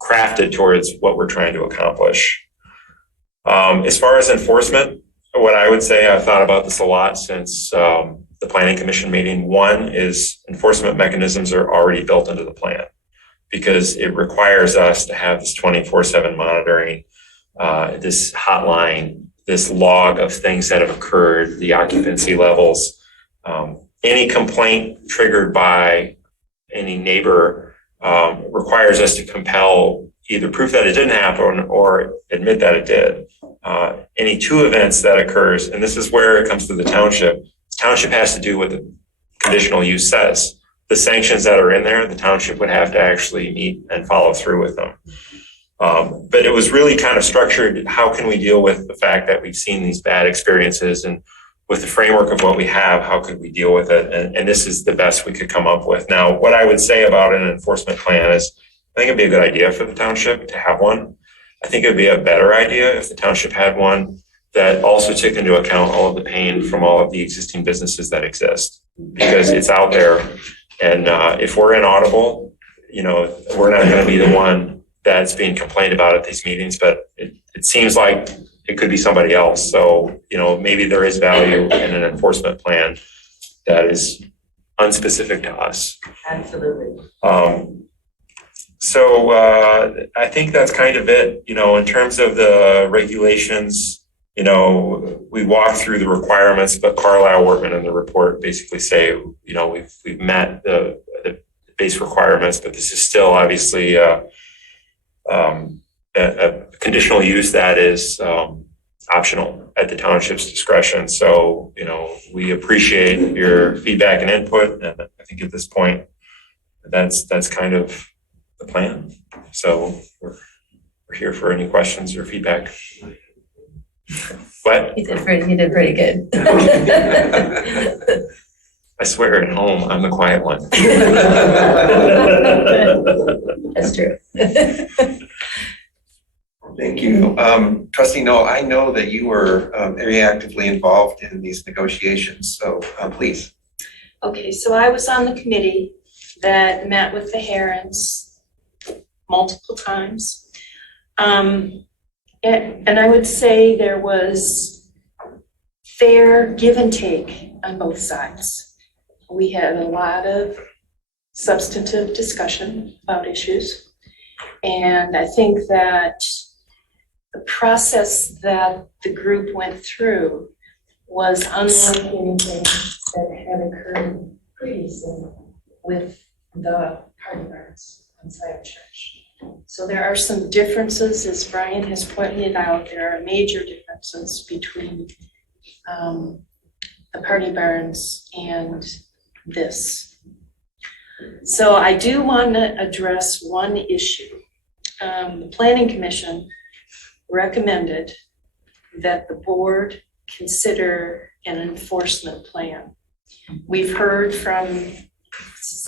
crafted towards what we're trying to accomplish. As far as enforcement, what I would say, I've thought about this a lot since the Planning Commission meeting. One is enforcement mechanisms are already built into the plan because it requires us to have this 24/7 monitoring, this hotline, this log of things that have occurred, the occupancy levels. Any complaint triggered by any neighbor requires us to compel either proof that it didn't happen or admit that it did. Any two events that occurs, and this is where it comes to the township has to do what the conditional use says. The sanctions that are in there, the township would have to actually meet and follow through with them. But it was really kind of structured, how can we deal with the fact that we've seen these bad experiences, and with the framework of what we have, how could we deal with it? And this is the best we could come up with. Now, what I would say about an enforcement plan is, I think it'd be a good idea for the township to have one. I think it'd be a better idea if the township had one that also took into account all of the pain from all of the existing businesses that exist, because it's out there. And if we're inaudible, we're not going to be the one that's being complained about at these meetings, but it seems like it could be somebody else. So, maybe there is value in an enforcement plan that is unspecific to us. Absolutely. So I think that's kind of it, in terms of the regulations, we walk through the requirements, but Carlisle, Wortman, and the report basically say, we've met the base requirements, but this is still obviously a conditional use that is optional at the township's discretion. So, we appreciate your feedback and input. And I think at this point, that's kind of the plan. So we're here for any questions or feedback. What? You did pretty good. I swear at home, I'm the quiet one. That's true. Thank you. Trustee Noel, I know that you were very actively involved in these negotiations, so please. Okay, so I was on the committee that met with the Herons multiple times. And I would say there was fair give and take on both sides. We had a lot of substantive discussion about issues. And I think that the process that the group went through was unlike anything that had occurred previously with the party barns on Scio Church. So there are some differences, as Brian has pointed out. There are major differences between the party barns and this. So I do want to address one issue. The Planning Commission recommended that the board consider an enforcement plan. We've heard from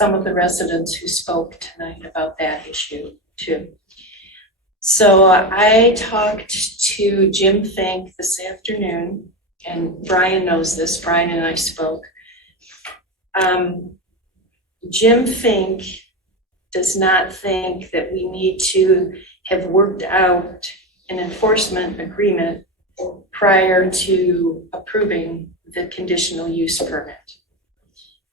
some of the residents who spoke tonight about that issue too. So I talked to Jim Fink this afternoon, and Brian knows this, Brian and I spoke. Jim Fink does not think that we need to have worked out an enforcement agreement prior to approving the conditional use permit.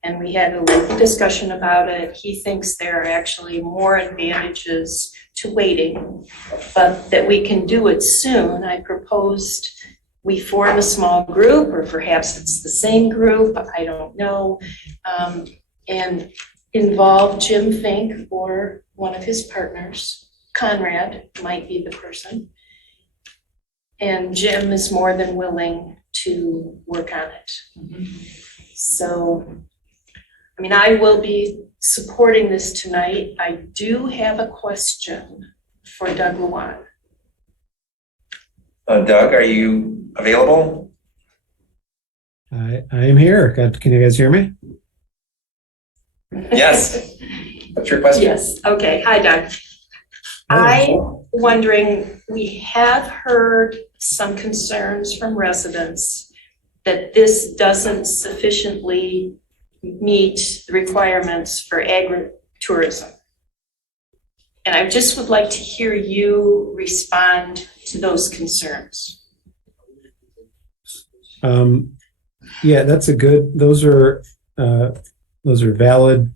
And we had a lengthy discussion about it. He thinks there are actually more advantages to waiting, but that we can do it soon. I proposed we form a small group, or perhaps it's the same group, I don't know, and involve Jim Fink or one of his partners. Conrad might be the person. And Jim is more than willing to work on it. So, I mean, I will be supporting this tonight. I do have a question for Doug Luan. Doug, are you available? I am here. Can you guys hear me? Yes. What's your question? Yes. Okay. Hi, Doug. I'm wondering, we have heard some concerns from residents that this doesn't sufficiently meet the requirements for agritourism. And I just would like to hear you respond to those concerns. Yeah, that's those are valid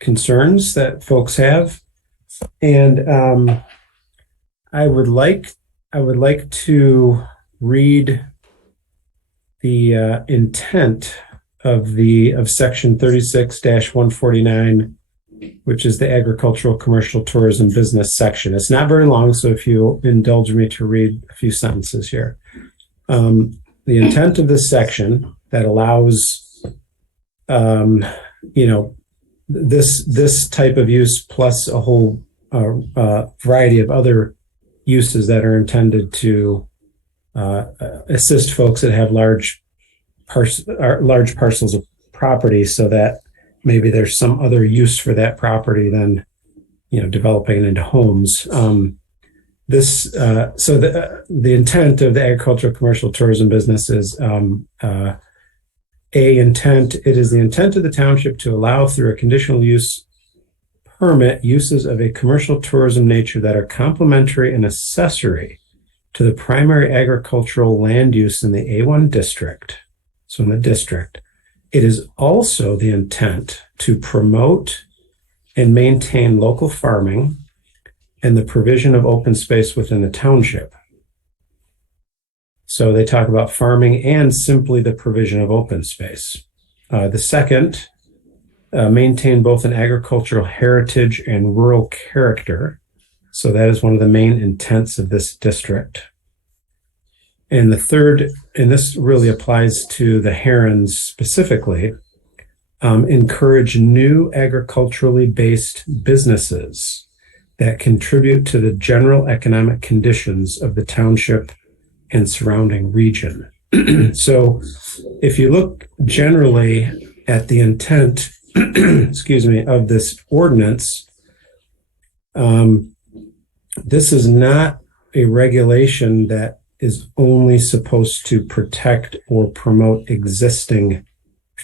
concerns that folks have. And I would like to read the intent of section 36-149, which is the agricultural commercial tourism business section. It's not very long, so if you indulge me to read a few sentences here. The intent of this section that allows this type of use plus a whole variety of other uses that are intended to assist folks that have large parcels of property, so that maybe there's some other use for that property than developing it into homes. The intent of the agricultural commercial tourism business is it is the intent of the township to allow through a conditional use permit uses of a commercial tourism nature that are complementary and accessory to the primary agricultural land use in the A1 district. So in the district, it is also the intent to promote and maintain local farming and the provision of open space within the township. So they talk about farming and simply the provision of open space. The second, maintain both an agricultural heritage and rural character. So that is one of the main intents of this district. And the third, and this really applies to the herons specifically, encourage new agriculturally based businesses that contribute to the general economic conditions of the township and surrounding region. So if you look generally at the intent, of this ordinance, this is not a regulation that is only supposed to protect or promote existing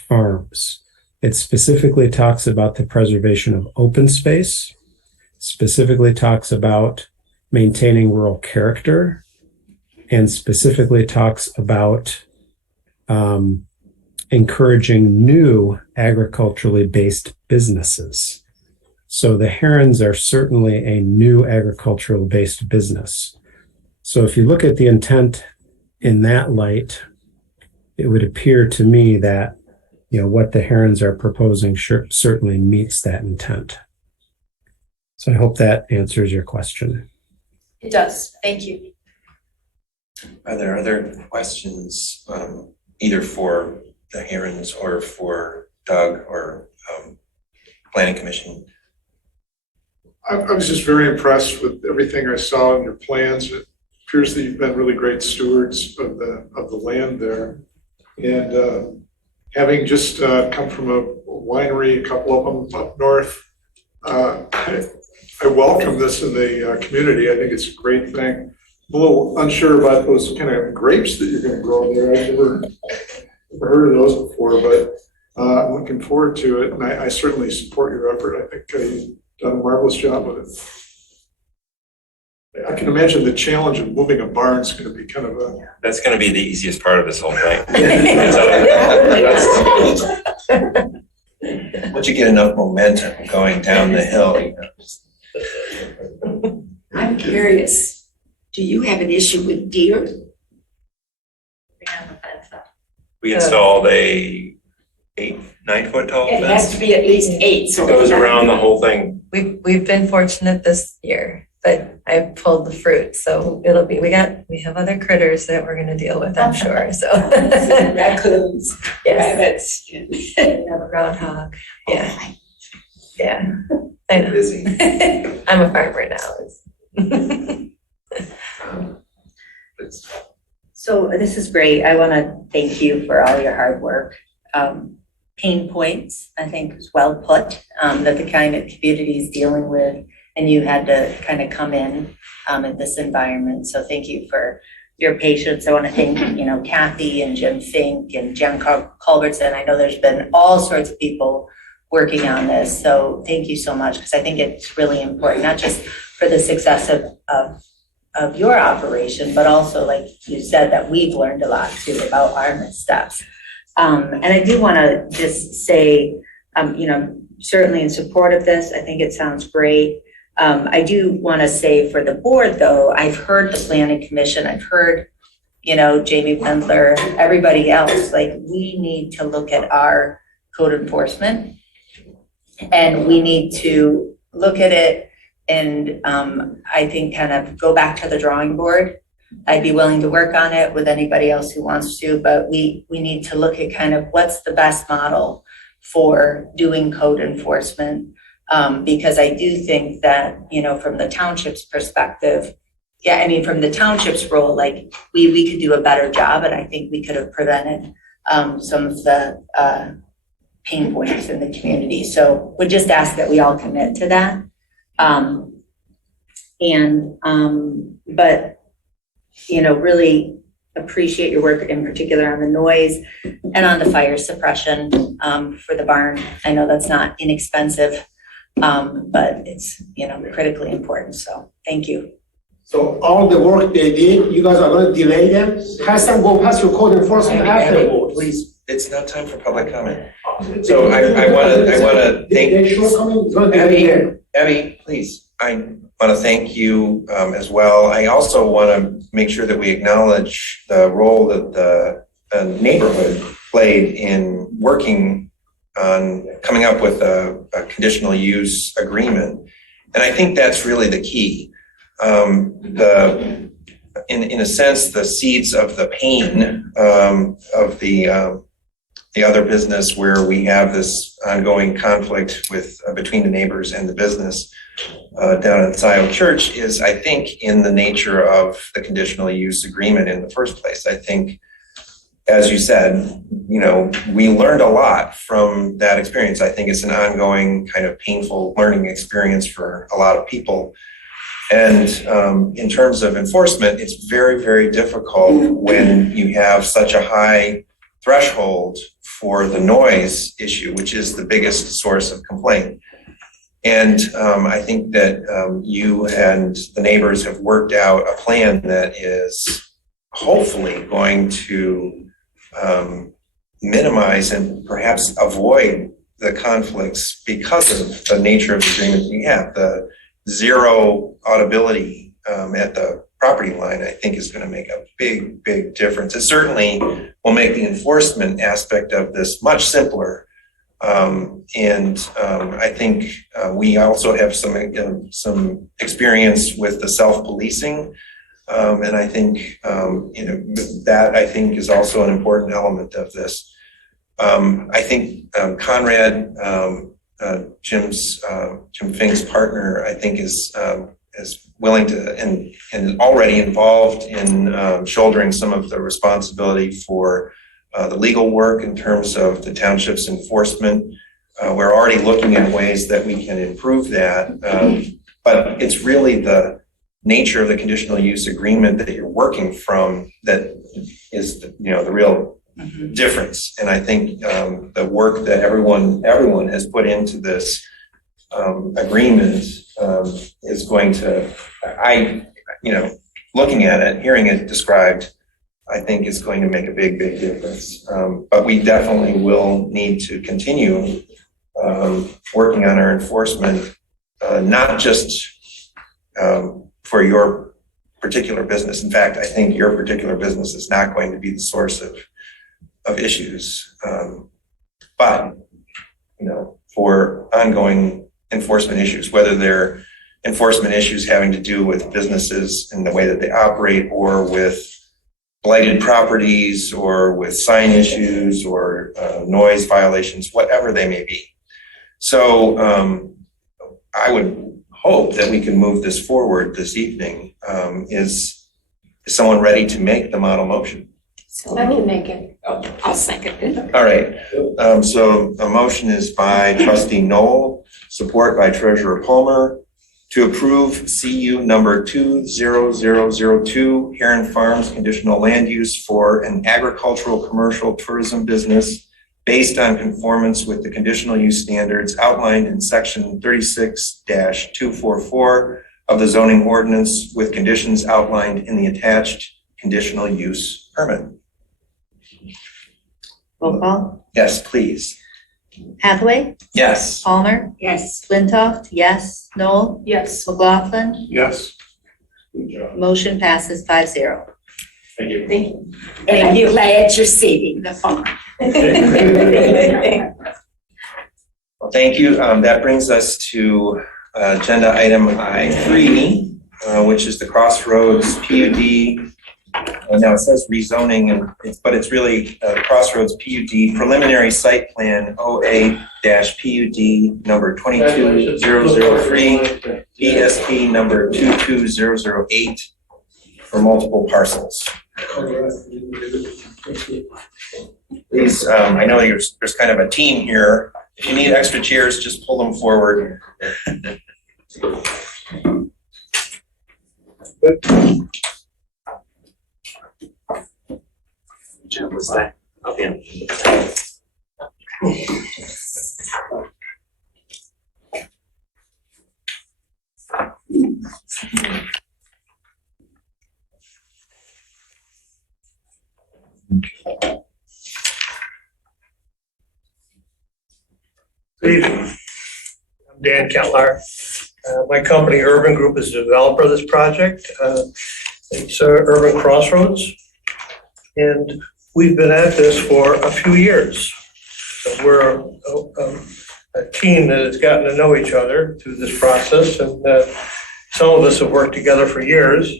farms. It specifically talks about the preservation of open space, specifically talks about maintaining rural character, and specifically talks about encouraging new agriculturally based businesses. So the herons are certainly a new agricultural based business. So if you look at the intent in that light, it would appear to me that what the herons are proposing certainly meets that intent. So I hope that answers your question. It does. Thank you. Are there other questions, either for the herons or for Doug or Planning Commission? I was just very impressed with everything I saw in your plans. It appears that you've been really great stewards of the land there. And having just come from a winery, a couple of them up north. I welcome this in the community. I think it's a great thing. I'm a little unsure about those kind of grapes that you're going to grow there. I've never heard of those before, but I'm looking forward to it, and I certainly support your effort. I think you've done a marvelous job with it. I can imagine the challenge of moving a barn is going to be kind of a... That's going to be the easiest part of this whole thing. Once you get enough momentum going down the hill, you know. I'm curious, do you have an issue with deer? We installed a 8-9 foot tall It fence. has to be at least 8, so. It goes around the whole thing. We've been fortunate this year, but I pulled the fruit, so it'll be, we have other critters that we're gonna deal with, I'm sure, so. Raccoons, rabbits. We have a groundhog, yeah. Yeah, I know. Busy. I'm a farmer now. So this is great. I want to thank you for all your hard work. Pain points, I think, is well put, that the kind of community is dealing with, and you had to kind of come in this environment. So thank you for your patience. I want to thank, Kathy and Jim Fink and Jen Culbertson. I know there's been all sorts of people working on this. So thank you so much, because I think it's really important, not just for the success of your operation, but also, like you said, that we've learned a lot too about our missteps. And I do want to just say, certainly in support of this. I think it sounds great. I do want to say for the board, though, I've heard the planning commission, I've heard, Jamie Pendler, everybody else, like, we need to look at our code enforcement, and we need to look at it and I think kind of go back to the drawing board. I'd be willing to work on it with anybody else who wants to, but we need to look at kind of what's the best model for doing code enforcement. Because I do think that, from the township's perspective, from the township's role, like, we could do a better job, and I think we could have prevented some of the pain points in the community. So we just ask that we all commit to that. But really appreciate your work, in particular on the noise and on the fire suppression for the barn. I know that's not inexpensive, but it's, critically important. So thank you. So all the work they did, you guys are going to delay them? Have them go past your code enforcement afterwards. Please, it's not time for public comment. So I want to thank Abby, please. I want to thank you as well. I also want to make sure that we acknowledge the role that the neighborhood played in working on coming up with a conditional use agreement. And I think that's really the key. In a sense, the seeds of the pain of the other business, where we have this ongoing conflict with between the neighbors and the business down at Scio Church, is, I think, in the nature of the conditional use agreement in the first place. I think, as you said, we learned a lot from that experience. I think it's an ongoing kind of painful learning experience for a lot of people. And in terms of enforcement, it's very, very difficult when you have such a high threshold for the noise issue, which is the biggest source of complaint. And I think that you and the neighbors have worked out a plan that is hopefully going to minimize and perhaps avoid the conflicts because of the nature of the agreement we have. The zero audibility at the property line, I think, is going to make a big, big difference. It certainly will make the enforcement aspect of this much simpler. I think we also have some experience with the self-policing. And I think, that I think is also an important element of this. I think Conrad, Jim Fink's partner, I think is willing to and already involved in shouldering some of the responsibility for the legal work in terms of the township's enforcement. we're already looking at ways that we can improve that. But it's really the nature of the conditional use agreement that you're working from that is, the real difference. And I think the work that everyone has put into this agreement is going to, looking at it, hearing it described, I think is going to make a big, big difference. But we definitely will need to continue working on our enforcement, not just for your particular business. In fact, I think your particular business is not going to be the source of issues. But, for ongoing enforcement issues, whether they're enforcement issues having to do with businesses and the way that they operate, or with blighted properties, or with sign issues, or noise violations, whatever they may be. So I would hope that we can move this forward this evening. Is someone ready to make the model motion? So I can make it. I'll second it. All right. So a motion is by Trustee Knoll, support by Treasurer Palmer, to approve CU number 20002, Heron Farms conditional land use for an agricultural commercial tourism business based on conformance with the conditional use standards outlined in section 36-244 of the zoning ordinance, with conditions outlined in the attached conditional use permit. Roll call. Yes, please. Hathaway, Yes. Palmer, Yes. Flintoff, yes, Noel, Yes. McLaughlin, Yes. motion passes 5-0. Thank you. Thank you. And I'm glad you're saving the farm. Well, thank you. That brings us to agenda item I3, which is the Crossroads PUD. Now it says rezoning, but it's really Crossroads PUD preliminary site plan OA-PUD number 22003, ESP number 22008 for multiple parcels. Please, I know there's kind of a team here. If you need extra chairs, just pull them forward. Jim, was that up in? Good evening. I'm Dan Kettler. My company, Urban Group, is the developer of this project. It's Urban Crossroads. And we've been at this for a few years. So we're a team that has gotten to know each other through this process. And some of us have worked together for years,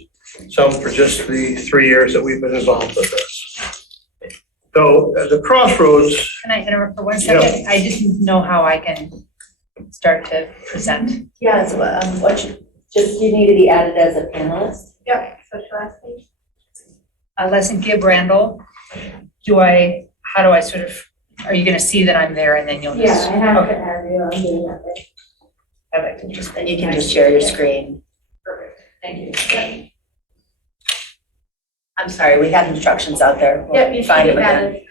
some for just the 3 years that we've been involved with this. So the Crossroads. Can I interrupt for 1 second? Yeah. I just know how I can start to present. Yeah, so you need to be added as a panelist. Yeah, so last page. Leslie Gibb Randall. How do I sort of, are you gonna see that I'm there and then you'll just? Yeah, I have Okay. to have you, I'm doing that. Then you can just share your screen. Perfect, thank you. I'm sorry, we have instructions out there. We'll Yep, you should find be them again. added.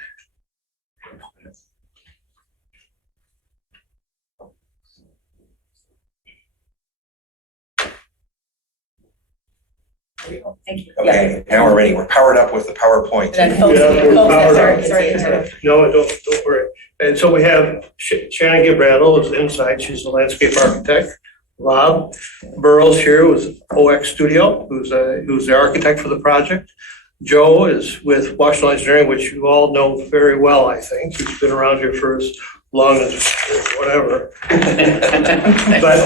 Thank you. Okay, now we're ready. We're powered up with the PowerPoint. And then folks, Yeah, we're folks powered that up. sorry. No, don't worry. And so we have Shannon Gibb Randall is inside. She's a landscape architect. Rob Burrows here with OX Studio, who's the architect for the project. Joe is with Washington Engineering, which you all know very well, I think. He's been around here for as long as whatever. But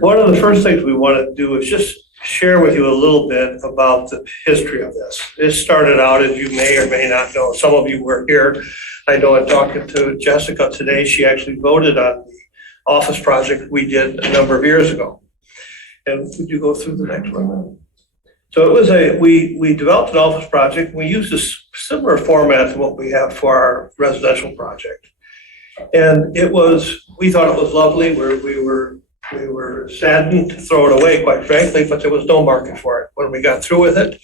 one of the first things we want to do is just share with you a little bit about the history of this. This started out, as you may or may not know, some of you were here. I know in talking to Jessica today, she actually voted on the office project we did a number of years ago. And would you go through the next one? So it was we developed an office project. We used a similar format to what we have for our residential project. And we thought it was lovely. We were saddened to throw it away, quite frankly, but there was no market for it. When we got through with it,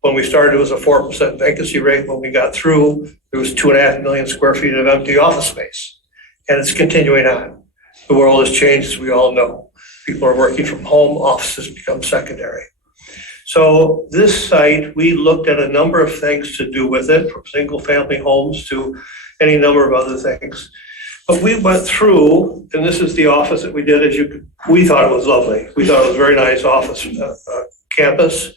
when we started, it was a 4% vacancy rate. When we got through, there was 2.5 million square feet of empty office space. And it's continuing on. The world has changed, as we all know. People are working from home, offices become secondary. So this site, we looked at a number of things to do with it, from single family homes to any number of other things. But we went through, and this is the office that we did, we thought it was lovely. We thought it was a very nice office campus.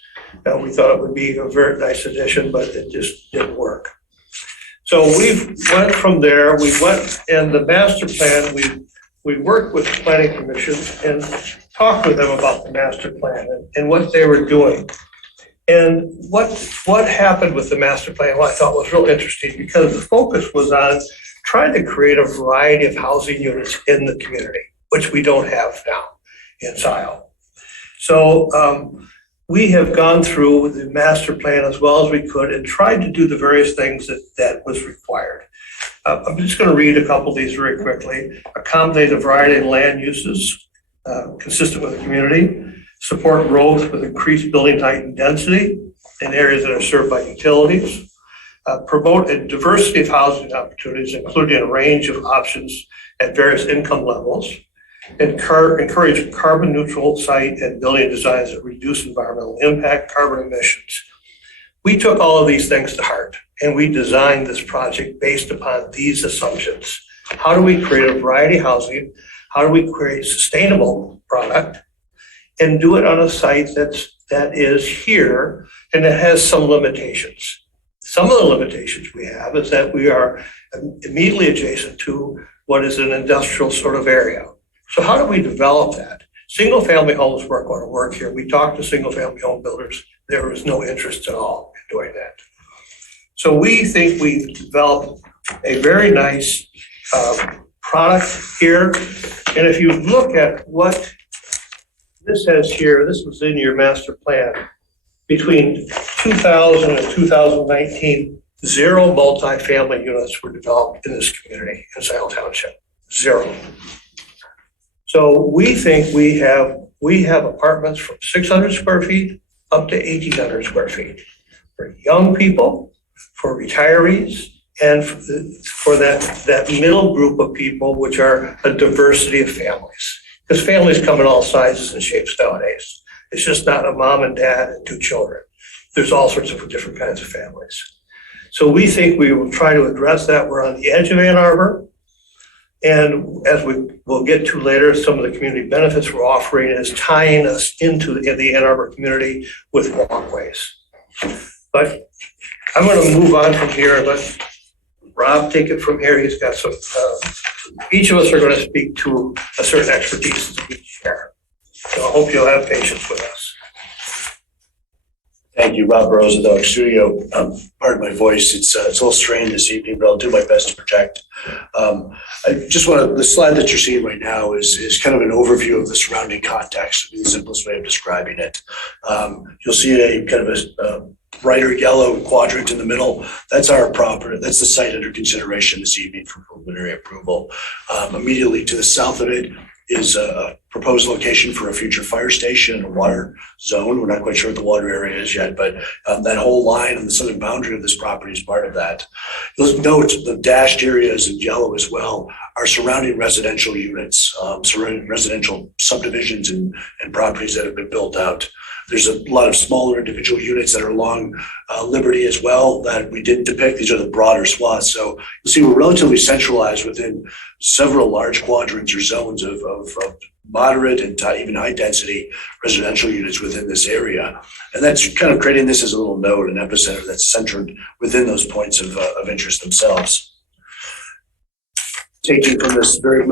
And we thought it would be a very nice addition, but it just didn't work. So we went from there, and the master plan, we worked with the planning commission and talked with them about the master plan and what they were doing. And what happened with the master plan, what I thought was real interesting, because the focus was on trying to create a variety of housing units in the community, which we don't have now in Scio. So we have gone through the master plan as well as we could and tried to do the various things that was required. I'm just going to read a couple of these very quickly. Accommodate a variety of land uses consistent with the community. Support growth with increased building height and density in areas that are served by utilities. Promote a diversity of housing opportunities, including a range of options at various income levels. Encourage carbon neutral site and building designs that reduce environmental impact, carbon emissions. We took all of these things to heart and we designed this project based upon these assumptions. How do we create a variety of housing? How do we create sustainable product and do it on a site that is here and that has some limitations? Some of the limitations we have is that we are immediately adjacent to what is an industrial sort of area. So how do we develop that? Single family homes weren't going to work here. We talked to single family home builders. There was no interest at all in doing that. So we think we've developed a very nice product here. And if you look at what this has here, this was in your master plan. Between 2000 and 2019, 0 multifamily units were developed in this community in Scio Township. 0. So we think we have apartments from 600 square feet up to 1,800 square feet for young people, for retirees, and for that middle group of people, which are a diversity of families. Because families come in all sizes and shapes nowadays. It's just not a mom and dad and 2 children. There's all sorts of different kinds of families. So we think we will try to address that. We're on the edge of Ann Arbor. And as we will get to later, some of the community benefits we're offering is tying us into the Ann Arbor community with walkways. But I'm going to move on from here and let Rob take it from here. He's got some, each of us are going to speak to a certain expertise that we share. So I hope you'll have patience with us. Thank you, Rob Rose of the Studio. Pardon my voice, it's a little strained this evening, but I'll do my best to project. I just want to, the slide that you're seeing right now is kind of an overview of the surrounding context, the simplest way of describing it. You'll see a kind of a brighter yellow quadrant in the middle. That's our property. That's the site under consideration this evening for preliminary approval. Immediately to the south of it is a proposed location for a future fire station and a water zone. We're not quite sure what the water area is yet, but that whole line on the southern boundary of this property is part of that. You'll note the dashed areas in yellow as well are surrounding residential units, surrounding residential subdivisions and properties that have been built out. There's a lot of smaller individual units that are along Liberty as well that we didn't depict. These are the broader swaths. So you'll see we're relatively centralized within several large quadrants or zones of moderate and even high density residential units within this area. And that's kind of creating this as a little node, an epicenter that's centered within those points of interest themselves. Taking from this very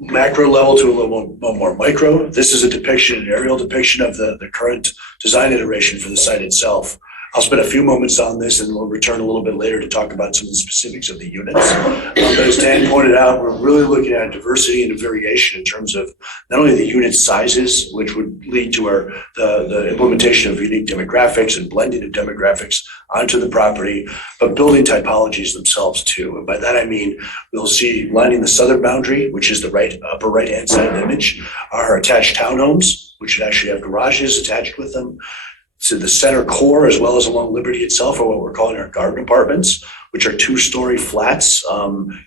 macro level to a little more micro. This is a depiction, an aerial depiction of the current design iteration for the site itself. I'll spend a few moments on this and we'll return a little bit later to talk about some of the specifics of the units. But as Dan pointed out, we're really looking at diversity and variation in terms of not only the unit sizes, which would lead to the implementation of unique demographics and blending of demographics onto the property, but building typologies themselves too. And by that I mean, we'll see lining the southern boundary, which is the upper right-hand side of the image, are attached townhomes, which should actually have garages attached with them. To the center core, as well as along Liberty itself, are what we're calling our garden apartments, which are 2-story flats,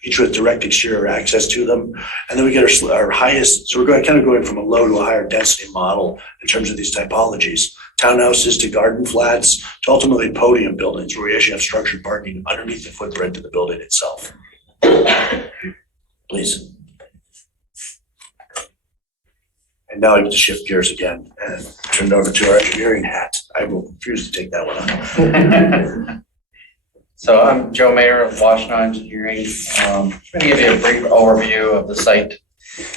each with direct exterior access to them. And then we get our highest, so we're going from a low to a higher density model in terms of these typologies. Townhouses to garden flats to ultimately podium buildings, where we actually have structured parking underneath the footprint of the building itself. Please. And now I get to shift gears again and turn it over to our engineering hat. I will refuse to take that one on. So I'm Joe Mayer of Washington Engineering. I'm going to give you a brief overview of the site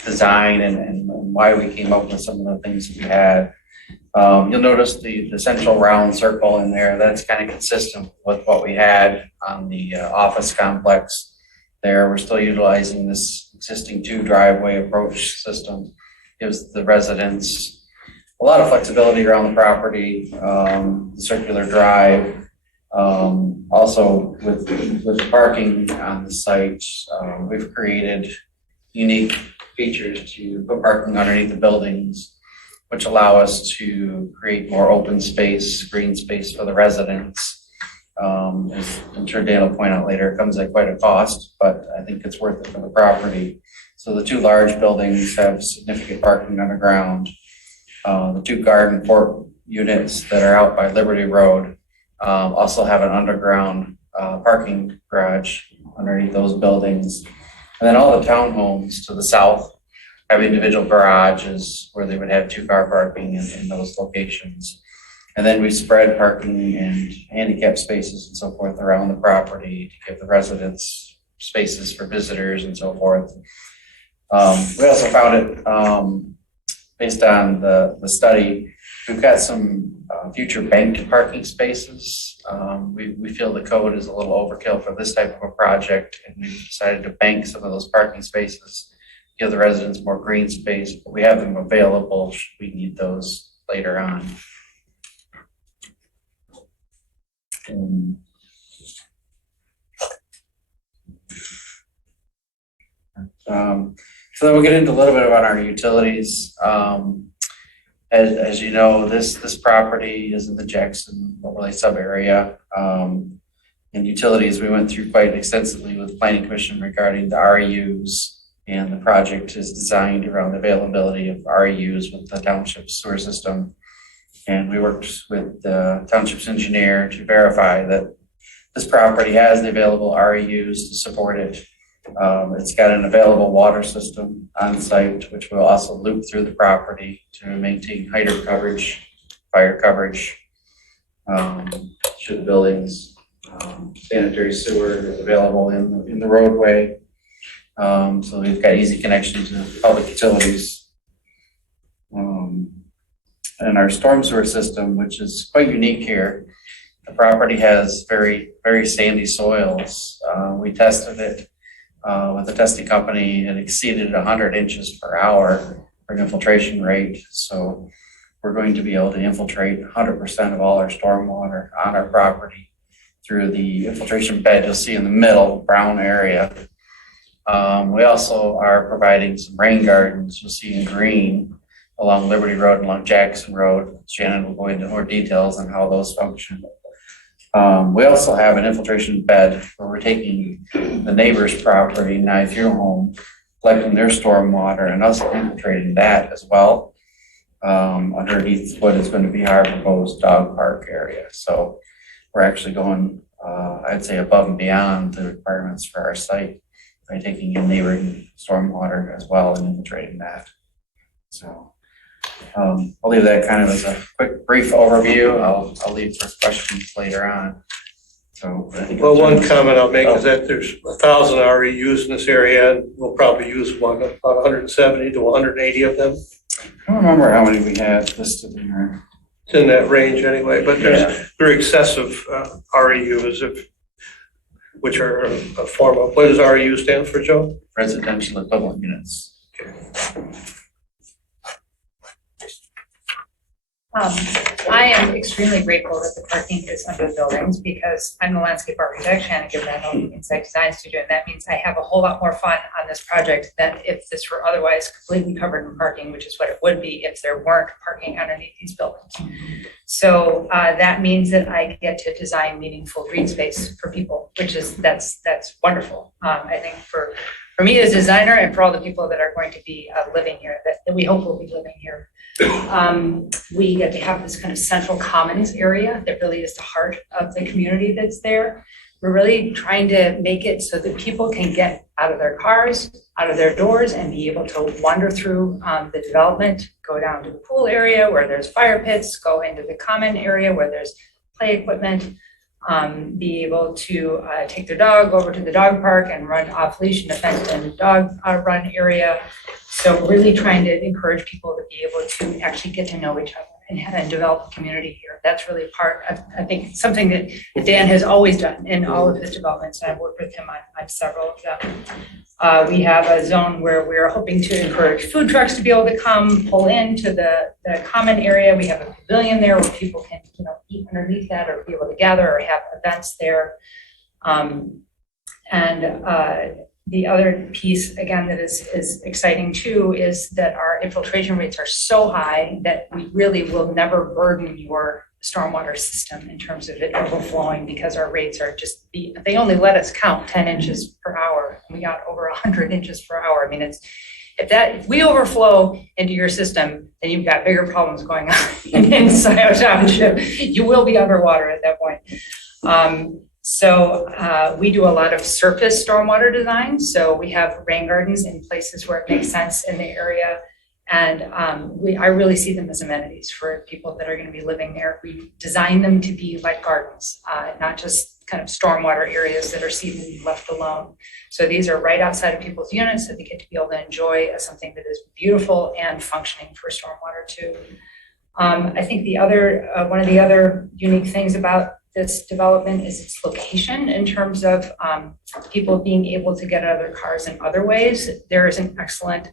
design and why we came up with some of the things that we had. You'll notice the central round circle in there. That's kind of consistent with what we had on the office complex there. We're still utilizing this existing 2-driveway approach system. Gives the residents a lot of flexibility around the property, the circular drive. Also with parking on the site, we've created unique features to put parking underneath the buildings, which allow us to create more open space, green space for the residents. As I'm sure Dan will point out later, it comes at quite a cost, but I think it's worth it for the property. So the 2 large buildings have significant parking underground. The 2 garden port units that are out by Liberty Road also have an underground parking garage underneath those buildings. And then all the townhomes to the south have individual garages where they would have 2-car parking in those locations. And then we spread parking and handicap spaces and so forth around the property to give the residents spaces for visitors and so forth. We also found it, based on the study, we've got some future banked parking spaces. We feel the code is a little overkill for this type of a project, and we've decided to bank some of those parking spaces, give the residents more green space, but we have them available should we need those later on. So then we'll get into a little bit about our utilities. As you know, this property is in the Jackson overlay sub area. And utilities, we went through quite extensively with the Planning Commission regarding the REUs, and the project is designed around the availability of REUs with the township sewer system. And we worked with the township's engineer to verify that this property has the available REUs to support it. It's got an available water system on site, which will also loop through the property to maintain hydrant coverage, fire coverage, should the buildings, sanitary sewer is available in the roadway. So we've got easy connection to public utilities. And our storm sewer system, which is quite unique here, the property has very, very sandy soils. We tested it with a testing company. It exceeded 100 inches per hour for an infiltration rate. So we're going to be able to infiltrate 100% of all our stormwater on our property through the infiltration bed you'll see in the middle brown area. We also are providing some rain gardens you'll see in green along Liberty Road and along Jackson Road. Shannon will go into more details on how those function. We also have an infiltration bed where we're taking the neighbor's property, Nye Funeral Home, collecting their stormwater and us infiltrating that as well, underneath what is going to be our proposed dog park area. So we're actually going, I'd say, above and beyond the requirements for our site by taking in neighboring stormwater as well and infiltrating that. So I'll leave that kind of as a quick, brief overview. I'll leave for questions later on. So I think well, one comment I'll make is that there's 1,000 REUs in this area, and we'll probably use about 170 to 180 of them. I don't remember how many we had listed in here. It's in that range anyway, but there are excessive REUs, which are a form of, what does REU stand for, Joe? Residential equivalent units. I am extremely grateful that the parking is under the buildings because I'm the landscape architect, Shannon Gibrandel, Inside Design Studio, and that means I have a whole lot more fun on this project than if this were otherwise completely covered in parking, which is what it would be if there weren't parking underneath these buildings. So that means that I get to design meaningful green space for people, which is, that's wonderful. I think for me as a designer and for all the people that are going to be living here, that we hope will be living here. We get to have this kind of central commons area that really is the heart of the community that's there. We're really trying to make it so that people can get out of their cars, out of their doors, and be able to wander through the development, go down to the pool area where there's fire pits, go into the common area where there's play equipment, be able to take their dog over to the dog park and run off leash in a fenced-in dog run area. So really trying to encourage people to be able to actually get to know each other and develop a community here. That's really part of, I think, something that Dan has always done in all of his developments, and I've worked with him on several of them. We have a zone where we're hoping to encourage food trucks to be able to come pull into the common area. We have a pavilion there where people can, eat underneath that or be able to gather or have events there. The other piece, again, that is exciting too, is that our infiltration rates are so high that we really will never burden your stormwater system in terms of it overflowing, because our rates are just, they only let us count 10 inches per hour. We got over 100 inches per hour. I mean, if we overflow into your system, then you've got bigger problems going on in Scio Township. You will be underwater at that point. So we do a lot of surface stormwater design. So we have rain gardens in places where it makes sense in the area. And I really see them as amenities for people that are going to be living there. We design them to be like gardens, not just kind of stormwater areas that are seeded and left alone. So these are right outside of people's units that they get to be able to enjoy as something that is beautiful and functioning for stormwater too. I think one of the other unique things about this development is its location in terms of people being able to get out of their cars in other ways. There is an excellent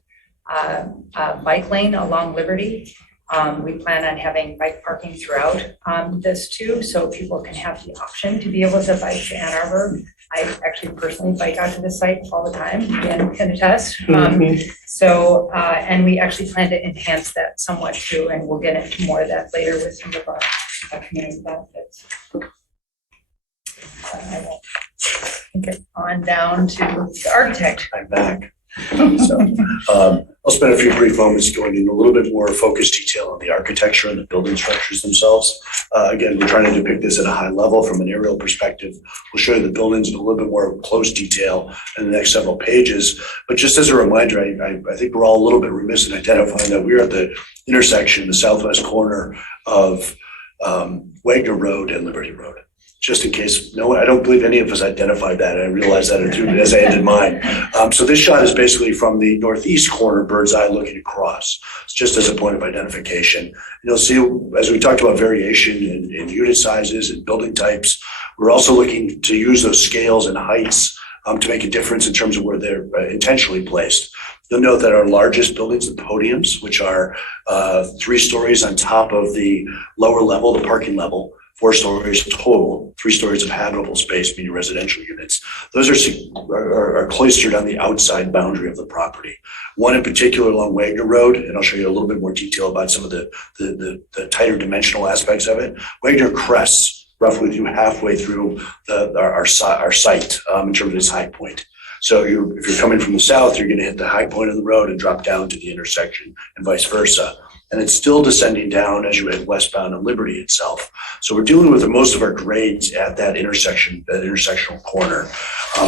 bike lane along Liberty. We plan on having bike parking throughout this too, so people can have the option to be able to bike to Ann Arbor. I actually personally bike out to the site all the time and can attest. And we actually plan to enhance that somewhat too, and we'll get into more of that later with some of our community benefits. I will get on down to the architect. I'm back. So I'll spend a few brief moments going into a little bit more focused detail on the architecture and the building structures themselves. Again, we're trying to depict this at a high level from an aerial perspective. We'll show you the buildings in a little bit more close detail in the next several pages. But just as a reminder, I think we're all a little bit remiss in identifying that we're at the intersection, the southwest corner of Wagner Road and Liberty Road. Just in case I don't believe any of us identified that. I realized that as I ended mine. So this shot is basically from the northeast corner, bird's eye looking across. It's just as a point of identification. And you'll see, as we talked about variation in unit sizes and building types, we're also looking to use those scales and heights to make a difference in terms of where they're intentionally placed. You'll note that our largest buildings, the podiums, which are 3 stories on top of the lower level, the parking level, 4 stories total, 3 stories of habitable space, meaning residential units. Those are cloistered on the outside boundary of the property. One in particular along Wagner Road, and I'll show you a little bit more detail about some of the tighter dimensional aspects of it. Wagner crests roughly halfway through our site in terms of its high point. So if you're coming from the south, you're going to hit the high point of the road and drop down to the intersection and vice versa. And it's still descending down as you head westbound on Liberty itself. So we're dealing with most of our grades at that intersection, that intersectional corner.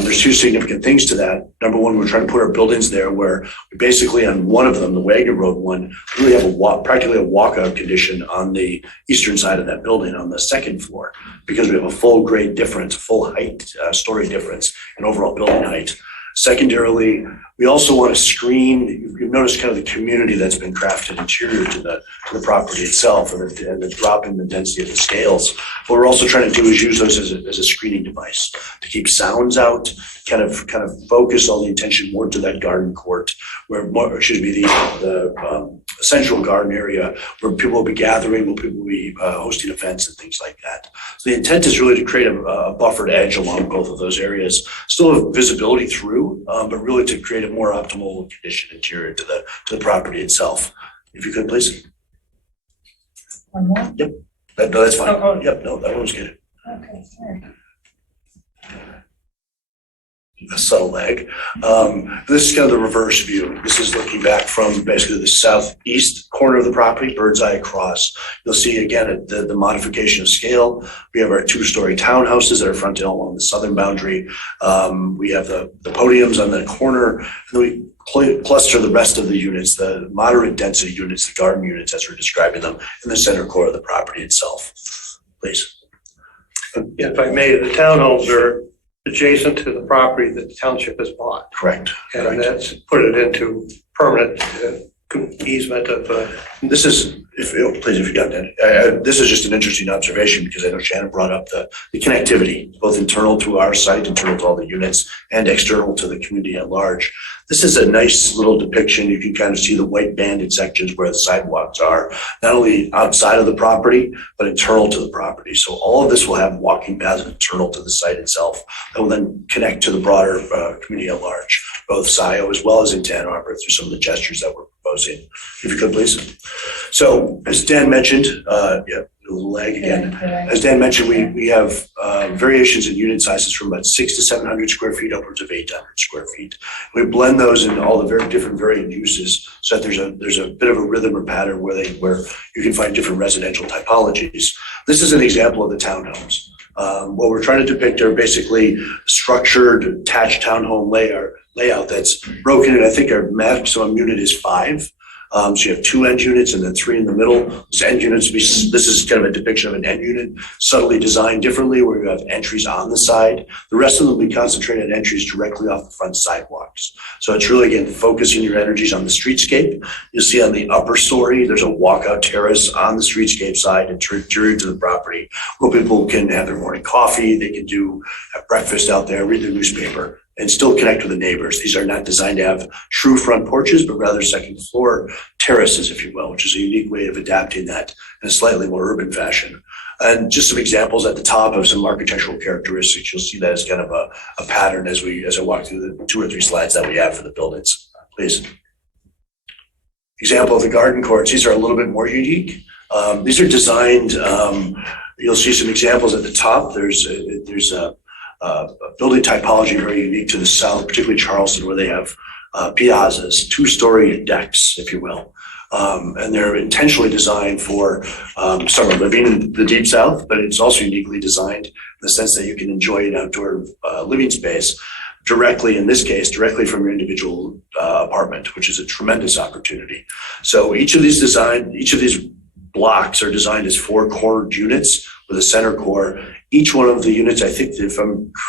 There's 2 significant things to that. Number one, we're trying to put our buildings there where we basically on one of them, the Wagner Road one, really have practically a walkout condition on the eastern side of that building on the 2nd floor, because we have a full grade difference, full height, story difference in overall building height. Secondarily, we also want to screen, you've noticed kind of the community that's been crafted interior to the property itself and the drop in the density of the scales. What we're also trying to do is use those as a screening device to keep sounds out, kind of focus all the attention more to that garden court where more should be the central garden area where people will be gathering, where people will be hosting events and things like that. So the intent is really to create a buffered edge along both of those areas, still have visibility through, but really to create a more optimal condition interior to the property itself. If you could, please. One more? Yep, that's fine. Oh. Yep, no, that one's good. Okay, sorry. A subtle lag. This is kind of the reverse view. This is looking back from basically the southeast corner of the property, bird's eye across. You'll see again the modification of scale. We have our 2-story townhouses that are fronted along the southern boundary. We have the podiums on the corner, and then we cluster the rest of the units, the moderate density units, the garden units as we're describing them, in the center core of the property itself. Please. If I may, the townhomes are adjacent to the property that the township has bought. Correct. And that's put it into permanent easement of. This is, please, if you got that. This is just an interesting observation because I know Shannon brought up the connectivity, both internal to our site, internal to all the units, and external to the community at large. This is a nice little depiction. You can kind of see the white banded sections where the sidewalks are, not only outside of the property, but internal to the property. So all of this will have walking paths internal to the site itself that will then connect to the broader community at large, both Scio as well as in Ann Arbor through some of the gestures that we're proposing. If you could, please. So as Dan mentioned, a little lag again. As Dan mentioned, we have variations in unit sizes from about 600 to 700 square feet upwards of 800 square feet. We blend those in all the very different variant uses so that there's a bit of a rhythm or pattern where you can find different residential typologies. This is an example of the townhomes. What we're trying to depict are basically structured attached townhome layout that's broken, and I think our maximum unit is 5. So you have 2 end units and then 3 in the middle. These end units, this is kind of a depiction of an end unit, subtly designed differently where you have entries on the side. The rest of them will be concentrated on entries directly off the front sidewalks. So it's really, again, focusing your energies on the streetscape. You'll see on the upper story, there's a walkout terrace on the streetscape side interior to the property where people can have their morning coffee, they can have breakfast out there, read their newspaper, and still connect with the neighbors. These are not designed to have true front porches, but rather second floor terraces, if you will, which is a unique way of adapting that in a slightly more urban fashion. And just some examples at the top of some architectural characteristics. You'll see that as kind of a pattern as I walk through the 2 or 3 slides that we have for the buildings. Please. Example of the garden courts. These are a little bit more unique. These are designed, you'll see some examples at the top. There's a building typology very unique to the south, particularly Charleston, where they have piazzas, 2-story decks, if you will. And they're intentionally designed for summer living in the deep south, but it's also uniquely designed in the sense that you can enjoy an outdoor living space directly, in this case, directly from your individual apartment, which is a tremendous opportunity. So each of these blocks are designed as 4 cornered units with a center core. Each one of the units, I think,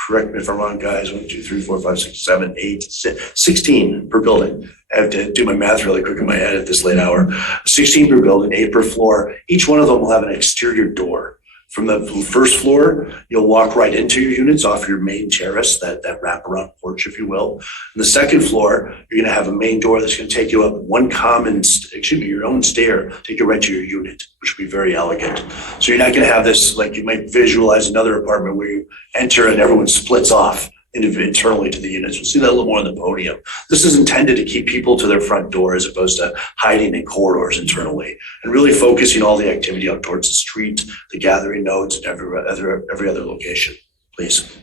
correct me if I'm wrong, guys, 1, 2, 3, 4, 5, 6, 7, 8, 16 per building. I have to do my math really quick in my head at this late hour. 16 per building, 8 per floor. Each one of them will have an exterior door. From the first floor, you'll walk right into your units off your main terrace, that wraparound porch, if you will. On the second floor, you're gonna have a main door that's gonna take you up your own stair, take you right to your unit, which will be very elegant. So you're not gonna have this, like you might visualize another apartment where you enter and everyone splits off internally to the units. We'll see that a little more on the podium. This is intended to keep people to their front door as opposed to hiding in corridors internally, and really focusing all the activity out towards the street, the gathering nodes, and every other location, please.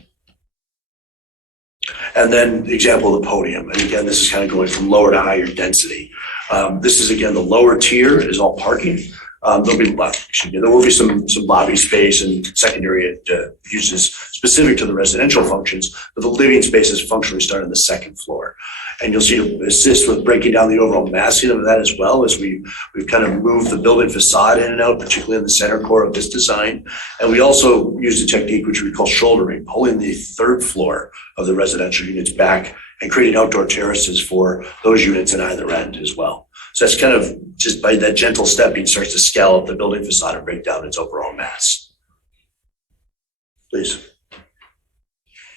And then the example of the podium. And again, this is kind of going from lower to higher density. This is, again, the lower tier is all parking. There will be some lobby space and secondary uses specific to the residential functions, but the living spaces functionally start on the second floor. And you'll see to assist with breaking down the overall massing of that as well as we've kind of moved the building facade in and out, particularly in the center core of this design. And we also use a technique which we call shouldering, pulling the 3rd floor of the residential units back and creating outdoor terraces for those units at either end as well. So that's kind of just by that gentle stepping starts to scale up the building facade and break down its overall mass. Please.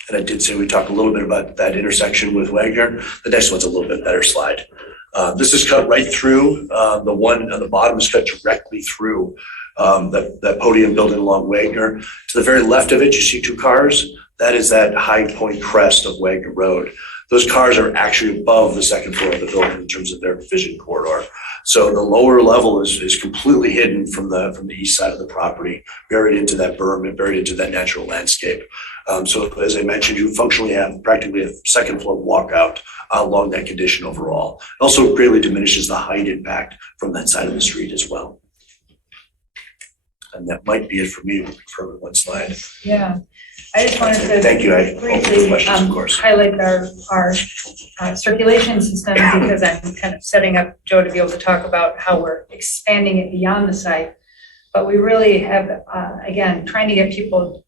And I did say we talked a little bit about that intersection with Wagner. The next one's a little bit better slide. This is cut right through. The one on the bottom is cut directly through that podium building along Wagner. To the very left of it, you see two cars. That is that high point crest of Wagner Road. Those cars are actually above the second floor of the building in terms of their vision corridor. So the lower level is completely hidden from the east side of the property, buried into that berm and buried into that natural landscape. So as I mentioned, you functionally have practically a second floor walkout along that condition overall. It also greatly diminishes the height impact from that side of the street as well. And that might be it for me for one slide. Yeah, I just wanted to. Thank you. I open the questions, of course. Highlight our circulation system because I'm kind of setting up Joe to be able to talk about how we're expanding it beyond the site. But we really have, again, trying to get people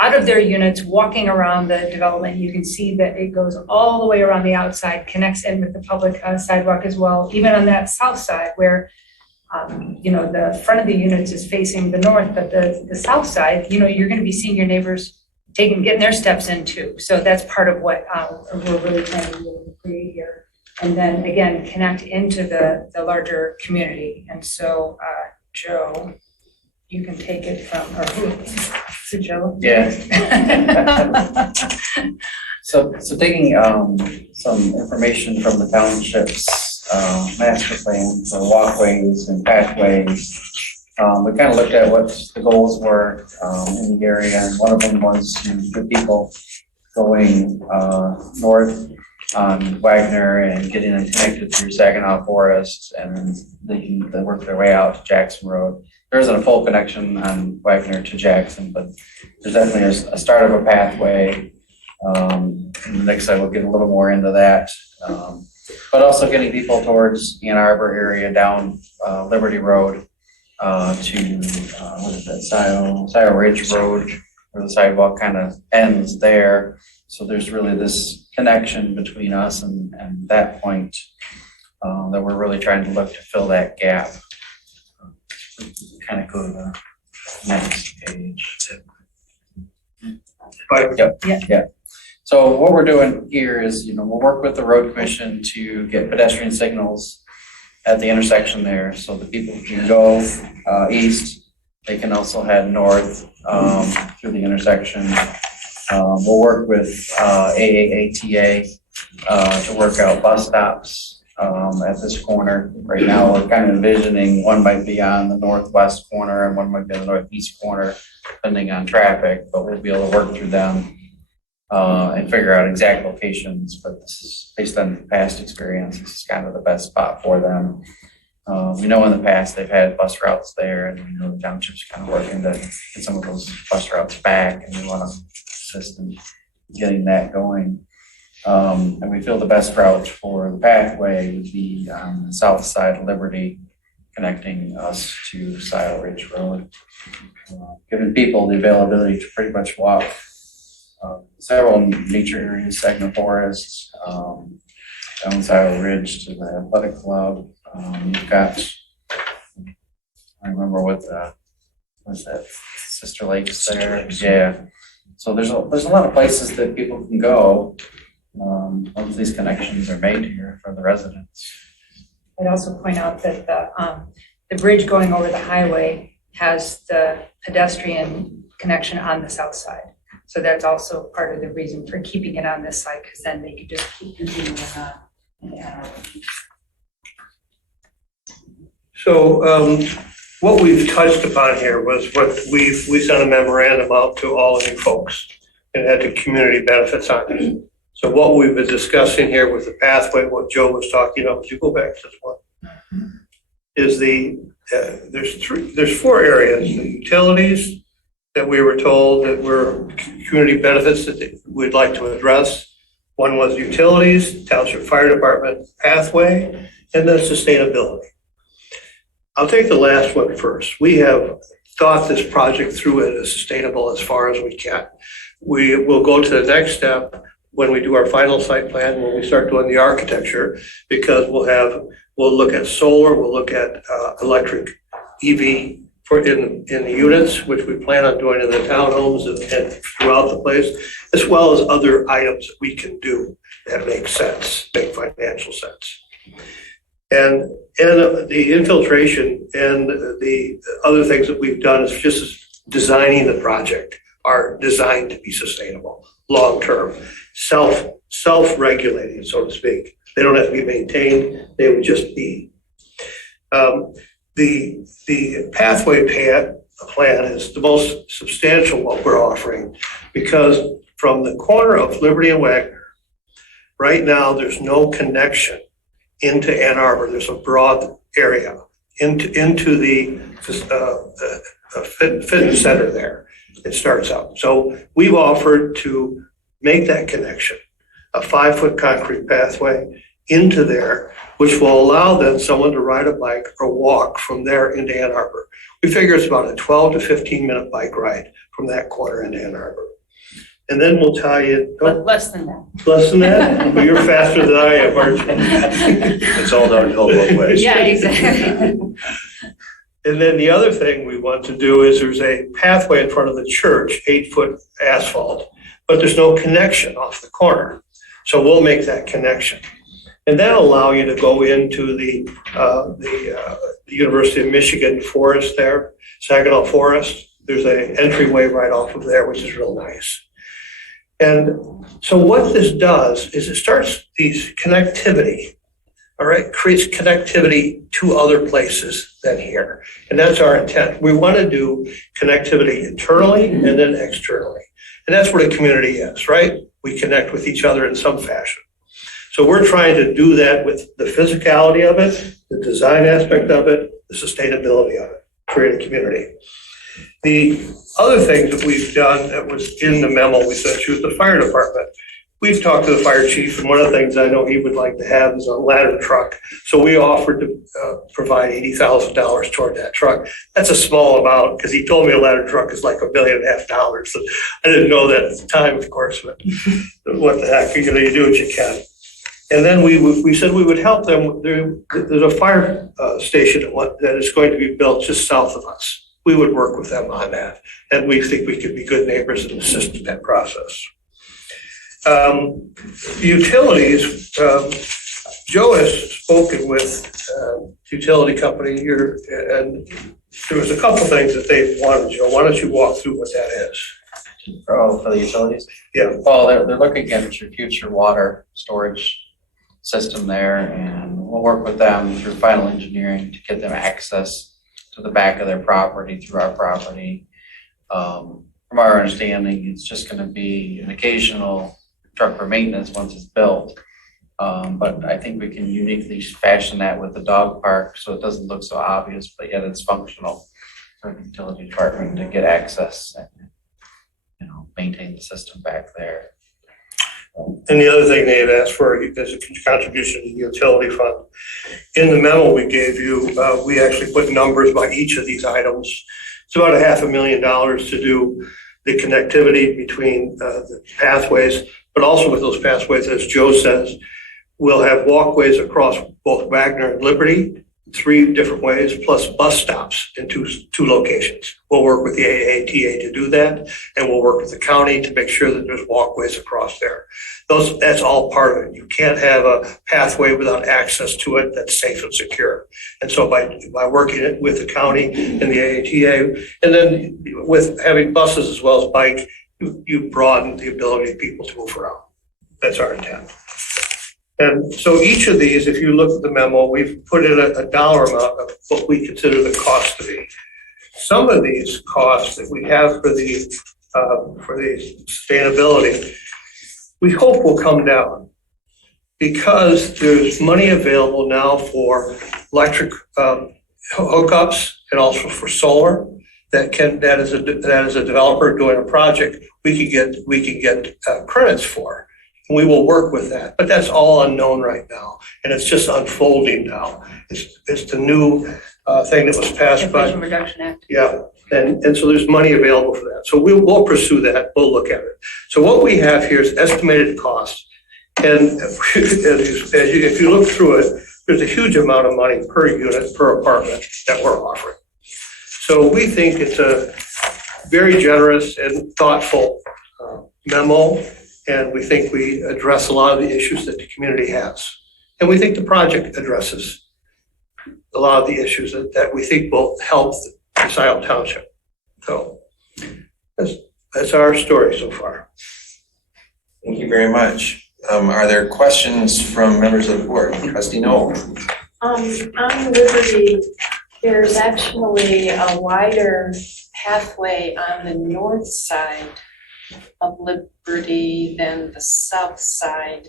out of their units, walking around the development. You can see that it goes all the way around the outside, connects in with the public sidewalk as well, even on that south side where the front of the units is facing the north, but the south side, you're going to be seeing your neighbors getting their steps in too. So that's part of what we're really trying to create here. And then again, connect into the larger community. And so, Joe, you can take it from, or who? Is it Joe? Yeah. So taking some information from the township's master plan for walkways and pathways, we kind of looked at what the goals were in the area, and one of them was to get people going north on Wagner and getting them connected through Saginaw Forest, and they can work their way out to Jackson Road. There isn't a full connection on Wagner to Jackson, but there's definitely a start of a pathway. In the next slide, we'll get a little more into that. But also getting people towards Ann Arbor area down Liberty Road to, what is that, Scio Ridge Road, where the sidewalk kind of ends there. So there's really this connection between us and that point that we're really trying to look to fill that gap. Kind of go to the next page. Yeah. So what we're doing here is, we'll work with the road commission to get pedestrian signals at the intersection there so that people can go east. They can also head north through the intersection. We'll work with AAATA to work out bus stops at this corner. Right now, we're kind of envisioning one might be on the northwest corner and one might be on the northeast corner, depending on traffic, but we'll be able to work through them and figure out exact locations. But this is based on past experience. This is kind of the best spot for them. We know in the past they've had bus routes there, and we know the township's kind of working to get some of those bus routes back, and we want to assist in getting that going. And we feel the best route for the pathway would be on the south side of Liberty, connecting us to Scio Ridge Road, giving people the availability to pretty much walk several nature areas, Saginaw Forest, down Scio Ridge to the athletic club. You've got, I remember what was that, Sister Lakes there? Yeah. So there's a lot of places that people can go once these connections are made here for the residents. I'd also point out that the bridge going over the highway has the pedestrian connection on the south side. So that's also part of the reason for keeping it on this side, because then they could just keep continuing on. So what we've touched upon here was what we sent a memorandum out to all of you folks and had the community benefits on it. So what we've been discussing here with the pathway, what Joe was talking about, would you go back to this one? Is there's four areas: the utilities that we were told that were community benefits that we'd like to address. One was utilities, Township Fire Department, pathway, and then sustainability. I'll take the last one first. We have thought this project through it as sustainable as far as we can. We will go to the next step. when we do our final site plan, when we start doing the architecture, because we'll look at solar, we'll look at electric EV in the units, which we plan on doing in the townhomes and throughout the place, as well as other items that we can do that make sense, make financial sense. And the infiltration and the other things that we've done is just designing the project are designed to be sustainable, long-term, self-regulating, so to speak. They don't have to be maintained, they would just be. The pathway plan is the most substantial what we're offering, because from the corner of Liberty and Wagner, right now, there's no connection into Ann Arbor. There's a broad area into the fitness center there. It starts out. So we've offered to make that connection, a 5-foot concrete pathway into there, which will allow then someone to ride a bike or walk from there into Ann Arbor. We figure it's about a 12 to 15 minute bike ride from that corner into Ann Arbor. And then we'll tell you. Less than that. Less than that? Well, you're faster than I am, aren't you? It's all downhill both ways. Yeah, exactly. And then the other thing we want to do is there's a pathway in front of the church, 8-foot asphalt, but there's no connection off the corner. So we'll make that connection. And that'll allow you to go into the University of Michigan forest there, Saginaw Forest. There's an entryway right off of there, which is real nice. And so what this does is it starts these connectivity, all right, creates connectivity to other places than here. And that's our intent. We want to do connectivity internally and then externally. And that's where the community is, right? We connect with each other in some fashion. So we're trying to do that with the physicality of it, the design aspect of it, the sustainability of it, create a community. The other things that we've done that was in the memo we sent you is the fire department. We've talked to the fire chief, and one of the things I know he would like to have is a ladder truck. So we offered to provide $80,000 toward that truck. That's a small amount, because he told me a ladder truck is like $1.5 million. So I didn't know that at the time, of course, but what the heck, you do what you can. And then we said we would help them. There's a fire station that is going to be built just south of us. We would work with them on that. And we think we could be good neighbors and assist in that process. Utilities, Joe has spoken with the utility company here, and there was a couple things that they wanted, Joe. Why don't you walk through what that is? Oh, for the utilities? Yeah. Well, they're looking at your future water storage system there, and we'll work with them through final engineering to get them access to the back of their property through our property. From our understanding, it's just going to be an occasional truck for maintenance once it's built. But I think we can uniquely fashion that with the dog park so it doesn't look so obvious, but yet it's functional for the utility department to get access and, maintain the system back there. And the other thing they had asked for is a contribution to the utility fund. In the memo we gave you, we actually put numbers by each of these items. It's about $500,000 to do the connectivity between the pathways, but also with those pathways, as Joe says, we'll have walkways across both Wagner and Liberty, 3 different ways, plus bus stops in two locations. We'll work with the AATA to do that, and we'll work with the county to make sure that there's walkways across there. That's all part of it. You can't have a pathway without access to it that's safe and secure. And so by working with the county and the AATA, and then with having buses as well as bike, you broaden the ability of people to move around. That's our intent. And so each of these, if you look at the memo, we've put in a dollar amount of what we consider the cost to be. Some of these costs that we have for the sustainability, we hope will come down because there's money available now for electric hookups and also for solar. That is a developer doing a project we can get credits for. We will work with that, but that's all unknown right now, and it's just unfolding now. It's the new thing that was passed by Inflation Reduction Act. Yeah, And so there's money available for that. So we'll pursue that. We'll look at it. So what we have here is estimated cost. And if you look through it, there's a huge amount of money per unit, per apartment that we're offering. So we think it's a very generous and thoughtful memo, and we think we address a lot of the issues that the community has. And we think the project addresses a lot of the issues that we think will help the Scio Township. So that's our story so far. Thank you very much. Are there questions from members of the board? Trustee Noel. On Liberty, there's actually a wider pathway on the north side of Liberty than the south side.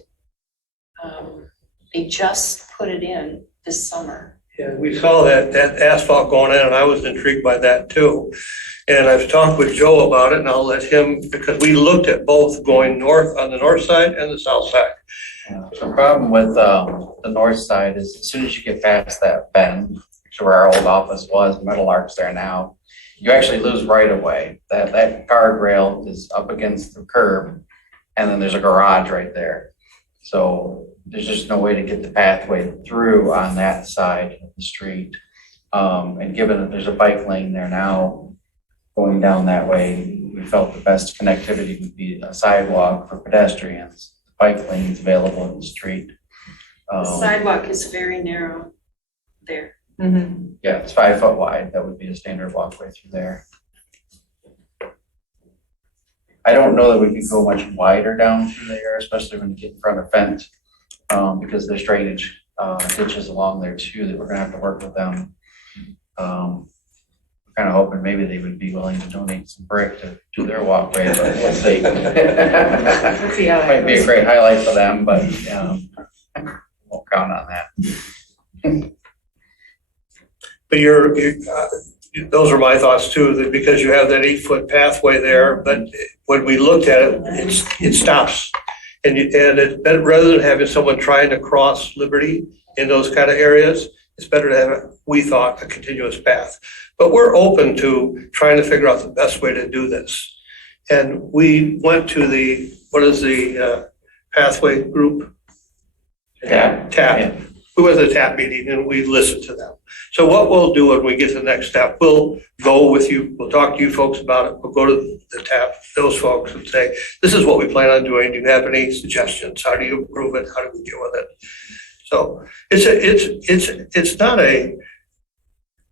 They just put it in this summer. Yeah, we saw that asphalt going in, and I was intrigued by that too. And I've talked with Joe about it, and I'll let him, because we looked at both going north on the north side and the south side. The problem with the north side is as soon as you get past that bend, to where our old office was, Metal Arc's there now, you actually lose right of way. That guardrail is up against the curb, and then there's a garage right there. So there's just no way to get the pathway through on that side of the street. And given that there's a bike lane there now going down that way, we felt the best connectivity would be a sidewalk for pedestrians. The bike lane is available in the street. The sidewalk is very narrow there. Yeah, it's 5 foot wide. That would be a standard walkway through there. I don't know that we could go much wider down through there, especially when you get in front of fence, because there's drainage ditches along there too that we're gonna have to work with them. We're kind of hoping maybe they would be willing to donate some brick to do their walkway, but we'll see. Might be a great highlight for them, but won't count on that. But those are my thoughts too, that because you have that 8-foot pathway there, but when we looked at it, it stops. And rather than having someone trying to cross Liberty in those kind of areas, it's better to have, we thought, a continuous path. But we're open to trying to figure out the best way to do this. And we went to the pathway group? TAP. We went to the TAP meeting and we listened to them. So what we'll do when we get to the next step, we'll go with you, we'll talk to you folks about it, we'll go to the TAP, those folks, and say, this is what we plan on doing, do you have any suggestions, how do you improve it, how do we deal with it? So it's not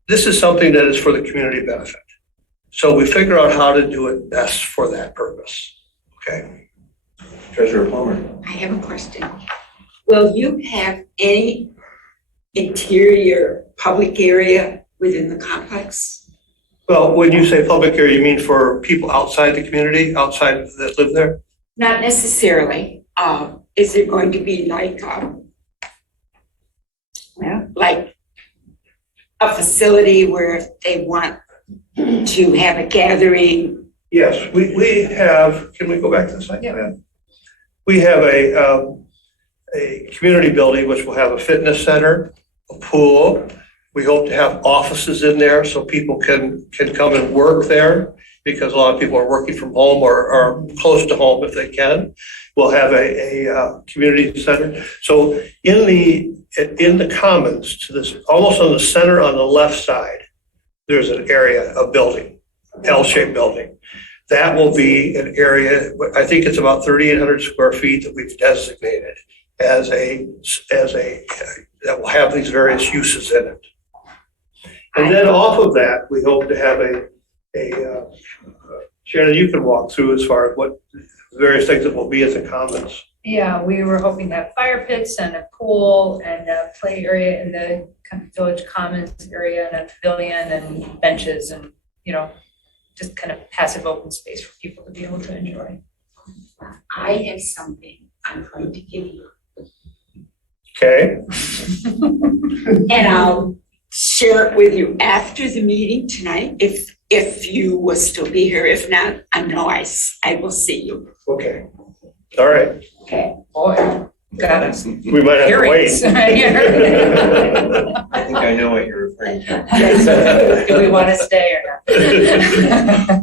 this is something that is for the community benefit. So we figure out how to do it best for that purpose, okay? Treasurer Palmer. I have a question. Will you have any interior public area within the complex? Well, when you say public area, you mean for people outside the community, outside that live there? Not necessarily. Is there going to be like a facility where they want to have a gathering? Yes, we have, can we go back to the slide? Yeah. We have a community building which will have a fitness center, a pool. We hope to have offices in there so people can come and work there, because a lot of people are working from home or are close to home if they can. We'll have a community center. So in the commons to this, almost on the center on the left side, there's an area, a building, L-shaped building. That will be an area, I think it's about 3,800 square feet that we've designated as that will have these various uses in it. And then off of that, we hope to have Shannon, you can walk through as far as what various things that will be at the commons. Yeah, we were hoping to have fire pits and a pool and a play area in the kind of village commons area and a pavilion and benches and, just kind of passive open space for people to be able to enjoy. I have something I'm going to give you. Okay. And I'll share it with you after the meeting tonight, if you will still be here. If not, I know I will see you. Okay. All right. Okay. Boy, got us. We might have to wait. I think I know what you're Do we want to stay or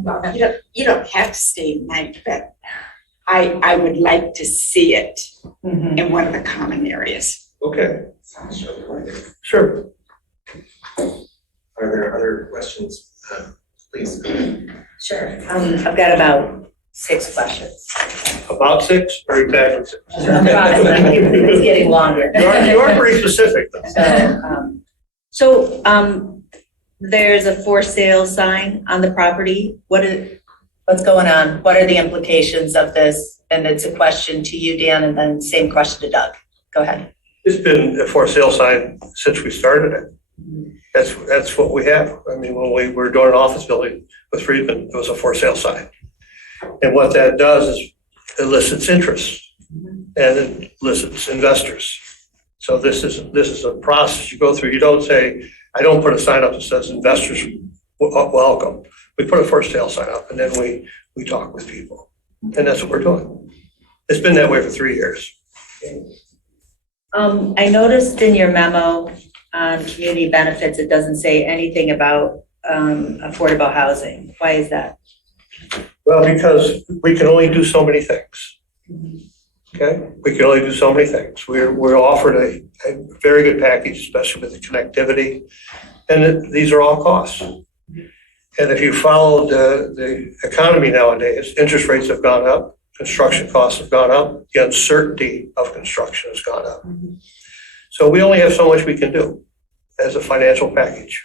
not? You don't have to stay, Mike, but I would like to see it in one of the common areas. Okay. Sure. Are there other questions? Please. Sure. I've got about 6 questions. About 6 or exactly 6? It's getting longer. You are pretty specific though. So there's a for sale sign on the property. What's going on? What are the implications of this? And it's a question to you, Dan, and then same question to Doug. Go ahead. It's been a for sale sign since we started it. That's what we have. I mean, when we were doing an office building with Friedman, it was a for sale sign. And what that does is elicits interest and it elicits investors. So this is a process you go through. You don't say, I don't put a sign up that says investors welcome. We put a for sale sign up and then we talk with people. And that's what we're doing. It's been that way for 3 years. I noticed in your memo on community benefits, it doesn't say anything about affordable housing. Why is that? Well, because we can only do so many things. Okay, we can only do so many things. We're offered a very good package, especially with the connectivity, and these are all costs. And if you follow the economy nowadays, interest rates have gone up, construction costs have gone up, the uncertainty of construction has gone up. So we only have so much we can do as a financial package,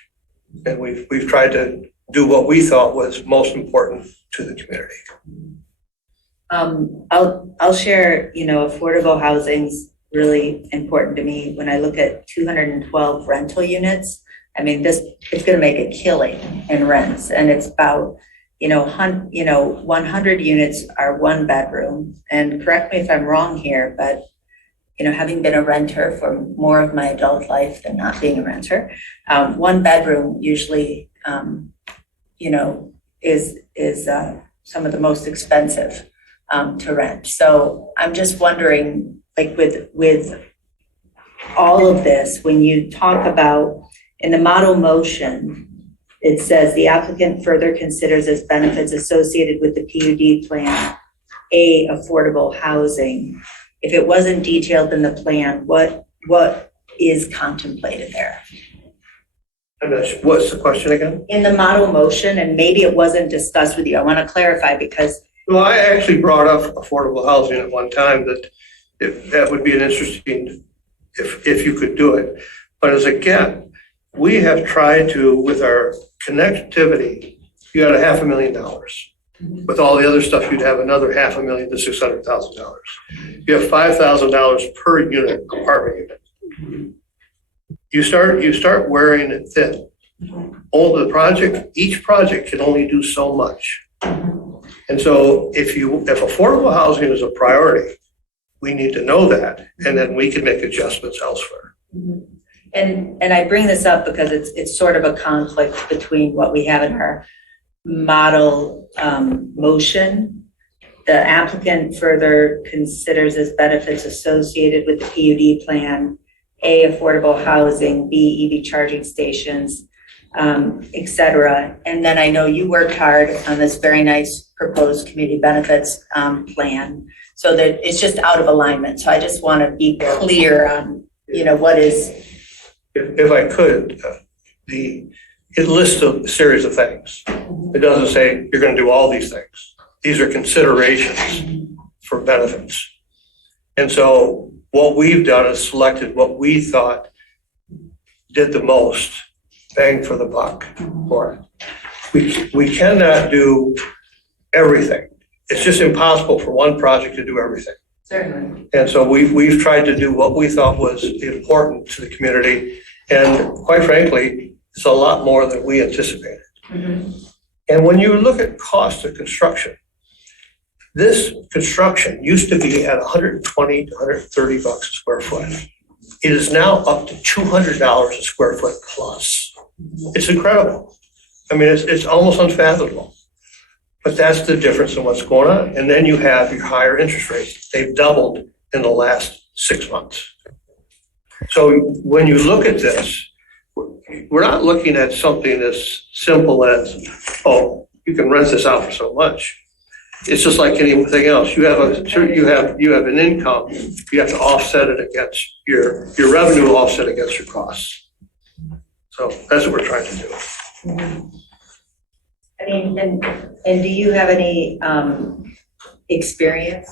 and we've tried to do what we thought was most important to the community. I'll share, affordable housing's really important to me. When I look at 212 rental units, I mean, it's gonna make a killing in rents, and it's about, 100 units are 1 bedroom. And correct me if I'm wrong here, but, having been a renter for more of my adult life than not being a renter, 1 bedroom usually, is some of the most expensive to rent. So I'm just wondering, like with all of this, when you talk about in the model motion, it says the applicant further considers as benefits associated with the PUD plan, affordable housing. If it wasn't detailed in the plan, what is contemplated there? I'm not sure. What's the question again? In the model motion, and maybe it wasn't discussed with you. I want to clarify because. Well, I actually brought up affordable housing at one time that that would be an interesting, if you could do it. But again, we have tried to, with our connectivity, you got $500,000. With all the other stuff, you'd have another $500,000 to $600,000. You have $5,000 per unit, apartment unit. You start wearing it thin. All the project, each project can only do so much. And so if affordable housing is a priority, we need to know that, and then we can make adjustments elsewhere. And I bring this up because it's sort of a conflict between what we have in our model motion. The applicant further considers as benefits associated with the PUD plan, affordable housing, EV charging stations, et cetera. And then I know you worked hard on this very nice proposed community benefits plan, so that it's just out of alignment. So I just want to be clear on, what is. If I could, it lists a series of things. It doesn't say you're going to do all these things. These are considerations for benefits. And so what we've done is selected what we thought did the most bang for the buck for it. We cannot do everything. It's just impossible for one project to do everything. Certainly. And so we've tried to do what we thought was important to the community. And quite frankly, it's a lot more than we anticipated. Mm-hmm. And when you look at cost of construction, this construction used to be at $120 to $130 a square foot. It is now up to $200 a square foot plus. It's incredible. I mean, it's almost unfathomable. But that's the difference in what's going on. And then you have your higher interest rates. They've doubled in the last 6 months. So when you look at this, we're not looking at something as simple as, oh, you can rent this out for so much. It's just like anything else. You have an income, you have to offset it against your revenue, offset against your costs. So that's what we're trying to do. I mean, and do you have any experience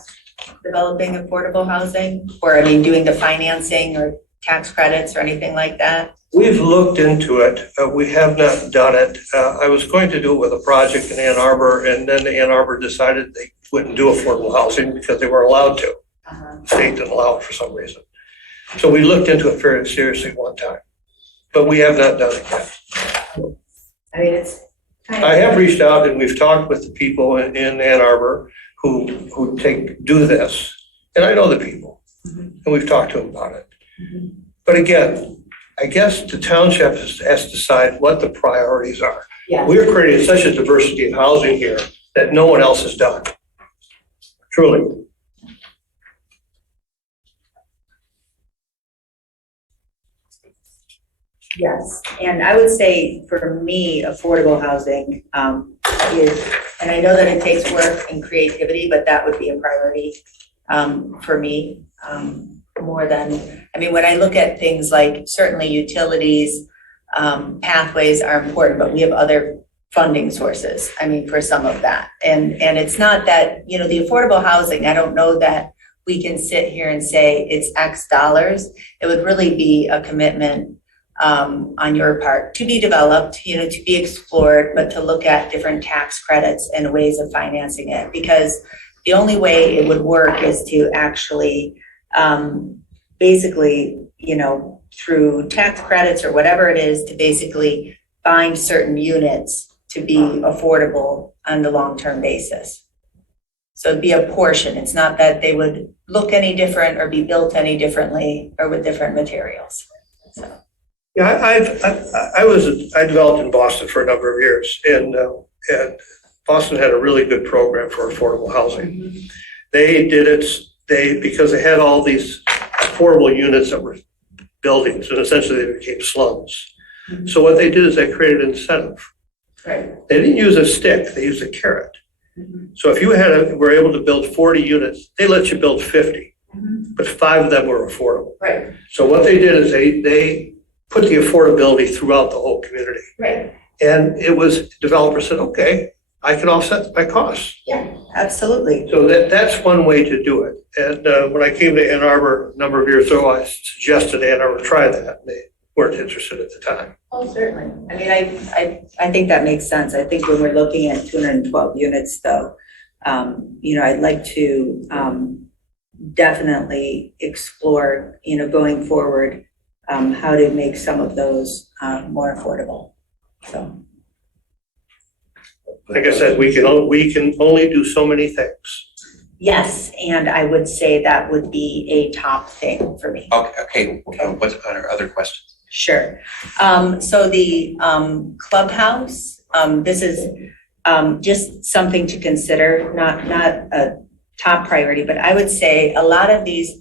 developing affordable housing? Or, I mean, doing the financing or tax credits or anything like that? We've looked into it. We have not done it. I was going to do it with a project in Ann Arbor, and then Ann Arbor decided they wouldn't do affordable housing because they weren't allowed to. The state didn't allow it for some reason. So we looked into it very seriously one time, but we have not done it yet. I mean, it's kind of. I have reached out and we've talked with the people in Ann Arbor who do this, and I know the people, and we've talked to them about it. But again, I guess the township has to decide what the priorities are. Yeah. We're creating such a diversity of housing here that no one else has done. Truly. Yes, and I would say for me, affordable housing is, and I know that it takes work and creativity, but that would be a priority for me. More than, I mean, when I look at things like certainly utilities, pathways are important, but we have other funding sources, I mean, for some of that. And it's not that, you know, the affordable housing, I don't know that we can sit here and say it's X dollars. It would really be a commitment on your part to be developed, you know, to be explored, but to look at different tax credits and ways of financing it. Because the only way it would work is to actually basically, you know, through tax credits or whatever it is, to basically find certain units to be affordable on the long-term basis. So it'd be a portion. It's not that they would look any different or be built any differently or with different materials. So. Yeah, I developed in Boston for a number of years, and Boston had a really good program for affordable housing. They did it, because they had all these affordable units that were buildings, and essentially they became slums. So what they did is they created an incentive. Right. They didn't use a stick, they used a carrot. So if you were able to build 40 units, they let you build 50, but 5 of them were affordable. Right. So what they did is they put the affordability throughout the whole community. Right. And it was, developers said, okay, I can offset my costs. Yeah, absolutely. So that's one way to do it. And when I came to Ann Arbor a number of years ago, I suggested Ann Arbor try that, and they weren't interested at the time. Oh, certainly. I mean, I think that makes sense. I think when we're looking at 212 units though, you know, I'd like to definitely explore, you know, going forward, how to make some of those more affordable. So. Like I said, we can only do so many things. Yes, and I would say that would be a top thing for me. Okay. What are other questions? Sure. So the clubhouse, this is just something to consider, not a top priority, but I would say a lot of these,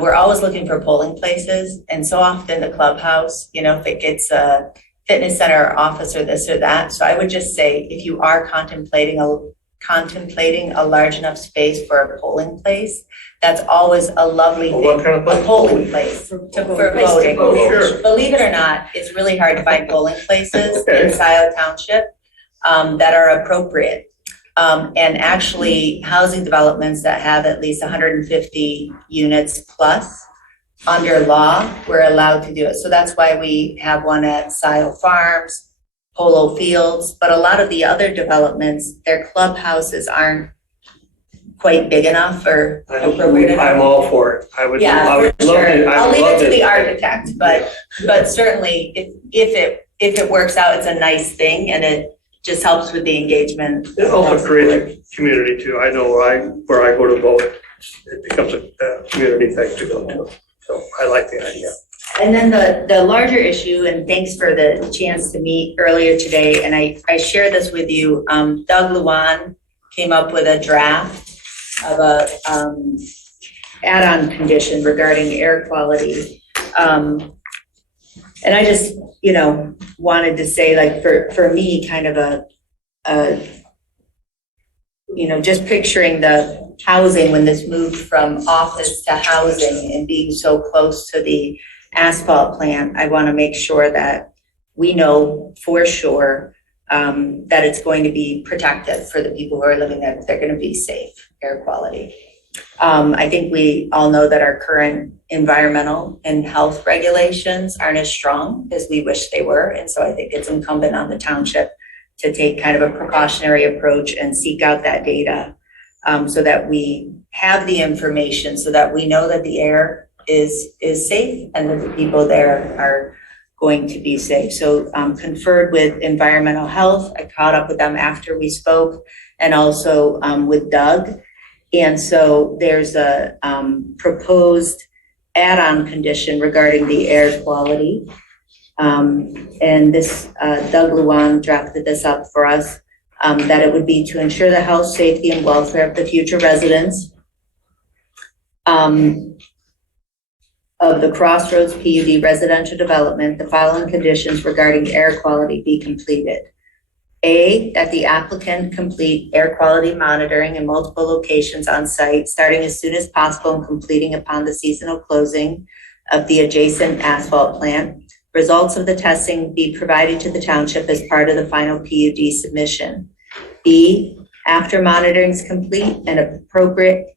we're always looking for polling places, and so often the clubhouse, you know, if it gets a fitness center or office or this or that. So I would just say, if you are contemplating a large enough space for a polling place, that's always a lovely thing. What kind of place? A polling place for voting. Oh, sure. Believe it or not, it's really hard to find polling places Okay. in Scio Township that are appropriate. And actually, housing developments that have at least 150 units plus, under law, we're allowed to do it. So that's why we have one at Scio Farms, Polo Fields, but a lot of the other developments, their clubhouses aren't quite big enough or appropriate enough. I'm all for it. I would Yeah, for love sure. it. I'll leave it to the architect, but certainly if it works out, it's a nice thing and it just helps with the engagement. It also creates a community too. I know where I go to vote, it becomes a community thing to go to. So I like the idea. And then the larger issue, and thanks for the chance to meet earlier today, and I shared this with you, Doug Luan came up with a draft of a add-on condition regarding air quality. And I just, wanted to say, like, for me, kind of just picturing the housing when this moved from office to housing and being so close to the asphalt plant, I want to make sure that we know for sure that it's going to be protected for the people who are living there, that they're going to be safe, air quality. I think we all know that our current environmental and health regulations aren't as strong as we wish they were. And so I think it's incumbent on the township to take kind of a precautionary approach and seek out that data so that we have the information, so that we know that the air is safe and that the people there are going to be safe. So conferred with environmental health. I caught up with them after we spoke, and also with Doug. And so there's a proposed add-on condition regarding the air quality. And this, Doug Luan drafted this up for us, that it would be to ensure the health, safety, and welfare of the future residents of the Crossroads PUD residential development, the following conditions regarding air quality be completed. A, that the applicant complete air quality monitoring in multiple locations on site, starting as soon as possible and completing upon the seasonal closing of the adjacent asphalt plant. Results of the testing be provided to the township as part of the final PUD submission. B, after monitoring is complete and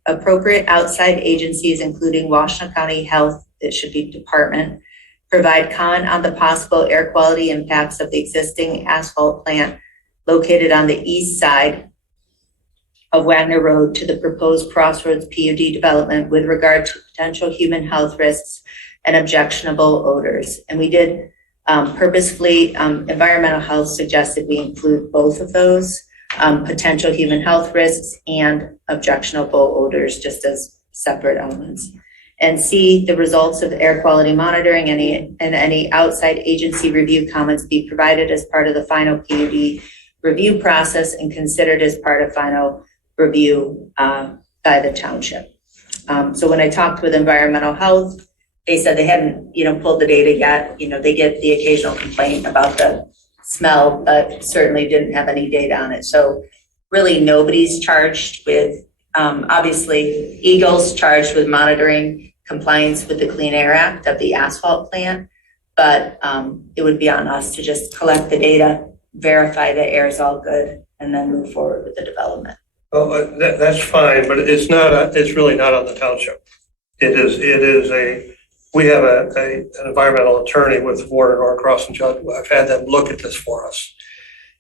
appropriate outside agencies, including Washtenaw County Health, it should be department, provide comment on the possible air quality impacts of the existing asphalt plant located on the east side of Wagner Road to the proposed Crossroads PUD development with regard to potential human health risks and objectionable odors. And we did purposefully, environmental health suggested we include both of those, potential human health risks and objectionable odors, just as separate elements. And C, the results of air quality monitoring and any outside agency review comments be provided as part of the final PUD review process and considered as part of final review by the township. So when I talked with environmental health, they said they hadn't, pulled the data yet. They get the occasional complaint about the smell, but certainly didn't have any data on it. So really nobody's charged with, obviously Eagle's charged with monitoring compliance with the Clean Air Act of the asphalt plant, but it would be on us to just collect the data, verify the air is all good, and then move forward with the development. Well, that's fine, but it's really not on the township. We have an environmental attorney with Warner Norcross and Judd. I've had them look at this for us.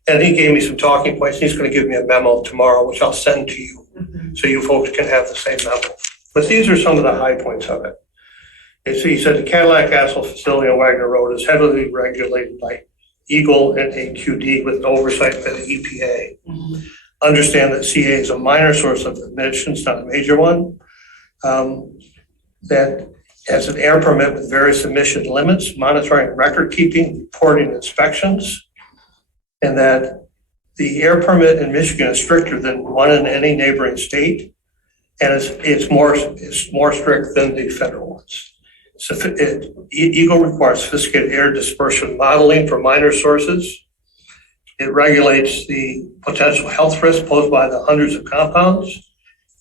And he gave me some talking points. He's going to give me a memo tomorrow, which I'll send to you, so you folks can have the same memo. But these are some of the high points of it. And so he said the Cadillac Asphalt Facility on Wagner Road is heavily regulated by Eagle and AQD with oversight by the EPA. Understand that CA is a minor source of emissions, not a major one. That has an air permit with various emission limits, monitoring, record keeping, reporting inspections, and that the air permit in Michigan is stricter than one in any neighboring state, and it's more strict than the federal ones. So Eagle requires sophisticated air dispersion modeling for minor sources. It regulates the potential health risk posed by the hundreds of compounds.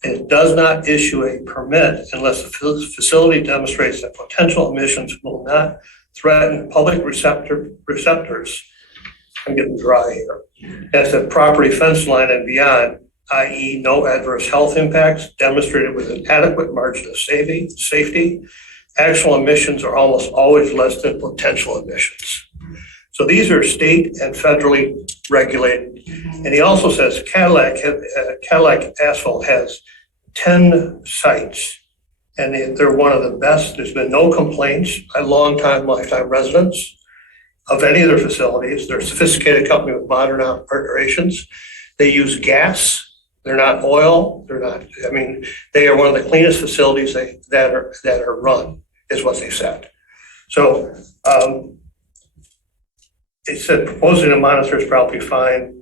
It does not issue a permit unless the facility demonstrates that potential emissions will not threaten public receptors. I'm getting dry here. As the property fence line and beyond, i.e. no adverse health impacts demonstrated with an adequate margin of safety. Actual emissions are almost always less than potential emissions. So these are state and federally regulated. And he also says Cadillac Asphalt has 10 sites, and they're one of the best. There's been no complaints by lifetime residents of any of their facilities. They're a sophisticated company with modern operations. They use gas. They're not oil. They are one of the cleanest facilities that are run, is what they said. So they said proposing a monitor is probably fine,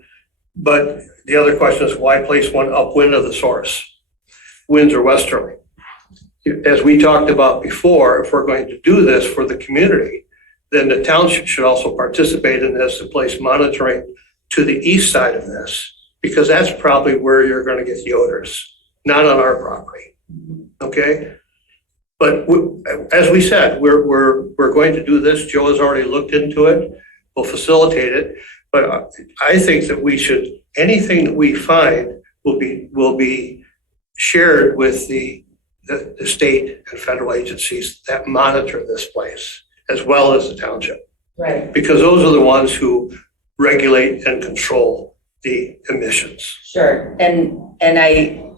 but the other question is why place one upwind of the source? Winds are westerly. As we talked about before, if we're going to do this for the community, then the township should also participate in this and place monitoring to the east side of this, because that's probably where you're gonna get the odors, not on our property, okay? But as we said, we're going to do this. Joe has already looked into it. We'll facilitate it. But I think that we should, anything that we find will be shared with the state and federal agencies that monitor this place, as well as the township. Right. Because those are the ones who regulate and control the emissions. Sure, and I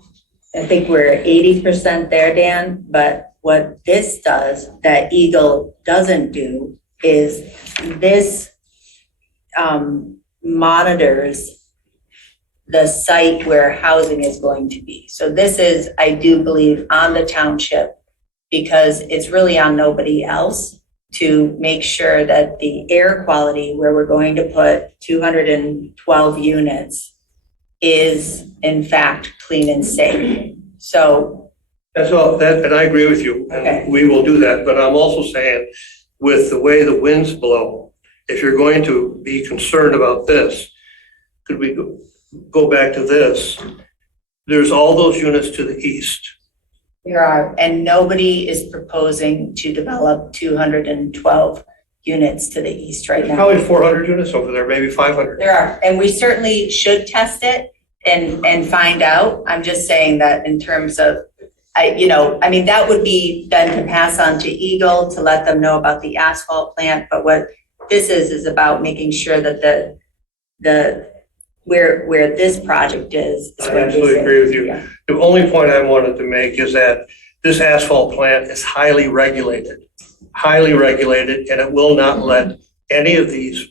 think we're 80% there, Dan, but what this does that Eagle doesn't do is this monitors the site where housing is going to be. So this is, I do believe, on the township, because it's really on nobody else to make sure that the air quality where we're going to put 212 units is in fact clean and safe. So that's all, and I agree with you. Okay. And we will do that, but I'm also saying with the way the winds blow, if you're going to be concerned about this, could we go back to this? There's all those units to the east. there are, and nobody is proposing to develop 212 units to the east right now. Probably 400 units over there, maybe 500. There are, and we certainly should test it and find out. I'm just saying that in terms of, that would be then to pass on to Eagle to let them know about the asphalt plant. But what this is about making sure that where this project is. I absolutely agree with you. Yeah. The only point I wanted to make is that this asphalt plant is highly regulated, and it will not let any of these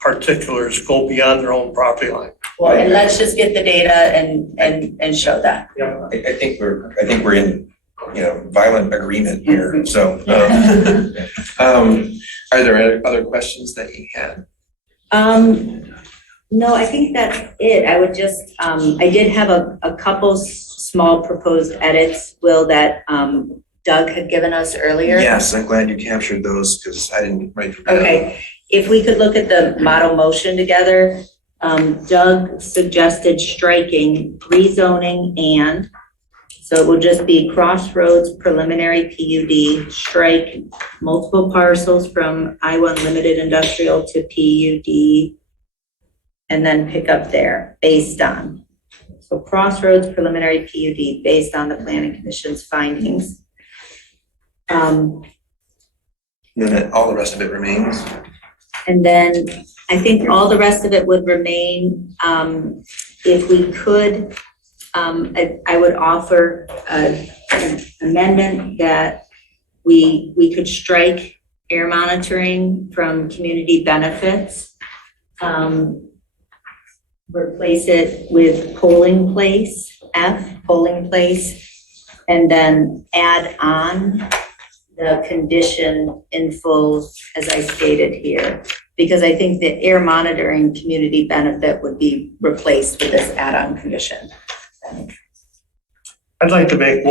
particulars go beyond their own property line. Well, and let's just get the data and show that. Yeah. I think we're in, violent agreement here, so. Are there other questions that you had? No, I think that's it. I would just, I did have a couple small proposed edits, Will, that Doug had given us earlier. Yes, I'm glad you captured those because I didn't write them down. Okay, if we could look at the model motion together, Doug suggested striking rezoning and, so it will just be Crossroads preliminary PUD, strike multiple parcels from I-1 limited industrial to PUD, and then pick up there based on. So Crossroads preliminary PUD based on the Planning Commission's findings. And then all the rest of it remains. And then I think all the rest of it would remain. If we could, I would offer an amendment that we could strike air monitoring from community benefits. Replace it with polling place, polling place, and then add on the condition in full as I stated here. Because I think the air monitoring community benefit would be replaced with this add-on condition. I'd like to make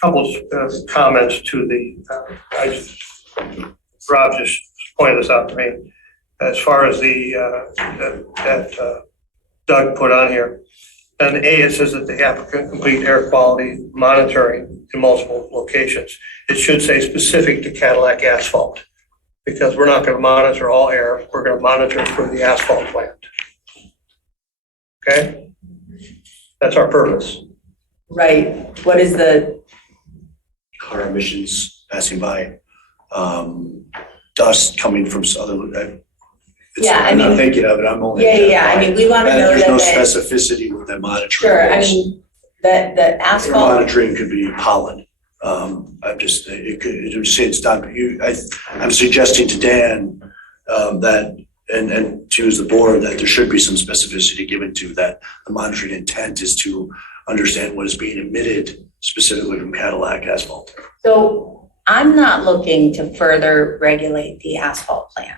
couple comments to Rob just pointed this out to me. As far as that Doug put on here. And A, it says that the applicant complete air quality monitoring in multiple locations. It should say specific to Cadillac asphalt, because we're not going to monitor all air. We're going to monitor for the asphalt plant. Okay? That's our purpose. Right. What is the car emissions passing by, dust coming from other. I'm not thinking of it. I'm only. Yeah. I mean, we want to know there's that. no specificity with that monitoring. Sure. I mean, the asphalt. Monitoring could be pollen. It would say it's not. I'm suggesting to Dan that and to the board that there should be some specificity given to that. The monitoring intent is to understand what is being emitted specifically from Cadillac asphalt. So I'm not looking to further regulate the asphalt plant.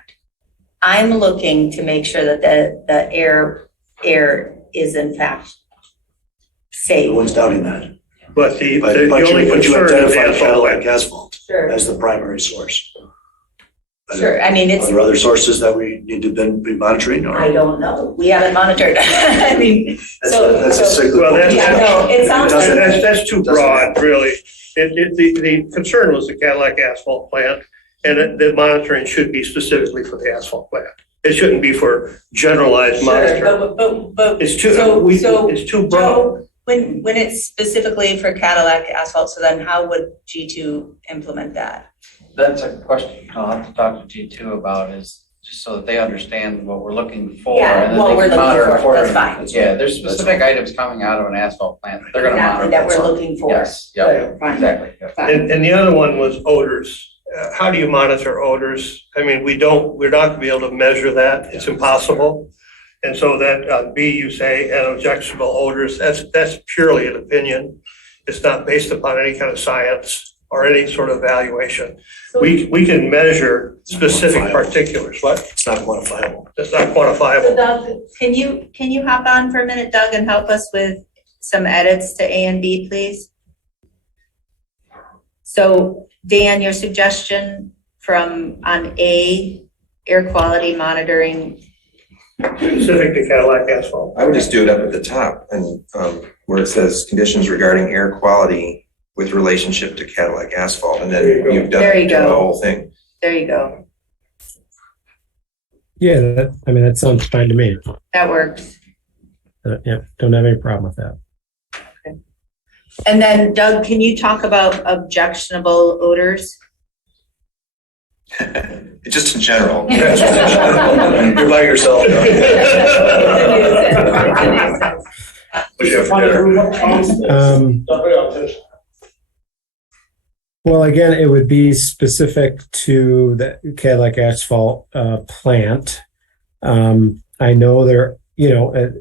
I'm looking to make sure that the air is in fact safe. No one's doubting that. But you only concern is identify asphalt Cadillac plant. asphalt Sure. as the primary source. Sure, I mean, it's, Are there other sources that we need to then be monitoring or? I don't know. We haven't monitored. I mean, That's a so, cyclical. Well, that's- yeah, no, it sounds like. That's too broad, really. The concern was the Cadillac asphalt plant, and the monitoring should be specifically for the asphalt plant. It shouldn't be for generalized monitoring. Sure, but, It's too, it's too broad. Joe, when it's specifically for Cadillac asphalt, so then how would G2 implement that? That's a question I'll have to talk to G2 about, is just so that they understand what we're looking for. Yeah, and then what they we're can looking monitor for, that's accordingly. fine. Yeah, there's specific items coming out of an asphalt plant, they're gonna Exactly, monitor. that we're for. looking for. Yes, Good, yeah, fine. exactly. yeah. Fine. And the other one was odors. How do you monitor odors? I mean, we're not gonna be able to measure that. It's impossible. And so that, B, you say, and objectionable odors, that's purely an opinion. It's not based upon any kind of science or any sort of evaluation. We can measure specific particulars. What? It's not quantifiable. It's not So quantifiable. Doug, can you hop on for a minute, Doug, and help us with some edits to A and B, please? So Dan, your suggestion on A, air quality monitoring. Specific to Cadillac asphalt. I would just do it up at the top and where it says conditions regarding air quality with relationship to Cadillac asphalt, and then you've done There you done the go. whole thing. There you go. Yeah, that sounds fine to me. That works. Yeah, don't have any problem with that. And then Doug, can you talk about objectionable odors? Just in general. You're by yourself. Well, again, it would be specific to the Cadillac asphalt plant. I know there,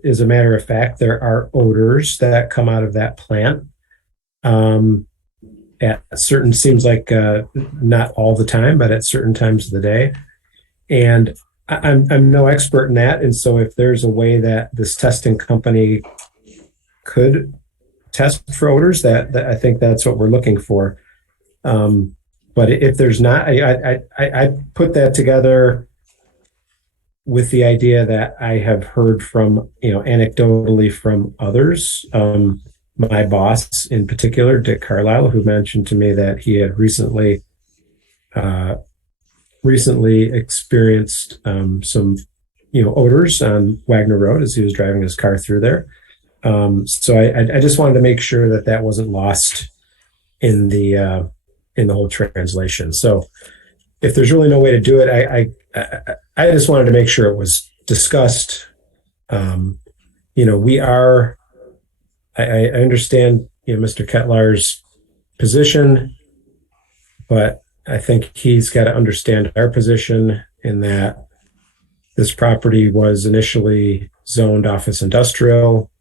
as a matter of fact, there are odors that come out of that plant. At certain, seems like not all the time, but at certain times of the day. And I'm no expert in that. And so if there's a way that this testing company could test for odors, that I think that's what we're looking for. But if there's not, I put that together with the idea that I have heard from, anecdotally from others. My boss in particular, Dick Carlisle, who mentioned to me that he had recently experienced some, odors on Wagner Road as he was driving his car through there. So I just wanted to make sure that wasn't lost in the whole translation. So if there's really no way to do it, I just wanted to make sure it was discussed. We are. I understand, Mr. Ketlar's position, but I think he's got to understand our position in that this property was initially zoned office industrial.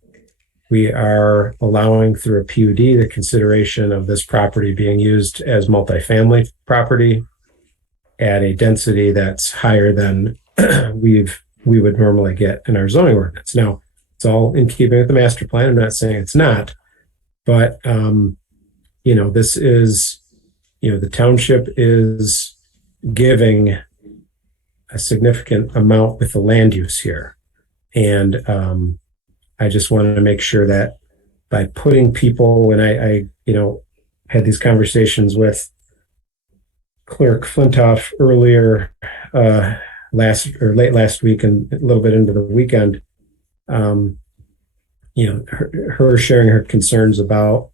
We are allowing through a PUD the consideration of this property being used as multifamily property at a density that's higher than we would normally get in our zoning ordinance. Now, it's all in keeping with the master plan. I'm not saying it's not, but, this is, the township is giving a significant amount with the land use here. And I just wanted to make sure that by putting people, when I had these conversations with Clerk Flintoff earlier late last week and a little bit into the weekend, her sharing her concerns about,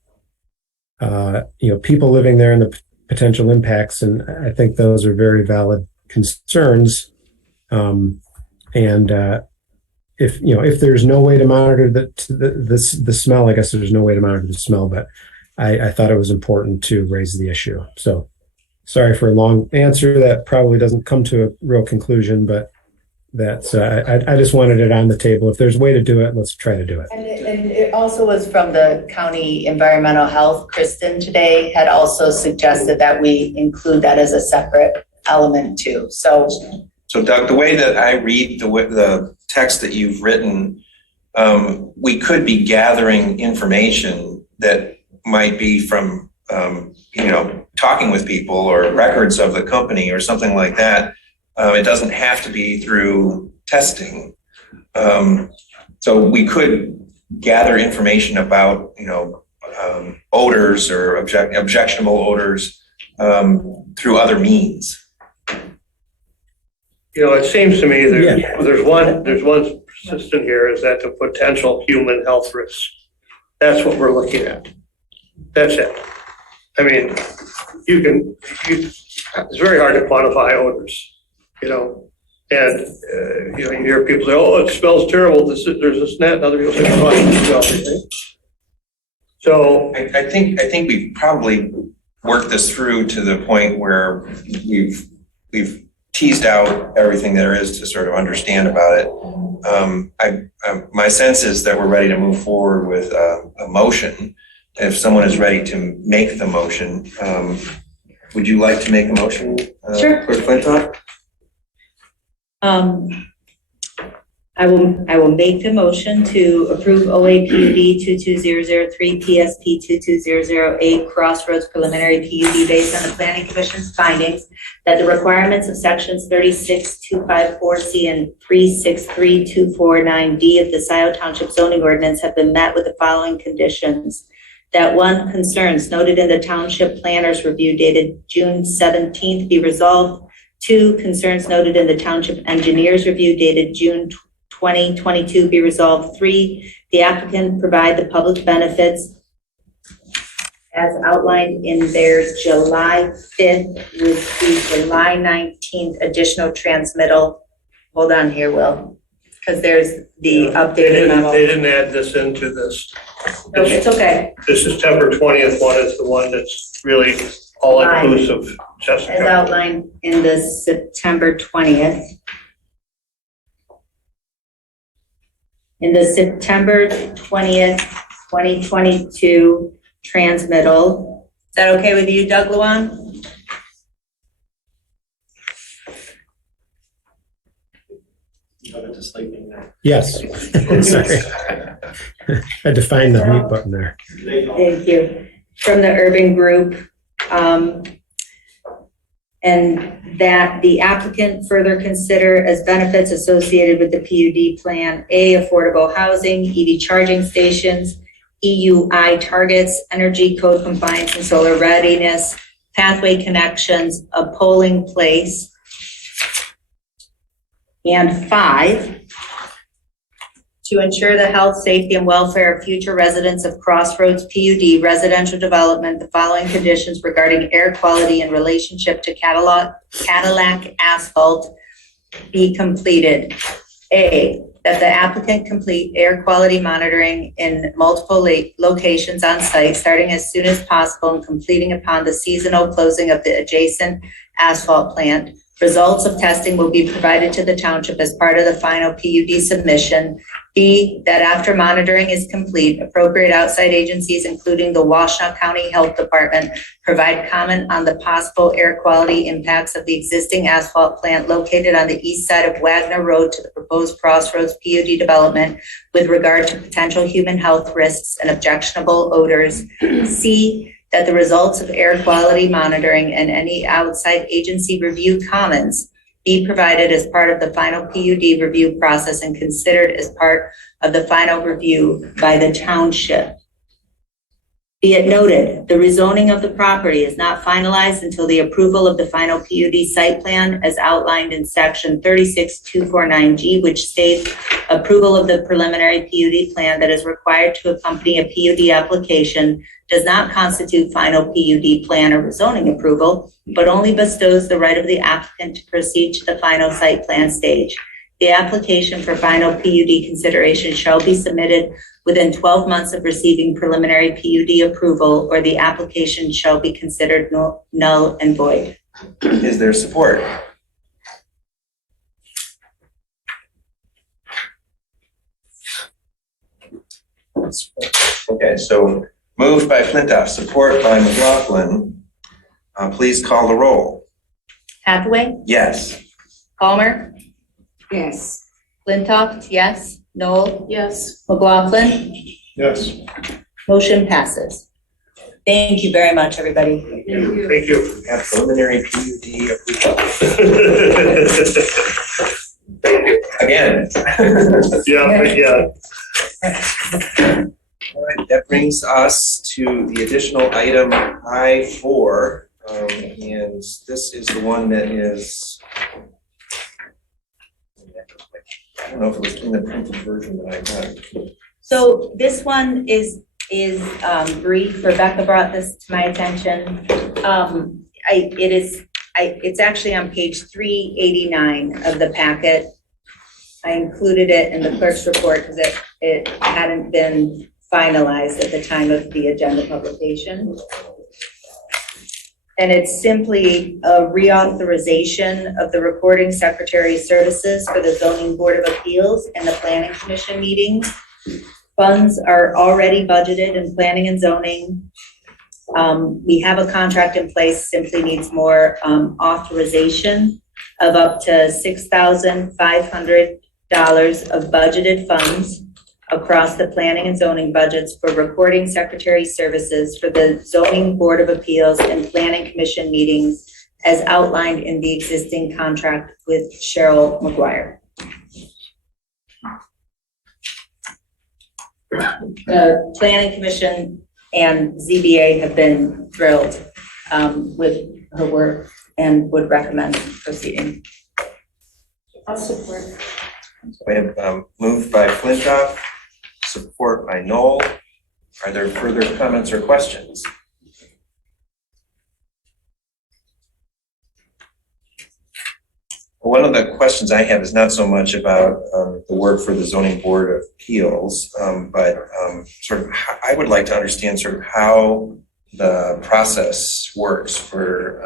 people living there and the potential impacts. And I think those are very valid concerns. If there's no way to monitor the smell, I guess there's no way to monitor the smell, but I thought it was important to raise the issue. So sorry for a long answer that probably doesn't come to a real conclusion, but that's, I just wanted it on the table. If there's a way to do it, let's try to do it. And it also was from the county environmental health. Kristen today had also suggested that we include that as a separate element too. So Doug, the way that I read the text that you've written, we could be gathering information that might be from talking with people or records of the company or something like that. It doesn't have to be through testing. So we could gather information about, odors or objectionable odors through other means. It seems to me there's one persistent here is that the potential human health risks. That's what we're looking at. That's it. I mean, it's very hard to quantify odors, and you hear people say, "Oh, it smells terrible. There's this, and that," and other people say, "Oh, it smells everything." So I think we've probably worked this through to the point where we've teased out everything there is to sort of understand about it. My sense is that we're ready to move forward with a motion. If someone is ready to make the motion, would you like to make a motion? Sure. Clerk Flintoff? I will make the motion to approve OAPUD 22003 PSP 2200A Crossroads preliminary PUD based on the Planning Commission's findings that the requirements of sections 36254C and 363249D of the Scio Township zoning ordinance have been met with the following conditions. That one, concerns noted in the Township Planner's review dated June 17th be resolved. Two, concerns noted in the Township Engineer's review dated June 2022 be resolved. Three, the applicant provide the public benefits as outlined in their July 5th with the July 19th additional transmittal. Hold on here, Will, because there's the updated memo. they didn't add this into this. No, it's okay. This September 20th one is the one that's really all inclusive. As outlined in the September 20th. In the September 20th, 2022 transmittal. Is that okay with you, Doug Luan? Yes. Sorry. I had to find the mute button there. Thank you. From the urban group, and that the applicant further consider as benefits associated with the PUD plan, A, affordable housing, EV charging stations, EUI targets, energy code compliance and solar readiness, pathway connections, a polling place. And 5, to ensure the health, safety, and welfare of future residents of Crossroads PUD residential development, the following conditions regarding air quality in relationship to Cadillac asphalt be completed. A, that the applicant complete air quality monitoring in multiple locations on site, starting as soon as possible and completing upon the seasonal closing of the adjacent asphalt plant. Results of testing will be provided to the township as part of the final PUD submission. B, that after monitoring is complete, appropriate outside agencies, including the Washtenaw County Health Department, provide comment on the possible air quality impacts of the existing asphalt plant located on the east side of Wagner Road to the proposed Crossroads PUD development with regard to potential human health risks and objectionable odors. C, that the results of air quality monitoring and any outside agency review comments be provided as part of the final PUD review process and considered as part of the final review by the township. Be it noted, the rezoning of the property is not finalized until the approval of the final PUD site plan as outlined in section 36249G, which states approval of the preliminary PUD plan that is required to accompany a PUD application does not constitute final PUD plan or rezoning approval, but only bestows the right of the applicant to proceed to the final site plan stage. The application for final PUD consideration shall be submitted within 12 months of receiving preliminary PUD approval, or the application shall be considered null and void. Is there support? Okay, so moved by Flintoff, support by McLaughlin. Please call the roll. Hathaway? Yes. Palmer? Yes. Flintoff? Yes. Noel? Yes. McLaughlin? Yes. Motion passes. Thank you very much, everybody. Thank you. Have preliminary PUD approval. Again. Yeah. All right, that brings us to the additional item I4. And this is the one that is, I don't know if it was in the printed version that I got. So this one is brief. Rebecca brought this to my attention. It's actually on page 389 of the packet. I included it in the clerk's report because it hadn't been finalized at the time of the agenda publication. And it's simply a reauthorization of the recording secretary services for the Zoning Board of Appeals and the Planning Commission meetings. Funds are already budgeted in planning and zoning. We have a contract in place, simply needs more authorization of up to $6,500 of budgeted funds across the planning and zoning budgets for recording secretary services for the Zoning Board of Appeals and Planning Commission meetings as outlined in the existing contract with Cheryl McGuire. The Planning Commission and ZBA have been thrilled with her work and would recommend proceeding. I'll support. We have moved by Flintoff, support by Knoll. Are there further comments or questions? One of the questions I have is not so much about the work for the Zoning Board of Appeals, but sort of I would like to understand sort of how the process works for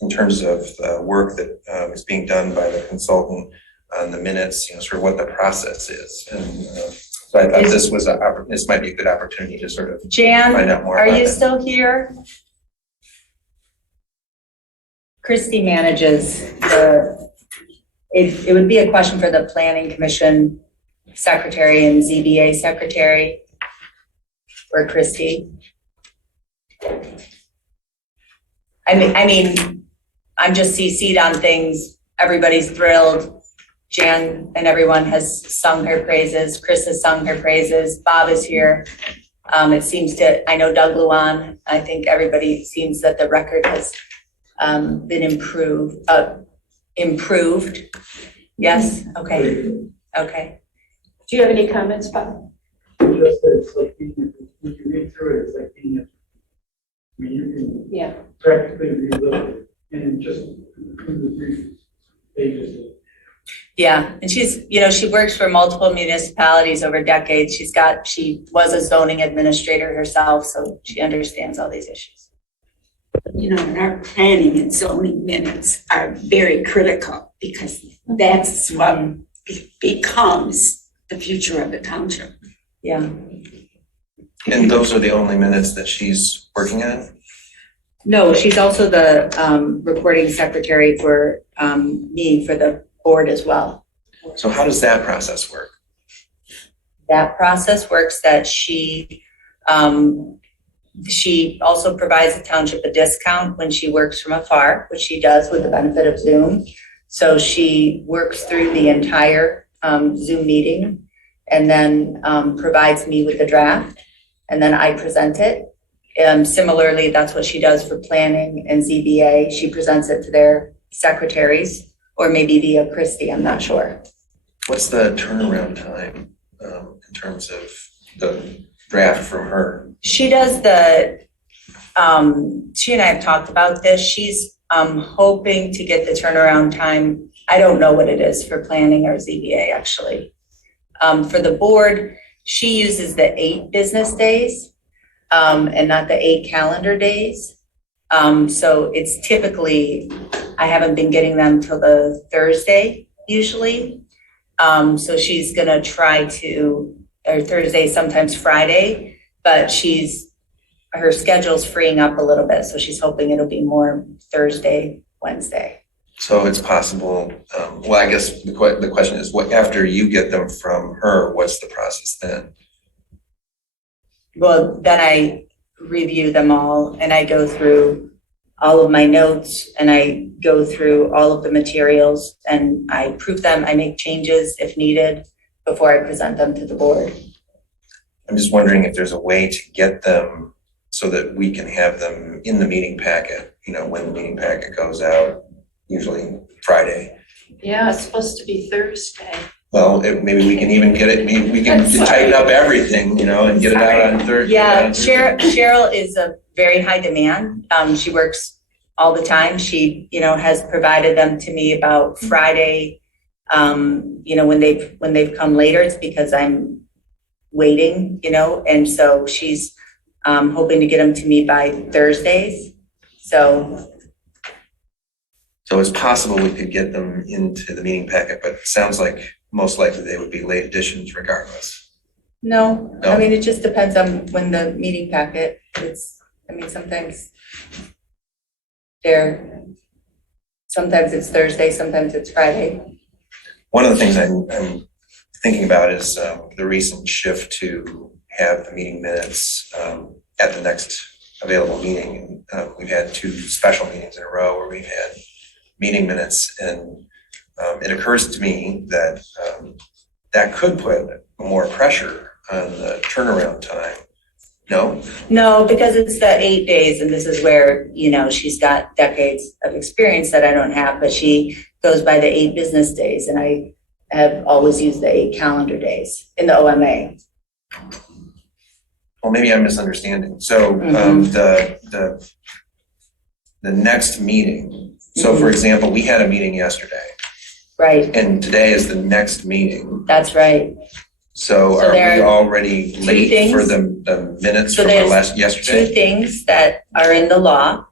in terms of the work that is being done by the consultant on the minutes, sort of what the process is. And so I thought this might be a good opportunity to sort of find out more Jan, about are you that. still here? Christy manages it would be a question for the Planning Commission Secretary and ZBA Secretary, or Christy. I mean, I'm just CC'd on things. Everybody's thrilled. Jan and everyone has sung her praises. Chris has sung her praises. Bob is here. It seems I know Doug Luan. I think everybody seems that the record has been improved. Yes, okay, okay. Do you have any comments, Bob? Just that it's like when you read through it, it's like being I mean, you can practically relive it and just through the 3 pages. Yeah, and she's, she works for multiple municipalities over decades. She was a zoning administrator herself, so she understands all these issues. Our planning and zoning minutes are very critical because that's what becomes the future of the township. Yeah. And those are the only minutes that she's working on? No, she's also the recording secretary for me for the board as well. So how does that process work? That process works that she also provides the township a discount when she works from afar, which she does with the benefit of Zoom. So she works through the entire Zoom meeting and then provides me with the draft, and then I present it. Similarly, that's what she does for planning and ZBA. She presents it to their secretaries, or maybe via Christie, I'm not sure. What's the turnaround time in terms of the draft from her? She does she and I have talked about this. She's hoping to get the turnaround time. I don't know what it is for planning or ZBA actually. For the board, she uses the 8 business days and not the 8 calendar days. So it's typically, I haven't been getting them till the Thursday usually. So she's gonna try to, or Thursday, sometimes Friday, but her schedule's freeing up a little bit. So she's hoping it'll be more Thursday, Wednesday. So it's possible, well, I guess the question is, what after you get them from her, what's the process then? Well, then I review them all, and I go through all of my notes, and I go through all of the materials, and I proof them, I make changes if needed before I present them to the board. I'm just wondering if there's a way to get them so that we can have them in the meeting packet, you know, when the meeting packet goes out, usually Friday. Yeah, it's supposed to be Thursday. Well, maybe we can even get it, maybe we can tighten up everything, you know, and get it out on Thursday. Yeah, Cheryl is a very high demand. She works all the time. She, you know, has provided them to me about Friday. You know, when they've come later, it's because I'm waiting, you know, and so she's hoping to get them to me by Thursdays. So it's possible we could get them into the meeting packet, but it sounds like most likely they would be late additions regardless. no, I mean, it just depends on when the meeting packet is. I mean, sometimes it's Thursday, sometimes it's Friday. One of the things I'm thinking about is the recent shift to have the meeting minutes at the next available meeting. We've had 2 special meetings in a row where we've had meeting minutes, and it occurs to me that that could put more pressure on the turnaround time. No, because it's the 8 days, and this is where, you know, she's got decades of experience that I don't have, but she goes by the 8 business days, and I have always used the 8 calendar days in the OMA. Well, maybe I'm misunderstanding. So the next meeting. So for example, we had a meeting yesterday. Right. And today is the next meeting. That's right. So are we already late for the minutes from our last yesterday? 2 things that are in the law.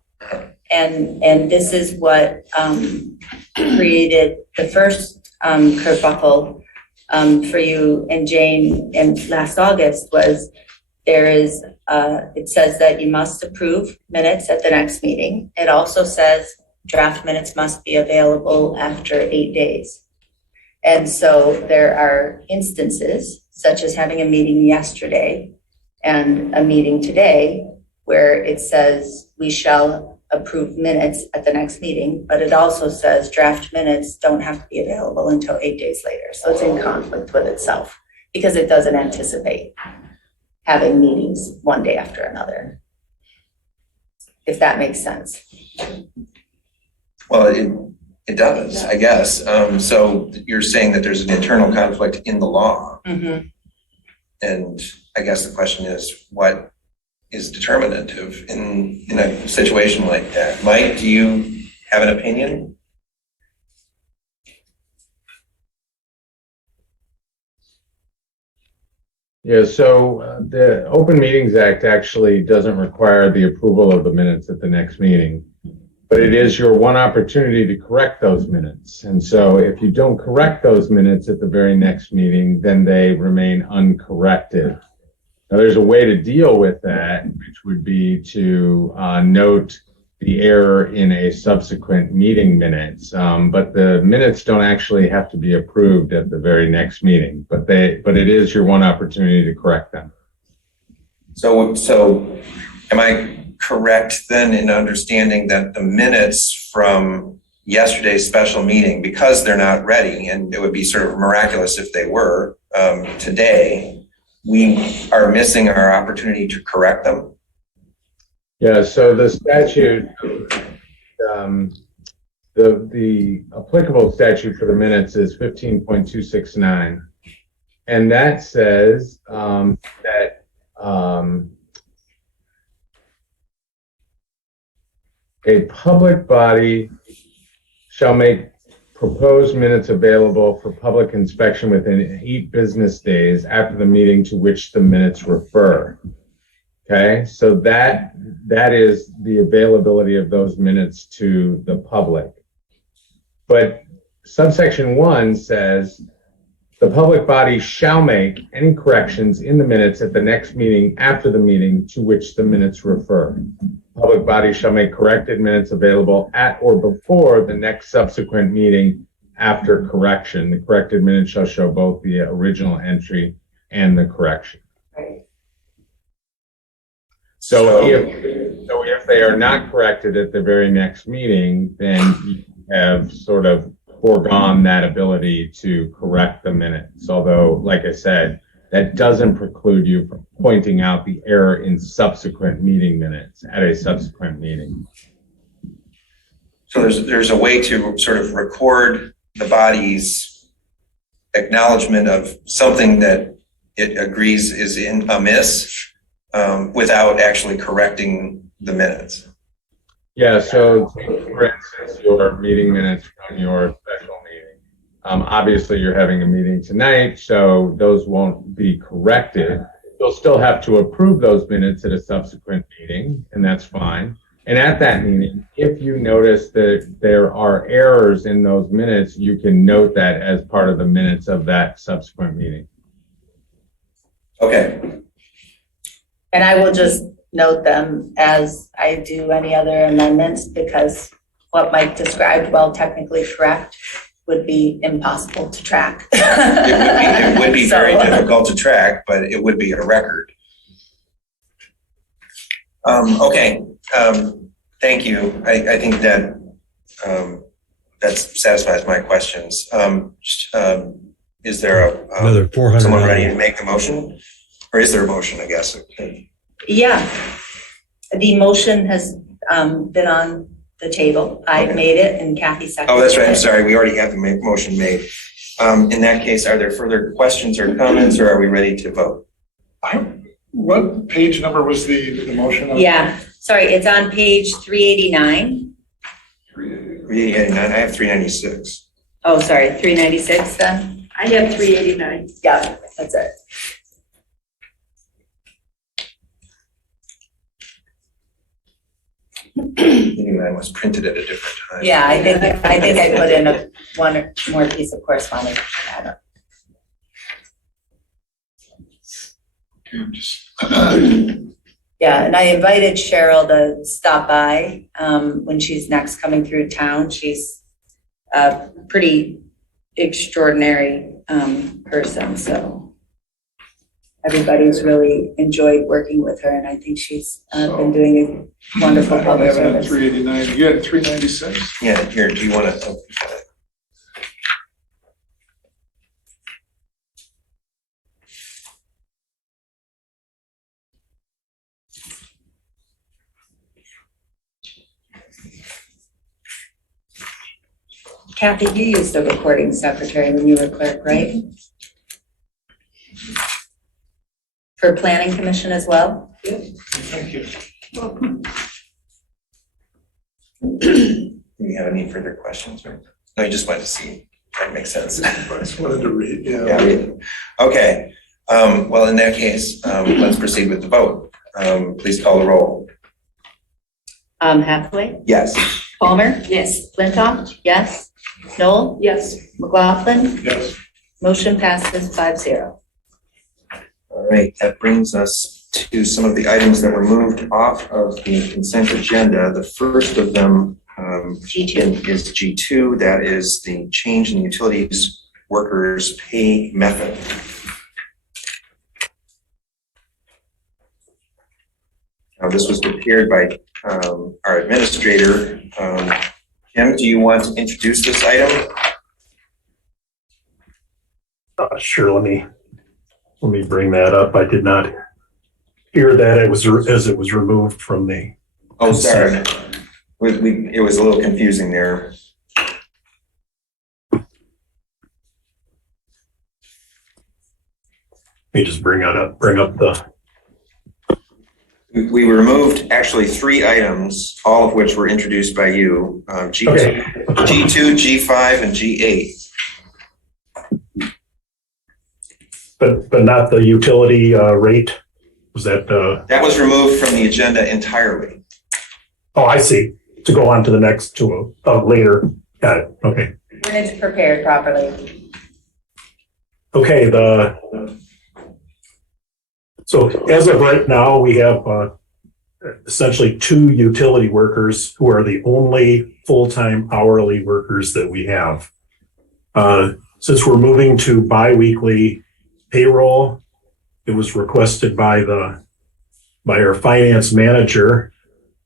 And this is what created the first kerfuffle for you and Jane in last August was it says that you must approve minutes at the next meeting. It also says draft minutes must be available after 8 days. And so there are instances, such as having a meeting yesterday and a meeting today, where it says we shall approve minutes at the next meeting, but it also says draft minutes don't have to be available until 8 days later. So it's in conflict with itself because it doesn't anticipate having meetings one day after another, if that makes sense. Well, it does, I guess. So you're saying that there's an internal conflict in the law. Mm-hmm. And I guess the question is, what is determinative in a situation like that? Mike, do you have an opinion? Yeah, so the Open Meetings Act actually doesn't require the approval of the minutes at the next meeting, but it is your one opportunity to correct those minutes. And so if you don't correct those minutes at the very next meeting, then they remain uncorrected. Now, there's a way to deal with that, which would be to note the error in a subsequent meeting minutes. But the minutes don't actually have to be approved at the very next meeting, but it is your one opportunity to correct them. So am I correct then in understanding that the minutes from yesterday's special meeting, because they're not ready, and it would be sort of miraculous if they were today, we are missing our opportunity to correct them? Yeah, so the statute, the applicable statute for the minutes is 15.269. And that says that a public body shall make proposed minutes available for public inspection within 8 business days after the meeting to which the minutes refer. Okay, so that is the availability of those minutes to the public. But subsection 1 says the public body shall make any corrections in the minutes at the next meeting after the meeting to which the minutes refer. Public body shall make corrected minutes available at or before the next subsequent meeting after correction. The corrected minutes shall show both the original entry and the correction. So if they are not corrected at the very next meeting, then you have sort of foregone that ability to correct the minutes. Although, like I said, that doesn't preclude you from pointing out the error in subsequent meeting minutes at a subsequent meeting. So there's a way to sort of record the body's acknowledgement of something that it agrees is amiss without actually correcting the minutes. Yeah, so for instance, your meeting minutes from your special meeting. Obviously, you're having a meeting tonight, so those won't be corrected. You'll still have to approve those minutes at a subsequent meeting, and that's fine. And at that meeting, if you notice that there are errors in those minutes, you can note that as part of the minutes of that subsequent meeting. Okay. And I will just note them as I do any other amendments, because what Mike described, while technically correct, would be impossible to track. It would be very difficult to track, but it would be a record. Okay, thank you. I think that that satisfies my questions. Is there Another $400. someone ready to make the motion? Or is there a motion, I guess? Yeah, the motion has been on the table. I made it and Kathy seconded it. Oh, that's right, I'm sorry, we already have the motion made. In that case, are there further questions or comments, or are we ready to vote? What page number was the motion on? Yeah, sorry, it's on page 389. 389, I have 396. Oh, sorry, 396 then? I have 389. Yeah, that's it. Maybe that was printed at a different time. Yeah, I think I put in one more piece of correspondence. Yeah, and I invited Cheryl to stop by when she's next coming through town. She's a pretty extraordinary person, so everybody's really enjoyed working with her, and I think she's been doing a wonderful public service. 389, you had 396? Yeah, here, do you want to? Kathy, you used the recording secretary when you were clerk, right? For planning commission as well? Thank you. Do you have any further questions? Or? No, you just wanted to see. That makes sense. I just wanted to read, yeah. Yeah, read it. Okay, well, in that case, let's proceed with the vote. Please call the roll. Hathaway? Yes. Palmer? Yes. Flintoff? Yes. Noel? Yes. McLaughlin? Yes. Motion passes 5-0. All right, that brings us to some of the items that were moved off of the consent agenda. The first of them G2 is G2. That is the change in utilities workers' pay method. Now, this was prepared by our administrator. Kim, do you want to introduce this item? Sure, let me bring that up. I did not hear that as it was removed from the. Oh, sorry. It was a little confusing there. Let me just bring up the. We removed actually 3 items, all of which were introduced by you, G2, Okay. G2, G5, and G8. But not the utility rate? Was that? That was removed from the agenda entirely. Oh, I see. To go on to the next later. Got it. Okay. when it's prepared properly. Okay, so as of right now, we have essentially 2 utility workers who are the only full-time hourly workers that we have. Since we're moving to biweekly payroll, it was requested by the by our finance manager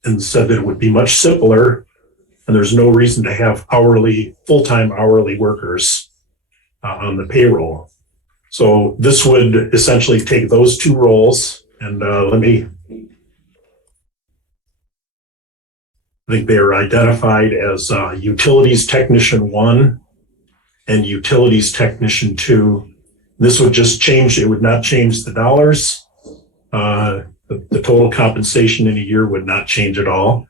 and said that it would be much simpler and there's no reason to have full-time hourly workers on the payroll. So this would essentially take those two roles and I think they are identified as Utilities Technician 1 and Utilities Technician 2. This would just change, it would not change the dollars. The total compensation in a year would not change at all.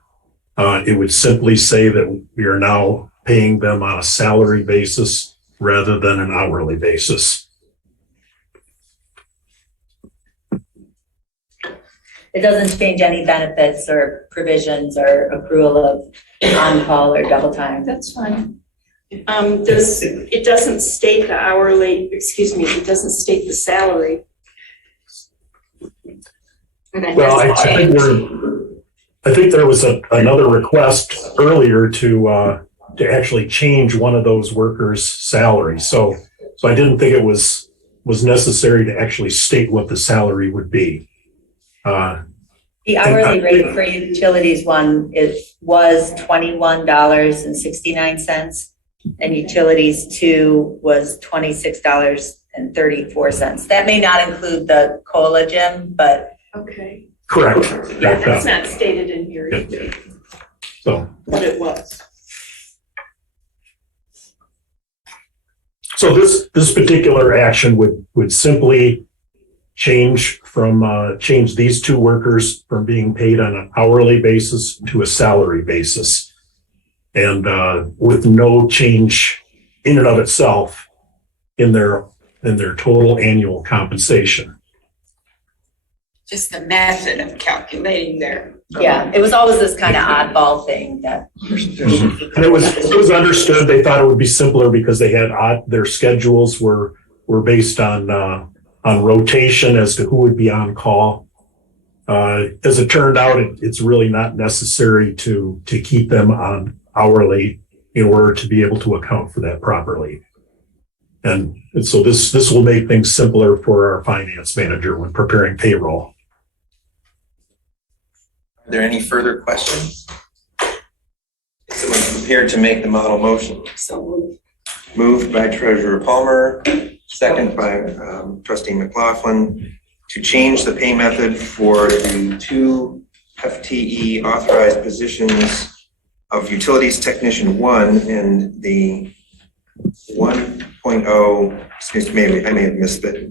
It would simply say that we are now paying them on a salary basis rather than an hourly basis. It doesn't change any benefits or provisions or accrual of on-call or double time. That's fine. It doesn't state the hourly, it doesn't state the salary. Well, I think there was another request earlier to actually change one of those workers' salaries. So I didn't think it was necessary to actually state what the salary would be. The hourly rate for utilities one was $21.69, and utilities two was $26.34. That may not include the COLA, Jim, but okay. Correct. Yeah, that's not stated in here either. So, but it was. So this particular action would simply change these two workers from being paid on an hourly basis to a salary basis, and with no change in and of itself in their total annual compensation. Just the method of calculating their. yeah, it was always this kind of oddball thing that. And it was understood. They thought it would be simpler because they had their schedules were based on rotation as to who would be on call. As it turned out, it's really not necessary to keep them on hourly in order to be able to account for that properly. And so this will make things simpler for our finance manager when preparing payroll. Are there any further questions? Is someone prepared to make the model motion? So Moved by Treasurer Palmer, second by Trustee McLaughlin, to change the pay method for the 2 FTE authorized positions of Utilities Technician 1 and the 1.0, excuse me, I may have misstated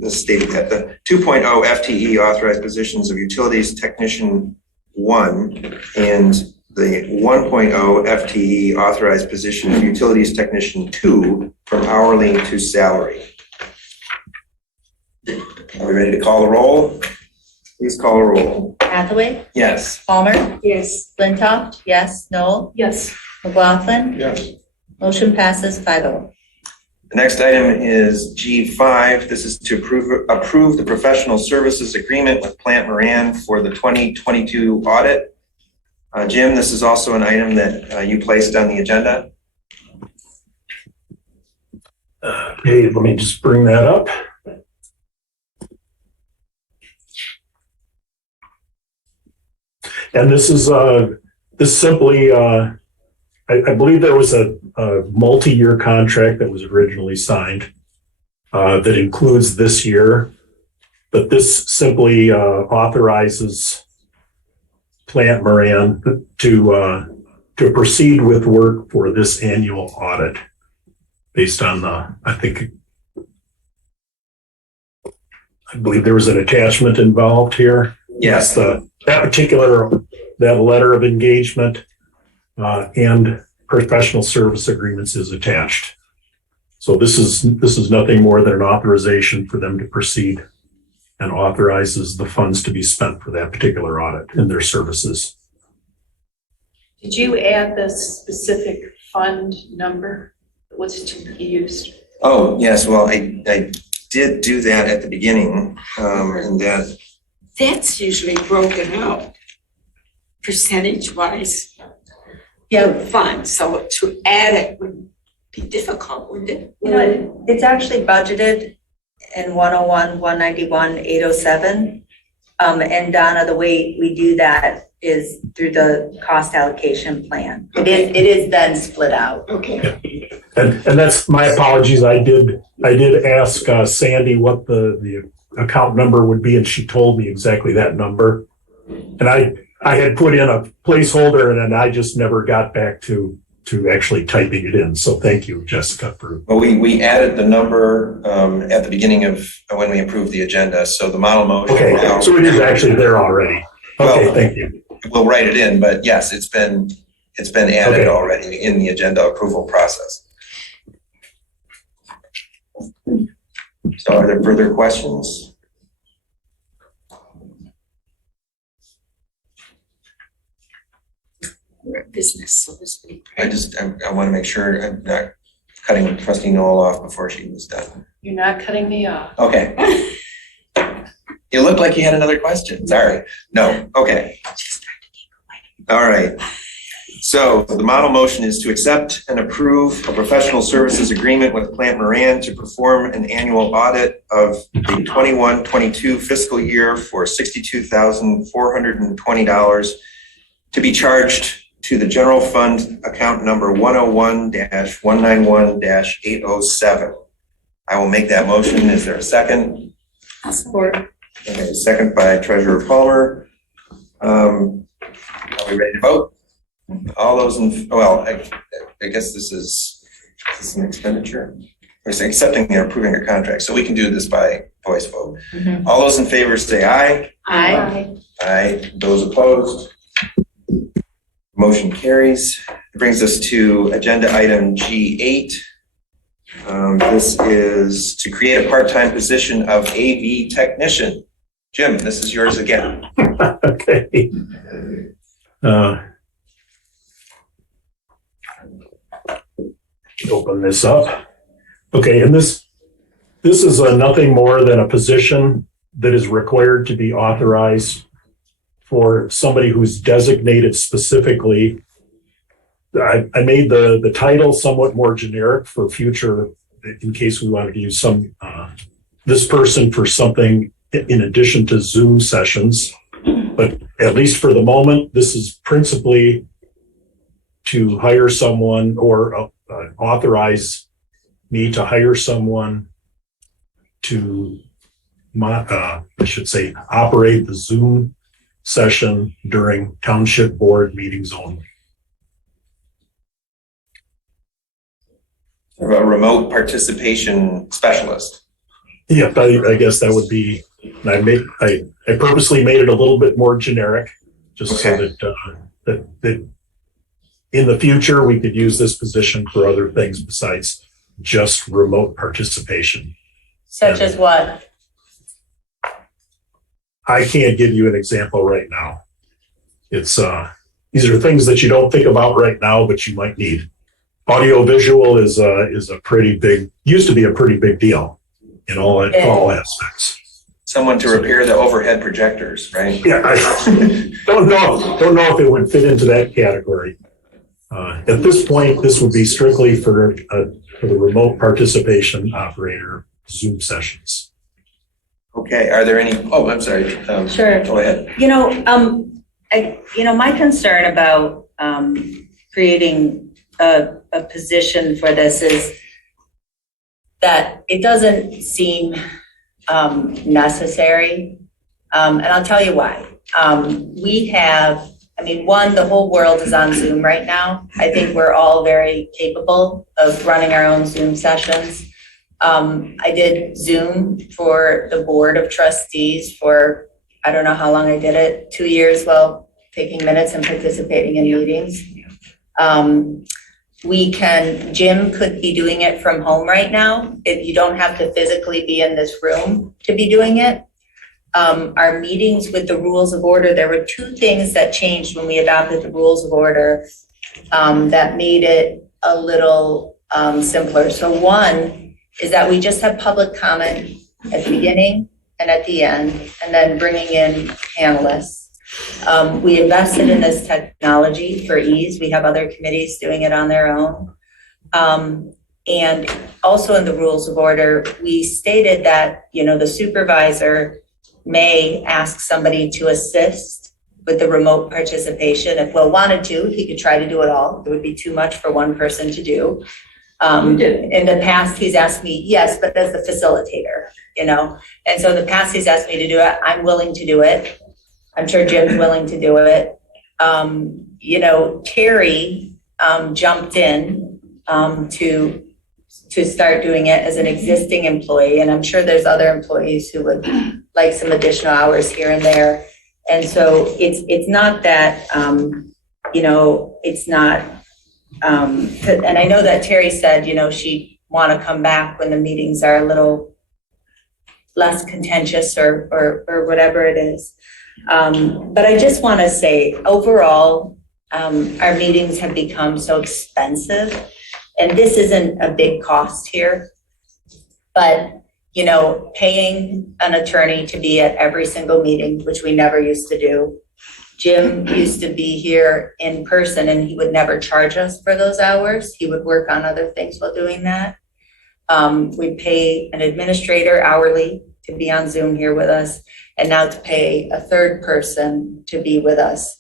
that, the 2.0 FTE authorized positions of Utilities Technician 1 and the 1.0 FTE authorized position of Utilities Technician 2 from hourly to salary. Are we ready to call the roll? Please call a roll. Hathaway? Yes. Palmer? Yes. Flintoff? Yes. Noel? Yes. McLaughlin? Yes. Motion passes 5-0. The next item is G5. This is to approve the professional services agreement with Plant Moran for the 2022 audit. Jim, this is also an item that you placed on the agenda. Okay, let me just bring that up. And this is this simply I believe there was a multi-year contract that was originally signed that includes this year, but this simply authorizes Plant Moran to proceed with work for this annual audit based on I believe there was an attachment involved here. Yes. That letter of engagement and professional service agreements is attached. So this is nothing more than an authorization for them to proceed and authorizes the funds to be spent for that particular audit and their services. Did you add the specific fund number that was to be used? Oh, yes. Well, I did do that at the beginning, and that's usually broken out percentage-wise. Yeah. Fund, so to add it would be difficult, wouldn't it? You know, it's actually budgeted in 101, 191, 807. And Donna, the way we do that is through the cost allocation plan. It is then split out. Okay. And that's my apologies. I did ask Sandy what the account number would be, and she told me exactly that number. And I had put in a placeholder, and then I just never got back to actually typing it in. So thank you, Jessica, for. Well, we added the number at the beginning of when we approved the agenda, so the model motion. Okay, now, so it is actually there already. Okay, thank you. We'll write it in, but yes, it's been added already in the agenda approval process. So are there further questions? We're a business, so this week. I want to make sure I'm not cutting Trustee Noel off before she was done. You're not cutting me off. Okay. You looked like you had another question. Sorry. No. Okay. All right. So the model motion is to accept and approve a professional services agreement with Plant Moran to perform an annual audit of the 21-22 fiscal year for $62,420 to be charged to the general fund account number 101-191-807. I will make that motion. Is there a second? I'll support. Okay, second by Treasurer Palmer. Are we ready to vote? All those in, well, I guess this is an expenditure. We're accepting and approving a contract, so we can do this by voice vote. Mm-hmm. All those in favor say aye. Aye. Aye. Those opposed? Motion carries. It brings us to agenda item G8. This is to create a part-time position of AV technician. Jim, this is yours again. Okay. Open this up. Okay, and this is nothing more than a position that is required to be authorized for somebody who's designated specifically. I made the title somewhat more generic for future, in case we wanted to use this person for something in addition to Zoom sessions. But at least for the moment, this is principally to hire someone or authorize me to hire someone to, operate the Zoom session during Township Board meetings only. A remote participation specialist. Yeah, I guess that would be, I purposely made it a little bit more generic, just so that in the future, we could use this position for other things besides just remote participation. Such as what? I can't give you an example right now. It's these are things that you don't think about right now, but you might need. Audio visual is a pretty big, used to be a pretty big deal in all aspects. Someone to repair the overhead projectors, right? Yeah, I don't know if it would fit into that category. At this point, this would be strictly for the remote participation operator Zoom sessions. Okay, are there any, I'm sorry. Sure. Go ahead. My concern about creating a position for this is that it doesn't seem necessary. And I'll tell you why. The whole world is on Zoom right now. I think we're all very capable of running our own Zoom sessions. I did Zoom for the Board of Trustees for, I don't know how long I did it, 2 years while taking minutes and participating in meetings. Jim could be doing it from home right now. You don't have to physically be in this room to be doing it. Our meetings with the rules of order, there were two things that changed when we adopted the rules of order that made it a little simpler. So one is that we just have public comment at the beginning and at the end, and then bringing in panelists. We invested in this technology for ease. We have other committees doing it on their own. And also in the rules of order, we stated that, the supervisor may ask somebody to assist with the remote participation. If Will wanted to, he could try to do it all. It would be too much for one person to do. In the past, he's asked me, yes, but as the facilitator, And so in the past, he's asked me to do it. I'm willing to do it. I'm sure Jim's willing to do it. Terry jumped in to start doing it as an existing employee, and I'm sure there's other employees who would like some additional hours here and there. And so it's not that it's not. And I know that Terry said she'd want to come back when the meetings are a little less contentious or whatever it is. But I just want to say, overall, our meetings have become so expensive, and this isn't a big cost here, but paying an attorney to be at every single meeting, which we never used to do. Jim used to be here in person, and he would never charge us for those hours. He would work on other things while doing that. We pay an administrator hourly to be on Zoom here with us, and now to pay a third person to be with us.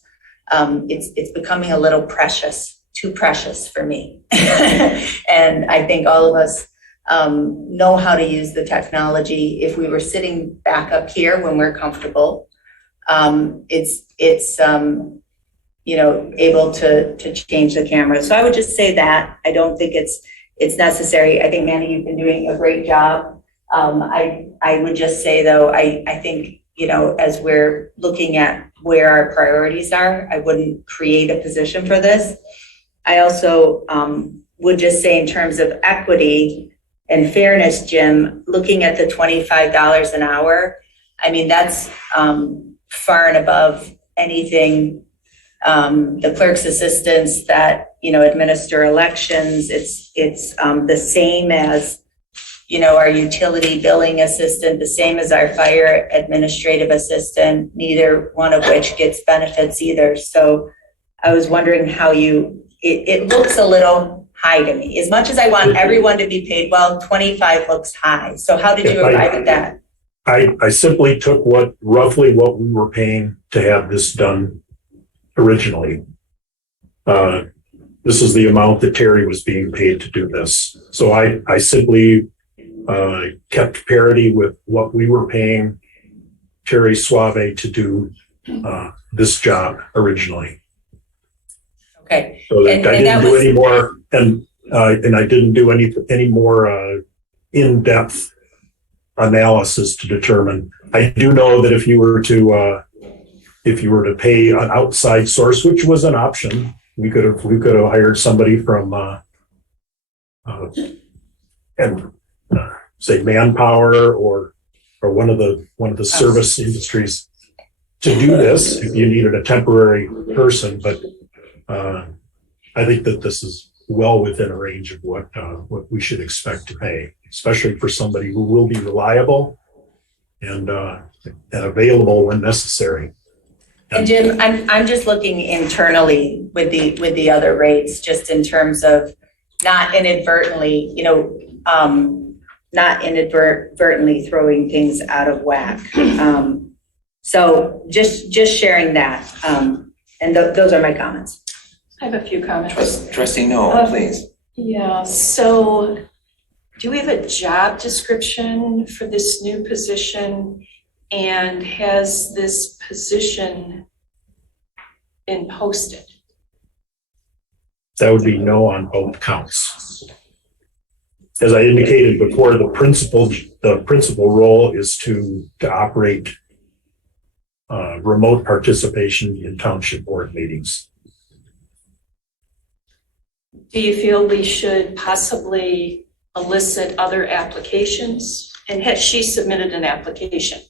It's becoming a little too precious for me. And I think all of us know how to use the technology. If we were sitting back up here when we're comfortable, it's able to change the camera. So I would just say that I don't think it's necessary. I think, Manny, you've been doing a great job. I would just say though, I think, as we're looking at where our priorities are, I wouldn't create a position for this. I also would just say, in terms of equity and fairness, Jim, looking at the $25 an hour, I mean, that's far and above anything. The clerk's assistants that, administer elections, it's the same as, our utility billing assistant, the same as our fire administrative assistant, neither one of which gets benefits either. So I was wondering how it looks a little high to me. As much as I want everyone to be paid well, 25 looks high. So how did you arrive at that? I simply took roughly what we were paying to have this done originally. This is the amount that Terry was being paid to do this. So I simply kept parity with what we were paying Terry Suave to do this job originally. Okay. So that I didn't do any more, and I didn't do any more in-depth analysis to determine. I do know that if you were to pay an outside source, which was an option, we could have hired somebody from say Manpower or one of the service industries to do this if you needed a temporary person. But I think that this is well within a range of what we should expect to pay, especially for somebody who will be reliable and available when necessary. And Jim, I'm just looking internally with the other rates, just in terms of not inadvertently throwing things out of whack. So just sharing that, and those are my comments. I have a few comments. Trustee No, please. Yeah, so do we have a job description for this new position? And has this position been posted? That would be no on both counts. As I indicated before, the principal role is to operate remote participation in township board meetings. Do you feel we should possibly elicit other applications? And has she submitted an application?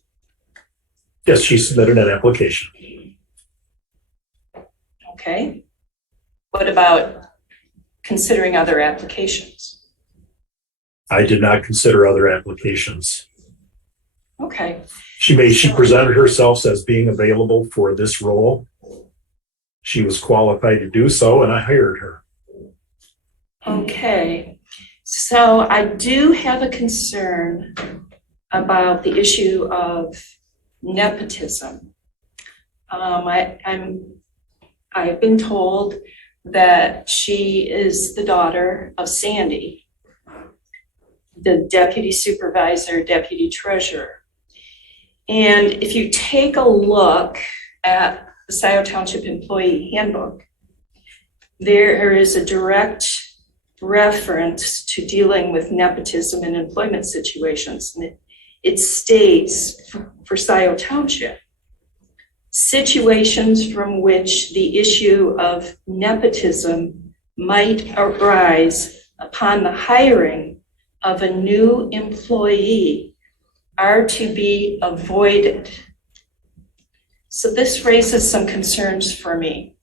Yes, she submitted an application. Okay. What about considering other applications? I did not consider other applications. Okay. She presented herself as being available for this role. She was qualified to do so, and I hired her. Okay. So I do have a concern about the issue of nepotism. I've been told that she is the daughter of Sandy, the deputy supervisor, deputy treasurer. And if you take a look at the Scio Township Employee Handbook, there is a direct reference to dealing with nepotism in employment situations. And it states for Scio Township, situations from which the issue of nepotism might arise upon the hiring of a new employee are to be avoided. So this raises some concerns for me.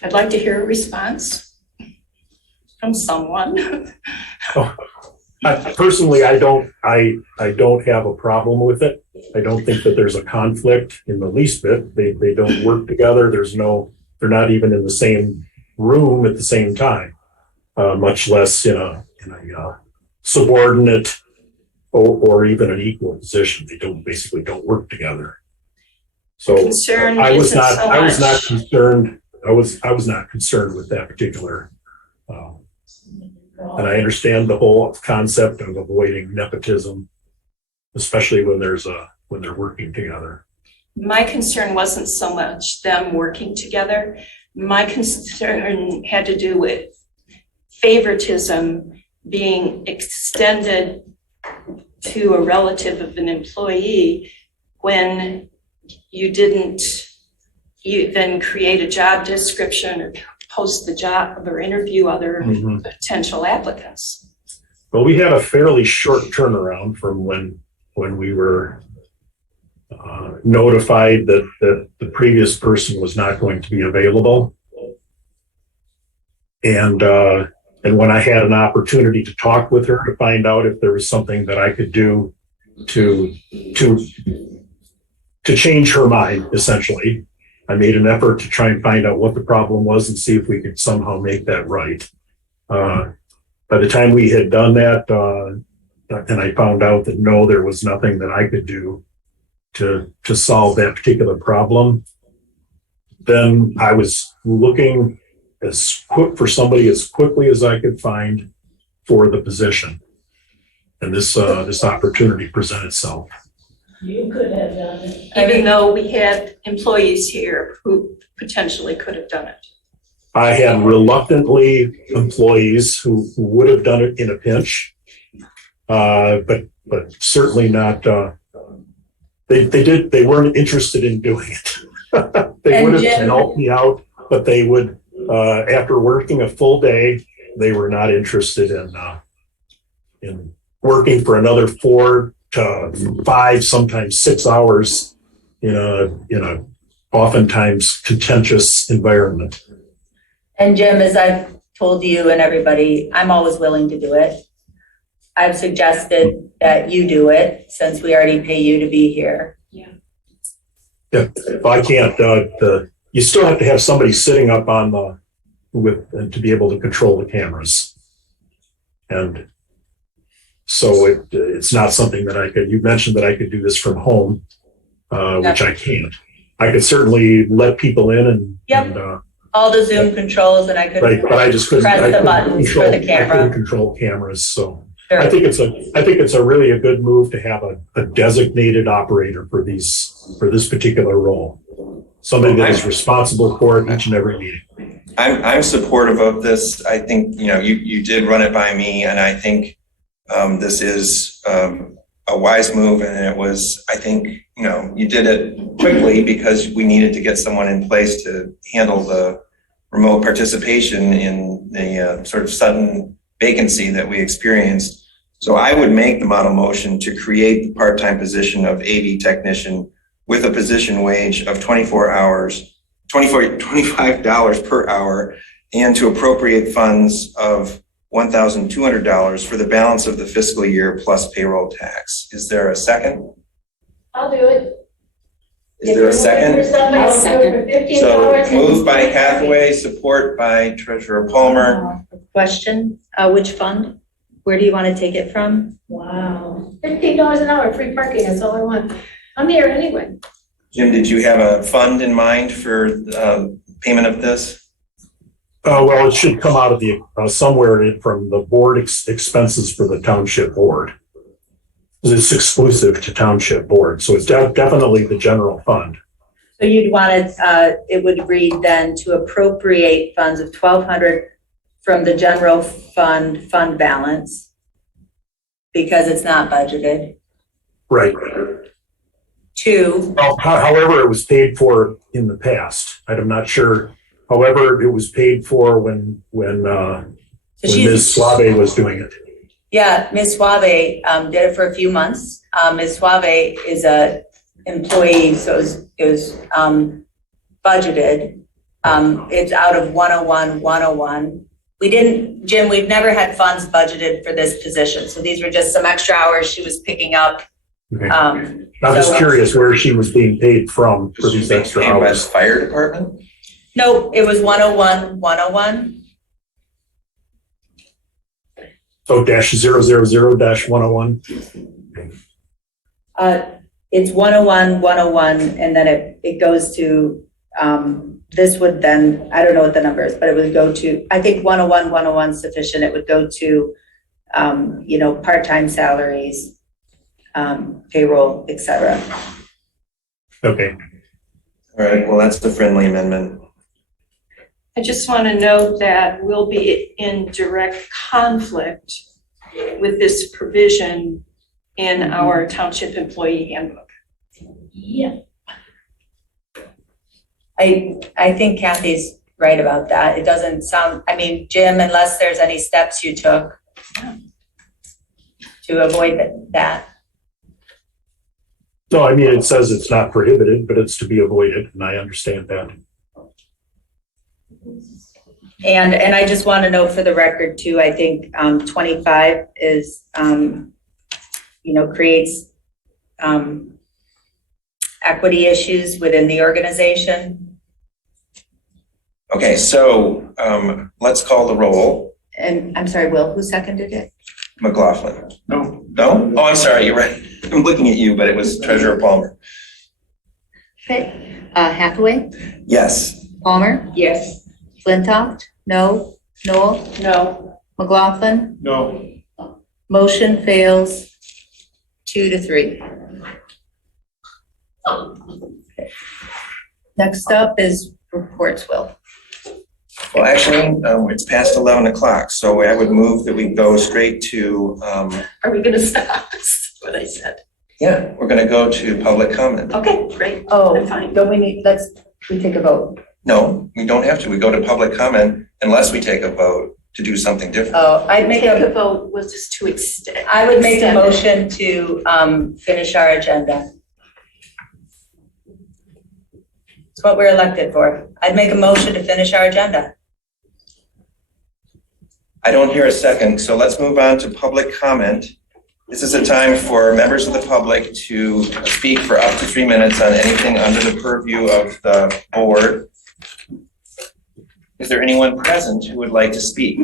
I'd like to hear a response from someone. Personally, I don't have a problem with it. I don't think that there's a conflict in the least bit. They don't work together. They're not even in the same room at the same time, much less in a subordinate or even an equal position. They basically don't work together. So I was not concerned with that particular. And I understand the whole concept of avoiding nepotism, especially when they're working together. My concern wasn't so much them working together. My concern had to do with favoritism being extended to a relative of an employee when you then create a job description or post the job or interview other potential applicants. Well, we had a fairly short turnaround from when we were notified that the previous person was not going to be available. And when I had an opportunity to talk with her to find out if there was something that I could do to change her mind, essentially, I made an effort to try and find out what the problem was and see if we could somehow make that right. By the time we had done that, and I found out that no, there was nothing that I could do to solve that particular problem, then I was looking for somebody as quickly as I could find for the position. And this opportunity presented itself. You could have done it. Even though we had employees here who potentially could have done it. I had reluctantly employees who would have done it in a pinch, but certainly not. They weren't interested in doing it. They would have helped me out, but they would, after working a full day, they were not interested in working for another 4 to 5, sometimes 6 hours in a oftentimes contentious environment. And Jim, as I've told you and everybody, I'm always willing to do it. I've suggested that you do it since we already pay you to be here. Yeah, if I can't, you still have to have somebody sitting up on to be able to control the cameras. And so it's not something that I could, you mentioned that I could do this from home, which I can't. I could certainly let people in and all the Zoom controls, and I could right, but I just couldn't press the buttons for the I camera. couldn't control cameras, so Sure. I think it's a really a good move to have a designated operator for this particular role. Somebody that is responsible for it each and every meeting. I'm supportive of this. I think, you did run it by me, and I think this is a wise move, and it was, I think, you did it quickly because we needed to get someone in place to handle the remote participation in the sort of sudden vacancy that we experienced. So I would make the model motion to create the part-time position of AV technician with a position wage of $25 per hour, and to appropriate funds of $1,200 for the balance of the fiscal year plus payroll tax. Is there a second? I'll do it. Is there a second? I'll second. So moved by Hathaway, support by Treasurer Palmer. Question, which fund? Where do you want to take it from? Wow. $15 an hour, free parking, that's all I want. I'm here anyway. Jim, did you have a fund in mind for payment of this? Well, it should come out of the, somewhere from the board expenses for the township board. It's exclusive to township board, so it's definitely the general fund. So you'd want it would read then to appropriate funds of $1,200 from the general fund balance because it's not budgeted. Right. To. However, it was paid for in the past. I'm not sure. However, it was paid for when Ms. Suave was doing it. Yeah, Ms. Suave did it for a few months. Ms. Suave is a employee, so it was budgeted. It's out of 101. Jim, we've never had funds budgeted for this position. So these were just some extra hours she was picking up. Okay. I'm just curious where she was being paid from for these extra hours. By the fire department? No, it was 101. So -000-101. It's 101, and then it goes to, this would then, I don't know what the number is, but it would go to, I think 101 sufficient. It would go to, part-time salaries, payroll, et cetera. Okay. All right, well, that's the friendly amendment. I just want to note that we'll be in direct conflict with this provision in our township employee handbook. Yeah. I think Kathy's right about that. It doesn't sound, Jim, unless there's any steps you took to avoid that. So, it says it's not prohibited, but it's to be avoided, and I understand that. And I just want to note for the record too, I think 25 is, creates equity issues within the organization. Okay, so let's call the roll. And I'm sorry, Will, who seconded it? McLaughlin. No. No? Oh, I'm sorry, you're right. I'm looking at you, but it was Treasurer Palmer. Okay. Hathaway? Yes. Palmer? Yes. Flintoff? No. Noel? No. McLaughlin? No. Motion fails 2-3. Okay. Next up is reports, Will. Well, actually, it's past 11 o'clock, so I would move that we go straight to, Are we going to stop? That's what I said. yeah, we're going to go to public comment. Okay, great. Oh, I'm fine. don't we take a vote? No, we don't have to. We go to public comment unless we take a vote to do something different. Oh, I'd make Take a vote was just to extend. I would make a extend it. motion to finish our agenda. It's what we're elected for. I'd make a motion to finish our agenda. I don't hear a second, so let's move on to public comment. This is a time for members of the public to speak for up to 3 minutes on anything under the purview of the board. Is there anyone present who would like to speak?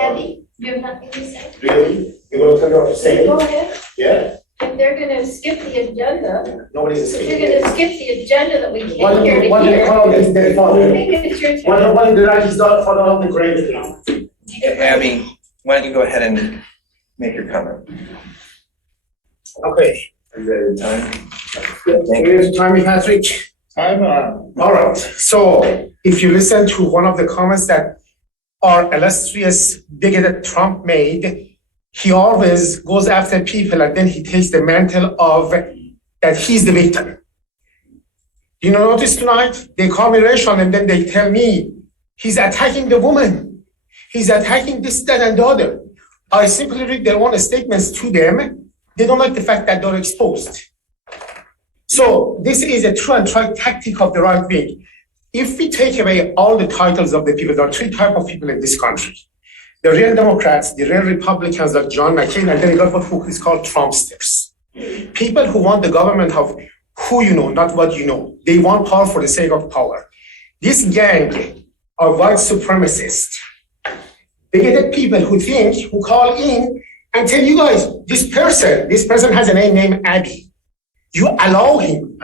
Abby, you have nothing to say? Really? You want to turn off the same? Go ahead. Yeah? If they're gonna skip the agenda, Nobody's if you're gonna skip the agenda that we came here to One hear, economy is their I fault. think it's your turn. One direct is not following the grade. Abby, why don't you go ahead and make your comment? Okay. Are you ready to time? Here's time, Patrick. Time on. All right, so if you listen to one of the comments that our illustrious bigot Trump made, he always goes after people and then he takes the mantle of that he's the victim. You notice tonight, they call me racial and then they tell me he's attacking the woman. He's attacking this, that, and the other. I simply read their own statements to them. They don't like the fact that they're exposed. So this is a true and true tactic of the right wing. If we take away all the titles of the people, there are three types of people in this country. The real Democrats, the real Republicans like John McCain, and then you got what is called Trumpsters. People who want the government of who you know, not what you know. They want power for the sake of power. This gang of white supremacists, bigoted people who call in and tell you guys, this person has a name named Abby. You allow him,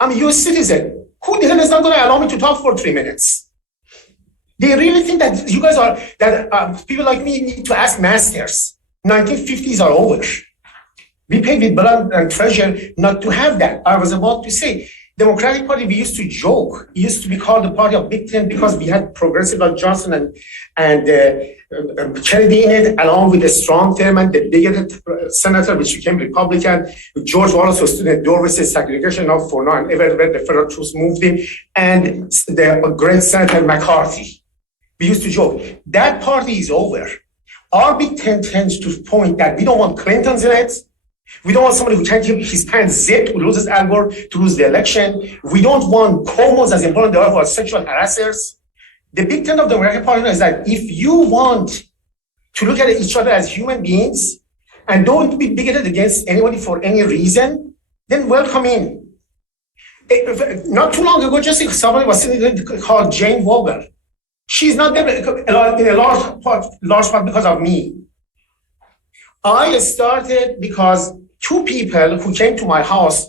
I'm a US citizen. Who the hell is not gonna allow me to talk for 3 minutes? They really think that you guys are, that people like me need to ask masters. 1950s are over. We paid with blood and treasure not to have that. I was about to say, Democratic Party, we used to joke. It used to be called the party of Big Tent because we had progressive like Johnson and Kennedy in it, along with the strong term and the bigoted senator, which became Republican. George Wallace was student door versus segregation of for now, and everywhere the federal troops moved in, and the great Senator McCarthy. We used to joke. That party is over. Our Big Tent tends to point that we don't want Clintons in it. We don't want somebody who can't keep his pants zipped, who loses Al Gore to lose the election. We don't want Cuomo's as important they are for sexual harassers. The Big Tent of the American Party is that if you want to look at each other as human beings and don't be bigoted against anybody for any reason, then welcome in. Not too long ago, just somebody was sitting called Jane Vogel. She's not there in a large part because of me. I started because two people who came to my house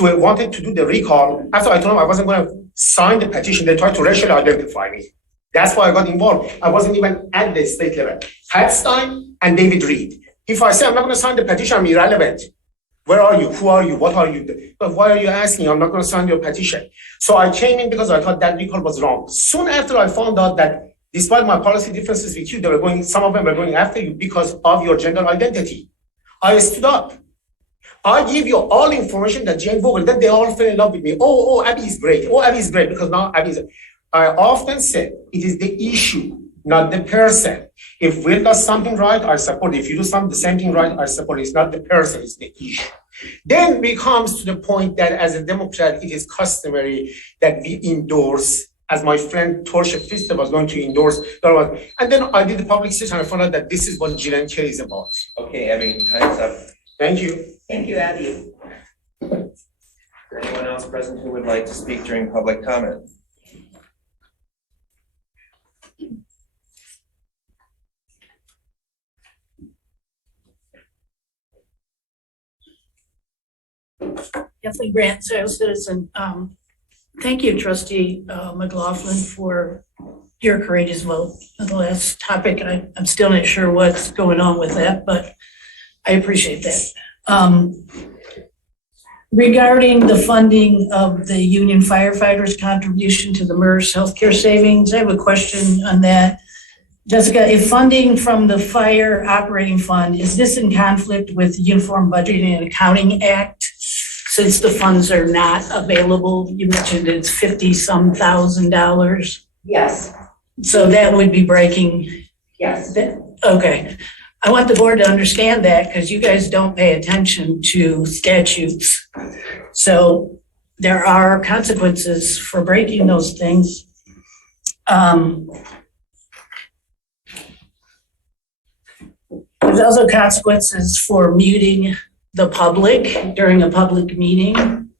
wanted to do the recall. After I told them I wasn't going to sign the petition, they tried to racially identify me. That's why I got involved. I wasn't even at the state level. Pat Stein and David Reed. If I say I'm not going to sign the petition, I'm irrelevant. Where are you? Who are you? What are you? But why are you asking? I'm not going to sign your petition. So I came in because I thought that recall was wrong. Soon after I found out that despite my policy differences with you, some of them were going after you because of your gender identity. I stood up. I give you all information that Jane Vogel, then they all fell in love with me. Oh, Abby is great. Oh, Abby is great because now Abby is. I often said it is the issue, not the person. If Will does something right, I support it. If you do the same thing right, I support it. It's not the person, it's the issue. Then we comes to the point that as a Democrat, it is customary that we endorse, as my friend Torsha Pfister was going to endorse. And then I did the public session and I found out that this is what Gillian Kelly is about. Okay, Abby, time's up. Thank you. Thank you, Abby. Is there anyone else present who would like to speak during public comment? Kathleen Grant, Scio citizen. Thank you, Trustee McLaughlin, for your courageous vote on the last topic. And I'm still not sure what's going on with that, but I appreciate that. Regarding the funding of the union firefighters' contribution to the MERS healthcare savings, I have a question on that. Jessica, if funding from the fire operating fund, is this in conflict with the Uniform Budgeting and Accounting Act? Since the funds are not available, you mentioned it's $50-some thousand. Yes. So that would be breaking. Yes. Okay. I want the board to understand that because you guys don't pay attention to statutes. So there are consequences for breaking those things. There's also consequences for muting the public during a public meeting.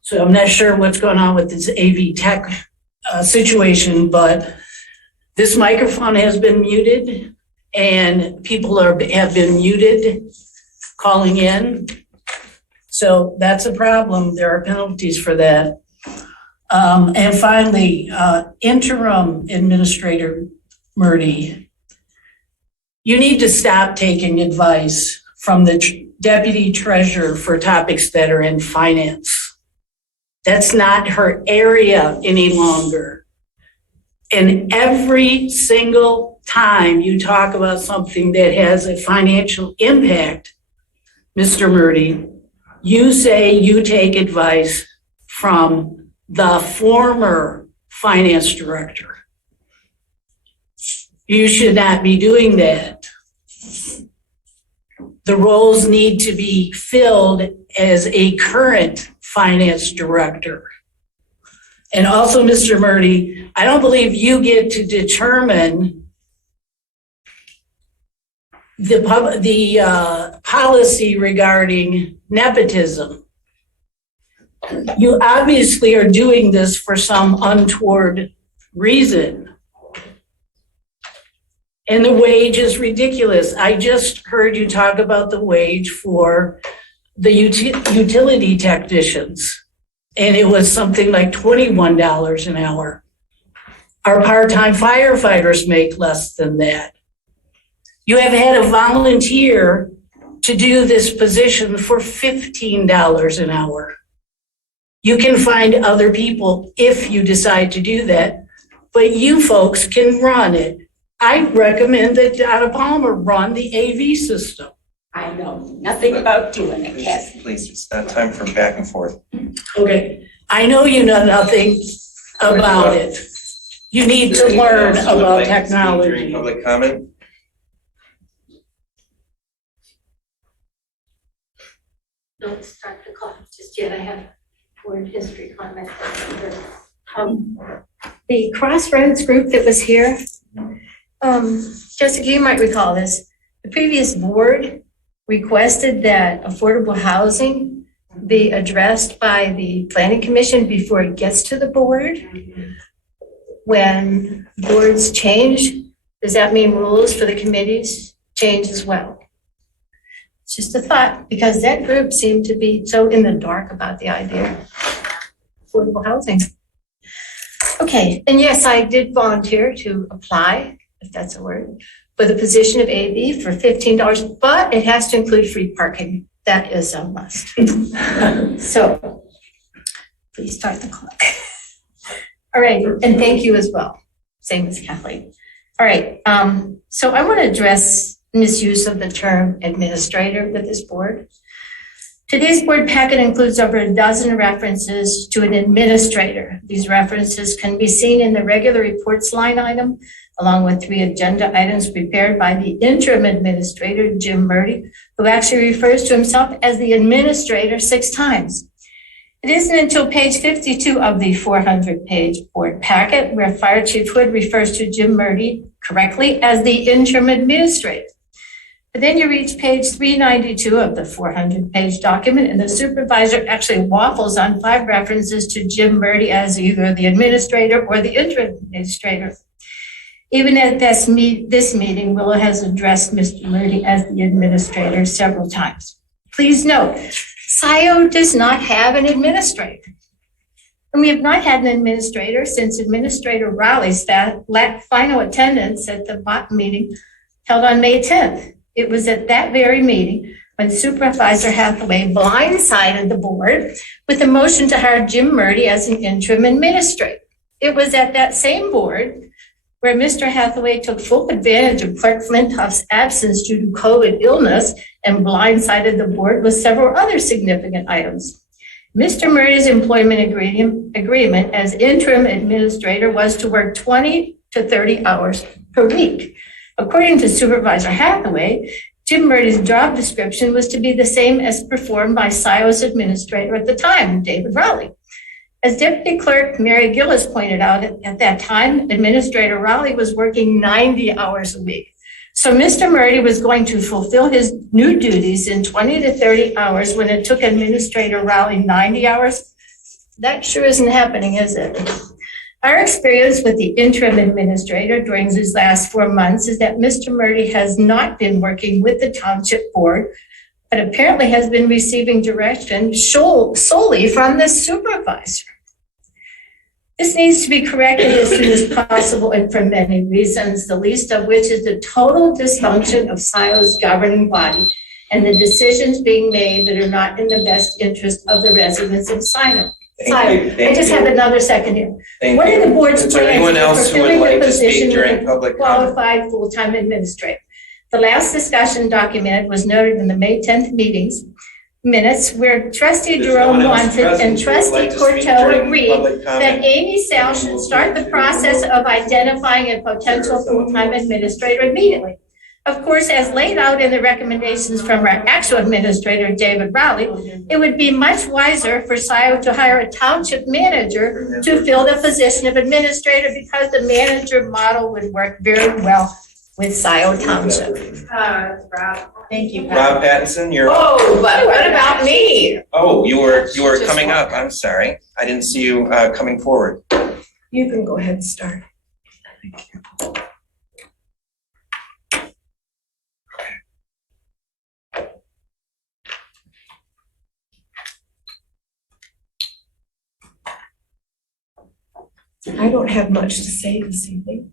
So I'm not sure what's going on with this AV tech situation, but this microphone has been muted and people have been muted calling in. So that's a problem. There are penalties for that. And finally, interim administrator Murdy, you need to stop taking advice from the deputy treasurer for topics that are in finance. That's not her area any longer. And every single time you talk about something that has a financial impact, Mr. Murdy, you say you take advice from the former finance director. You should not be doing that. The roles need to be filled as a current finance director. And also, Mr. Murdy, I don't believe you get to determine the policy regarding nepotism. You obviously are doing this for some untoward reason. And the wage is ridiculous. I just heard you talk about the wage for the utility technicians, and it was something like $21 an hour. Our part-time firefighters make less than that. You have had a volunteer to do this position for $15 an hour. You can find other people if you decide to do that, but you folks can run it. I recommend that Donna Palmer run the AV system. I know nothing about doing it, Kathy. Please, it's not time for back and forth. Okay, I know you know nothing about it. You need to learn about technology. During public comment? Don't start the clock just yet. I have board history comment. The Crossroads group that was here, Jessica, you might recall this. The previous board requested that affordable housing be addressed by the planning commission before it gets to the board. When boards change, does that mean rules for the committees change as well? It's just a thought, because that group seemed to be so in the dark about the idea of affordable housing. Okay, and yes, I did volunteer to apply, if that's a word, for the position of AV for $15, but it has to include free parking. That is a must. So please start the clock. All right, and thank you as well. Same as Kathleen. All right, so I want to address misuse of the term administrator with this board. Today's board packet includes over a dozen references to an administrator. These references can be seen in the regular reports line item, along with 3 agenda items prepared by the interim administrator, Jim Murdy, who actually refers to himself as the administrator 6 times. It isn't until page 52 of the 400-page board packet where Fire Chief Hood refers to Jim Murdy correctly as the interim administrator. But then you reach page 392 of the 400-page document, and the supervisor actually waffles on 5 references to Jim Murdy as either the administrator or the interim administrator. Even at this meeting, Willow has addressed Mr. Murdy as the administrator several times. Please note, Scio does not have an administrator. And we have not had an administrator since Administrator Rowley's final attendance at the bot meeting held on May 10th. It was at that very meeting when Supervisor Hathaway blindsided the board with a motion to hire Jim Murdy as an interim administrator. It was at that same board where Mr. Hathaway took full advantage of Clerk Flintoff's absence due to COVID illness and blindsided the board with several other significant items. Mr. Murdy's employment agreement as interim administrator was to work 20 to 30 hours per week. According to Supervisor Hathaway, Jim Murdy's job description was to be the same as performed by Scio's administrator at the time, David Rowley. As Deputy Clerk Mary Gillis pointed out, at that time, Administrator Rowley was working 90 hours a week. So Mr. Murdy was going to fulfill his new duties in 20 to 30 hours when it took Administrator Rowley 90 hours. That sure isn't happening, is it? Our experience with the interim administrator during these last 4 months is that Mr. Murdy has not been working with the Township Board, but apparently has been receiving direction solely from the supervisor. This needs to be corrected as soon as possible and for many reasons, the least of which is the total dysfunction of Scio's governing body and the decisions being made that are not in the best interest of the residents of Scio. I just have another second here. What are the board's plans for filling the position with a qualified full-time administrator? The last discussion documented was noted in the May 10th minutes where Trustee Jerome wanted and Trustee Cortell agreed that Amy Sal should start the process of identifying a potential full-time administrator immediately. Of course, as laid out in the recommendations from our actual administrator, David Rowley, it would be much wiser for Scio to hire a township manager to fill the position of administrator because the manager model would work very well with Scio Township. Thank you, Rob Pattinson, you're. Oh, but what about me? Oh, you were coming up. I'm sorry. I didn't see you coming forward. You can go ahead and start. I don't have much to say this evening,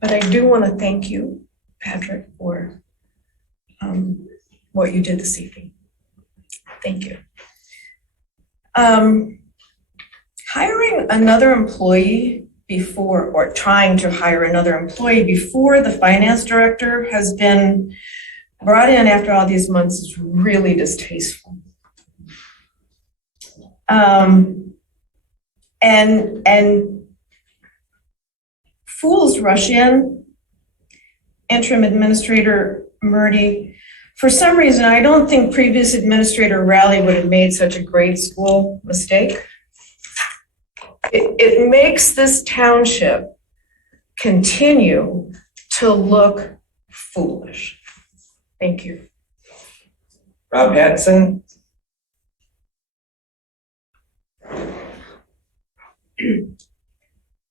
but I do want to thank you, Patrick, for what you did this evening. Thank you. Hiring another employee before, or trying to hire another employee before the finance director has been brought in after all these months is really distasteful. And fools rush in. Interim Administrator Murdy, for some reason, I don't think previous Administrator Rowley would have made such a grade school mistake. It makes this township continue to look foolish. Thank you. Rob Pattinson?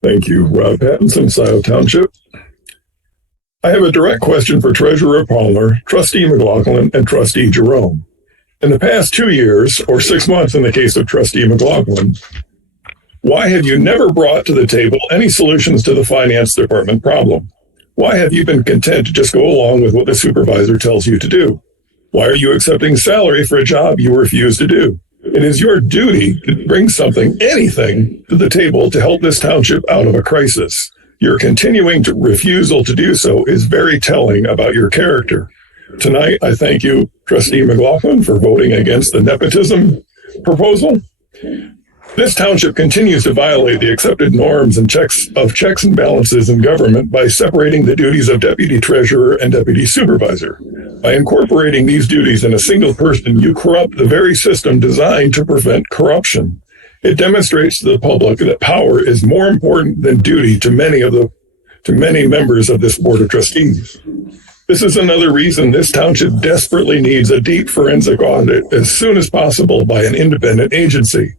Thank you, Rob Pattinson, Scio Township. I have a direct question for Treasurer Palmer, Trustee McLaughlin, and Trustee Jerome. In the past 2 years, or 6 months in the case of Trustee McLaughlin, why have you never brought to the table any solutions to the finance department problem? Why have you been content to just go along with what the supervisor tells you to do? Why are you accepting salary for a job you refuse to do? It is your duty to bring something, anything, to the table to help this township out of a crisis. Your continuing refusal to do so is very telling about your character. Tonight, I thank you, Trustee McLaughlin, for voting against the nepotism proposal. This township continues to violate the accepted norms and checks and balances in government by separating the duties of deputy treasurer and deputy supervisor. By incorporating these duties in a single person, you corrupt the very system designed to prevent corruption. It demonstrates to the public that power is more important than duty to many members of this Board of Trustees. This is another reason this township desperately needs a deep forensic audit as soon as possible by an independent agency.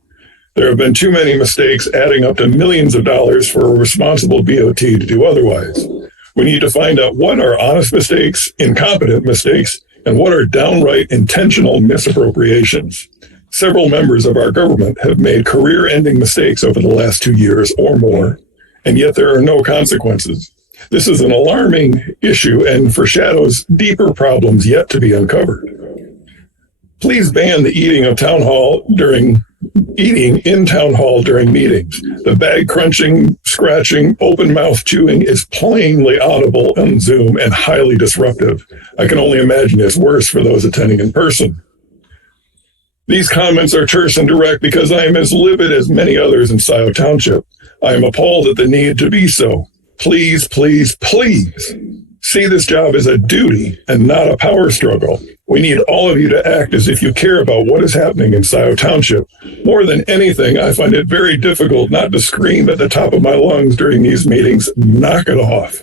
There have been too many mistakes adding up to millions of dollars for a responsible BOT to do otherwise. We need to find out what are honest mistakes, incompetent mistakes, and what are downright intentional misappropriations. Several members of our government have made career-ending mistakes over the last 2 years or more, and yet there are no consequences. This is an alarming issue and foreshadows deeper problems yet to be uncovered. Please ban the eating in town hall during meetings. The bag crunching, scratching, open mouth chewing is plainly audible on Zoom and highly disruptive. I can only imagine it's worse for those attending in person. These comments are terse and direct because I am as livid as many others in Scio Township. I am appalled at the need to be so. Please, please, please see this job as a duty and not a power struggle. We need all of you to act as if you care about what is happening in Scio Township. More than anything, I find it very difficult not to scream at the top of my lungs during these meetings, knock it off.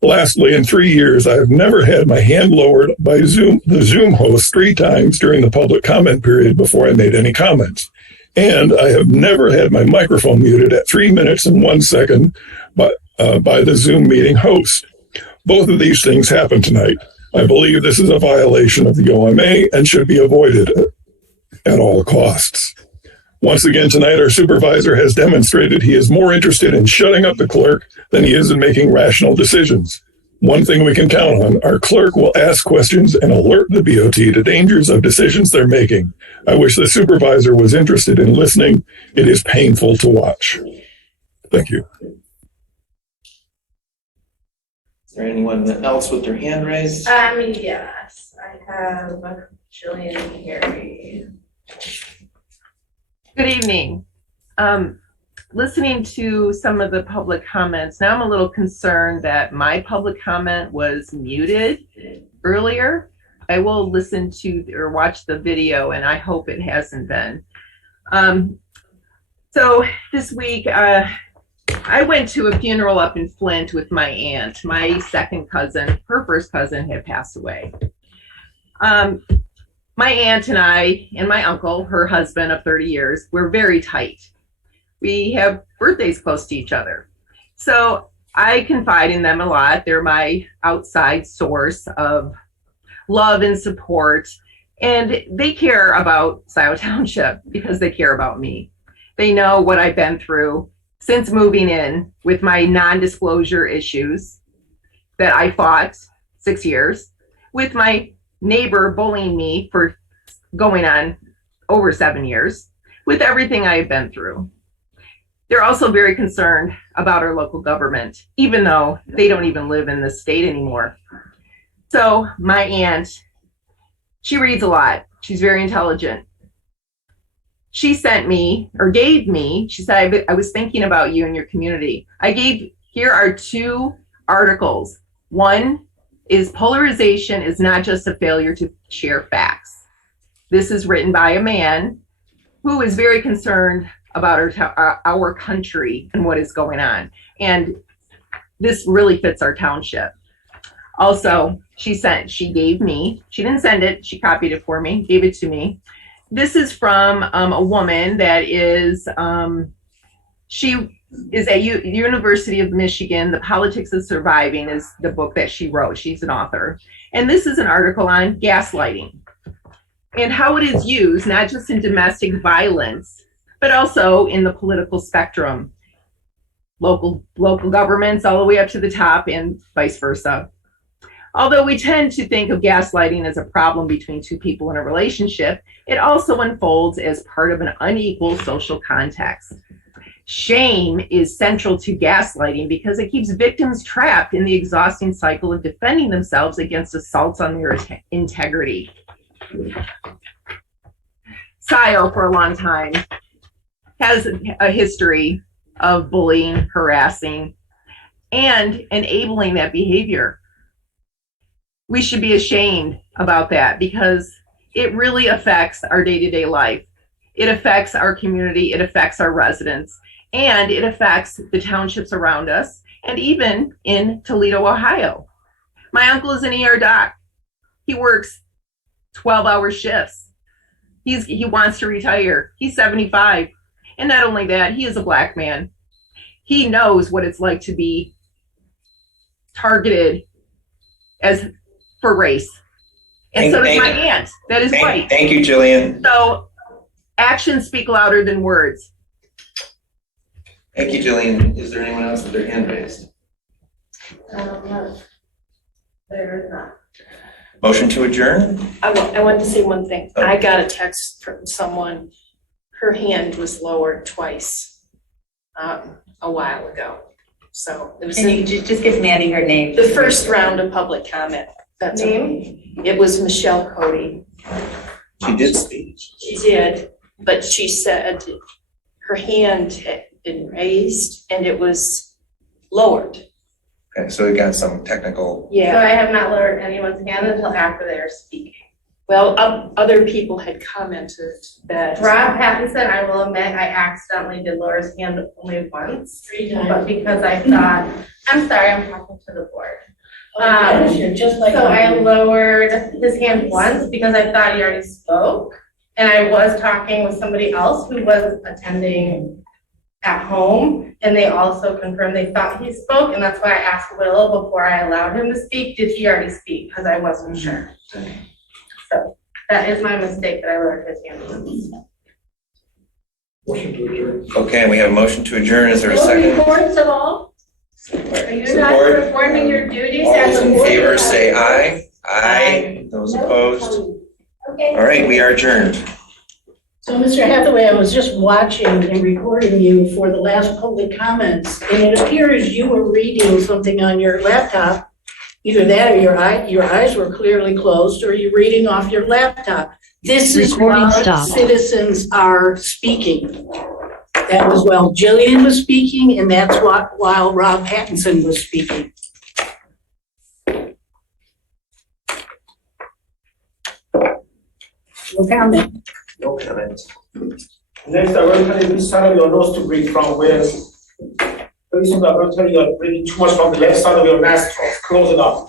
Lastly, in 3 years, I have never had my hand lowered by the Zoom host 3 times during the public comment period before I made any comments. And I have never had my microphone muted at 3 minutes and 1 second by the Zoom meeting host. Both of these things happened tonight. I believe this is a violation of the OMA and should be avoided at all costs. Once again tonight, our supervisor has demonstrated he is more interested in shutting up the clerk than he is in making rational decisions. One thing we can count on, our clerk will ask questions and alert the BOT to dangers of decisions they're making. I wish the supervisor was interested in listening. It is painful to watch. Thank you. Is there anyone else with their hand raised? Yes, I have Jillian Carey. Good evening. Listening to some of the public comments, now I'm a little concerned that my public comment was muted earlier. I will listen to or watch the video, and I hope it hasn't been. So this week, I went to a funeral up in Flint with my aunt. My second cousin, her first cousin, had passed away. My aunt and I and my uncle, her husband of 30 years, we're very tight. We have birthdays close to each other. So I confide in them a lot. They're my outside source of love and support. And they care about Scio Township because they care about me. They know what I've been through since moving in with my non-disclosure issues that I fought 6 years, with my neighbor bullying me for going on over 7 years, with everything I've been through. They're also very concerned about our local government, even though they don't even live in this state anymore. So my aunt, she reads a lot. She's very intelligent. She sent me, or gave me, she said, I was thinking about you and your community. Here are 2 articles. One is polarization is not just a failure to share facts. This is written by a man who is very concerned about our country and what is going on. And this really fits our township. Also, she gave me, she didn't send it, she copied it for me, gave it to me. This is from a woman that is, she is at University of Michigan. The Politics of Surviving is the book that she wrote. She's an author. And this is an article on gaslighting and how it is used, not just in domestic violence, but also in the political spectrum, local governments all the way up to the top and vice versa. Although we tend to think of gaslighting as a problem between 2 people in a relationship, it also unfolds as part of an unequal social context. Shame is central to gaslighting because it keeps victims trapped in the exhausting cycle of defending themselves against assaults on their integrity. Scio, for a long time, has a history of bullying, harassing, and enabling that behavior. We should be ashamed about that because it really affects our day-to-day life. It affects our community, it affects our residents, and it affects the townships around us, and even in Toledo, Ohio. My uncle is an ER doc. He works 12-hour shifts. He wants to retire. He's 75. And not only that, he is a Black man. He knows what it's like to be targeted for race. And so does my aunt that is white. Thank you, Jillian. So actions speak louder than words. Thank you, Jillian. Is there anyone else with their hand raised? There's not. Motion to adjourn? I wanted to say one thing. I got a text from someone, her hand was lowered twice a while ago. So it was Can you just give Maddie her name? the first round of public comment. That's Name? It was Michelle Cody. She did speak. She did, but she said her hand had been raised and it was lowered. Okay, so we got some technical. Yeah. So I have not lowered anyone's hand until after they are speaking. Well, other people had commented that. Rob Pattinson, I will admit, I accidentally did lower his hand only once. 3 times. But because I thought, I'm sorry, I'm talking to the board. You're just like. So I lowered his hand once because I thought he already spoke. And I was talking with somebody else who was attending at home, and they also confirmed they thought he spoke, and that's why I asked Willow before I allowed him to speak, did he already speak? Because I wasn't sure. So that is my mistake that I lowered his hand once. Motion to adjourn. Okay, we have a motion to adjourn. Is there a No second? reports at all? Are you not Support. performing your duties All as those a in board? favor say aye. Aye. Those opposed? Okay. All right, we are adjourned. So, Mr. Hathaway, I was just watching and recording you for the last public comments, and it appears you were reading something on your laptop. Either that or your eyes were clearly closed, or you're reading off your laptop. This is while citizens are speaking. That was while Jillian was speaking, and that's while Rob Pattinson was speaking. No comment. No comment. Next, I welcome Ms. Sarah Leonos to bring from Wales. Pretty soon I'm gonna tell you, you're breathing too much from the left side of your nostrils. Close it up.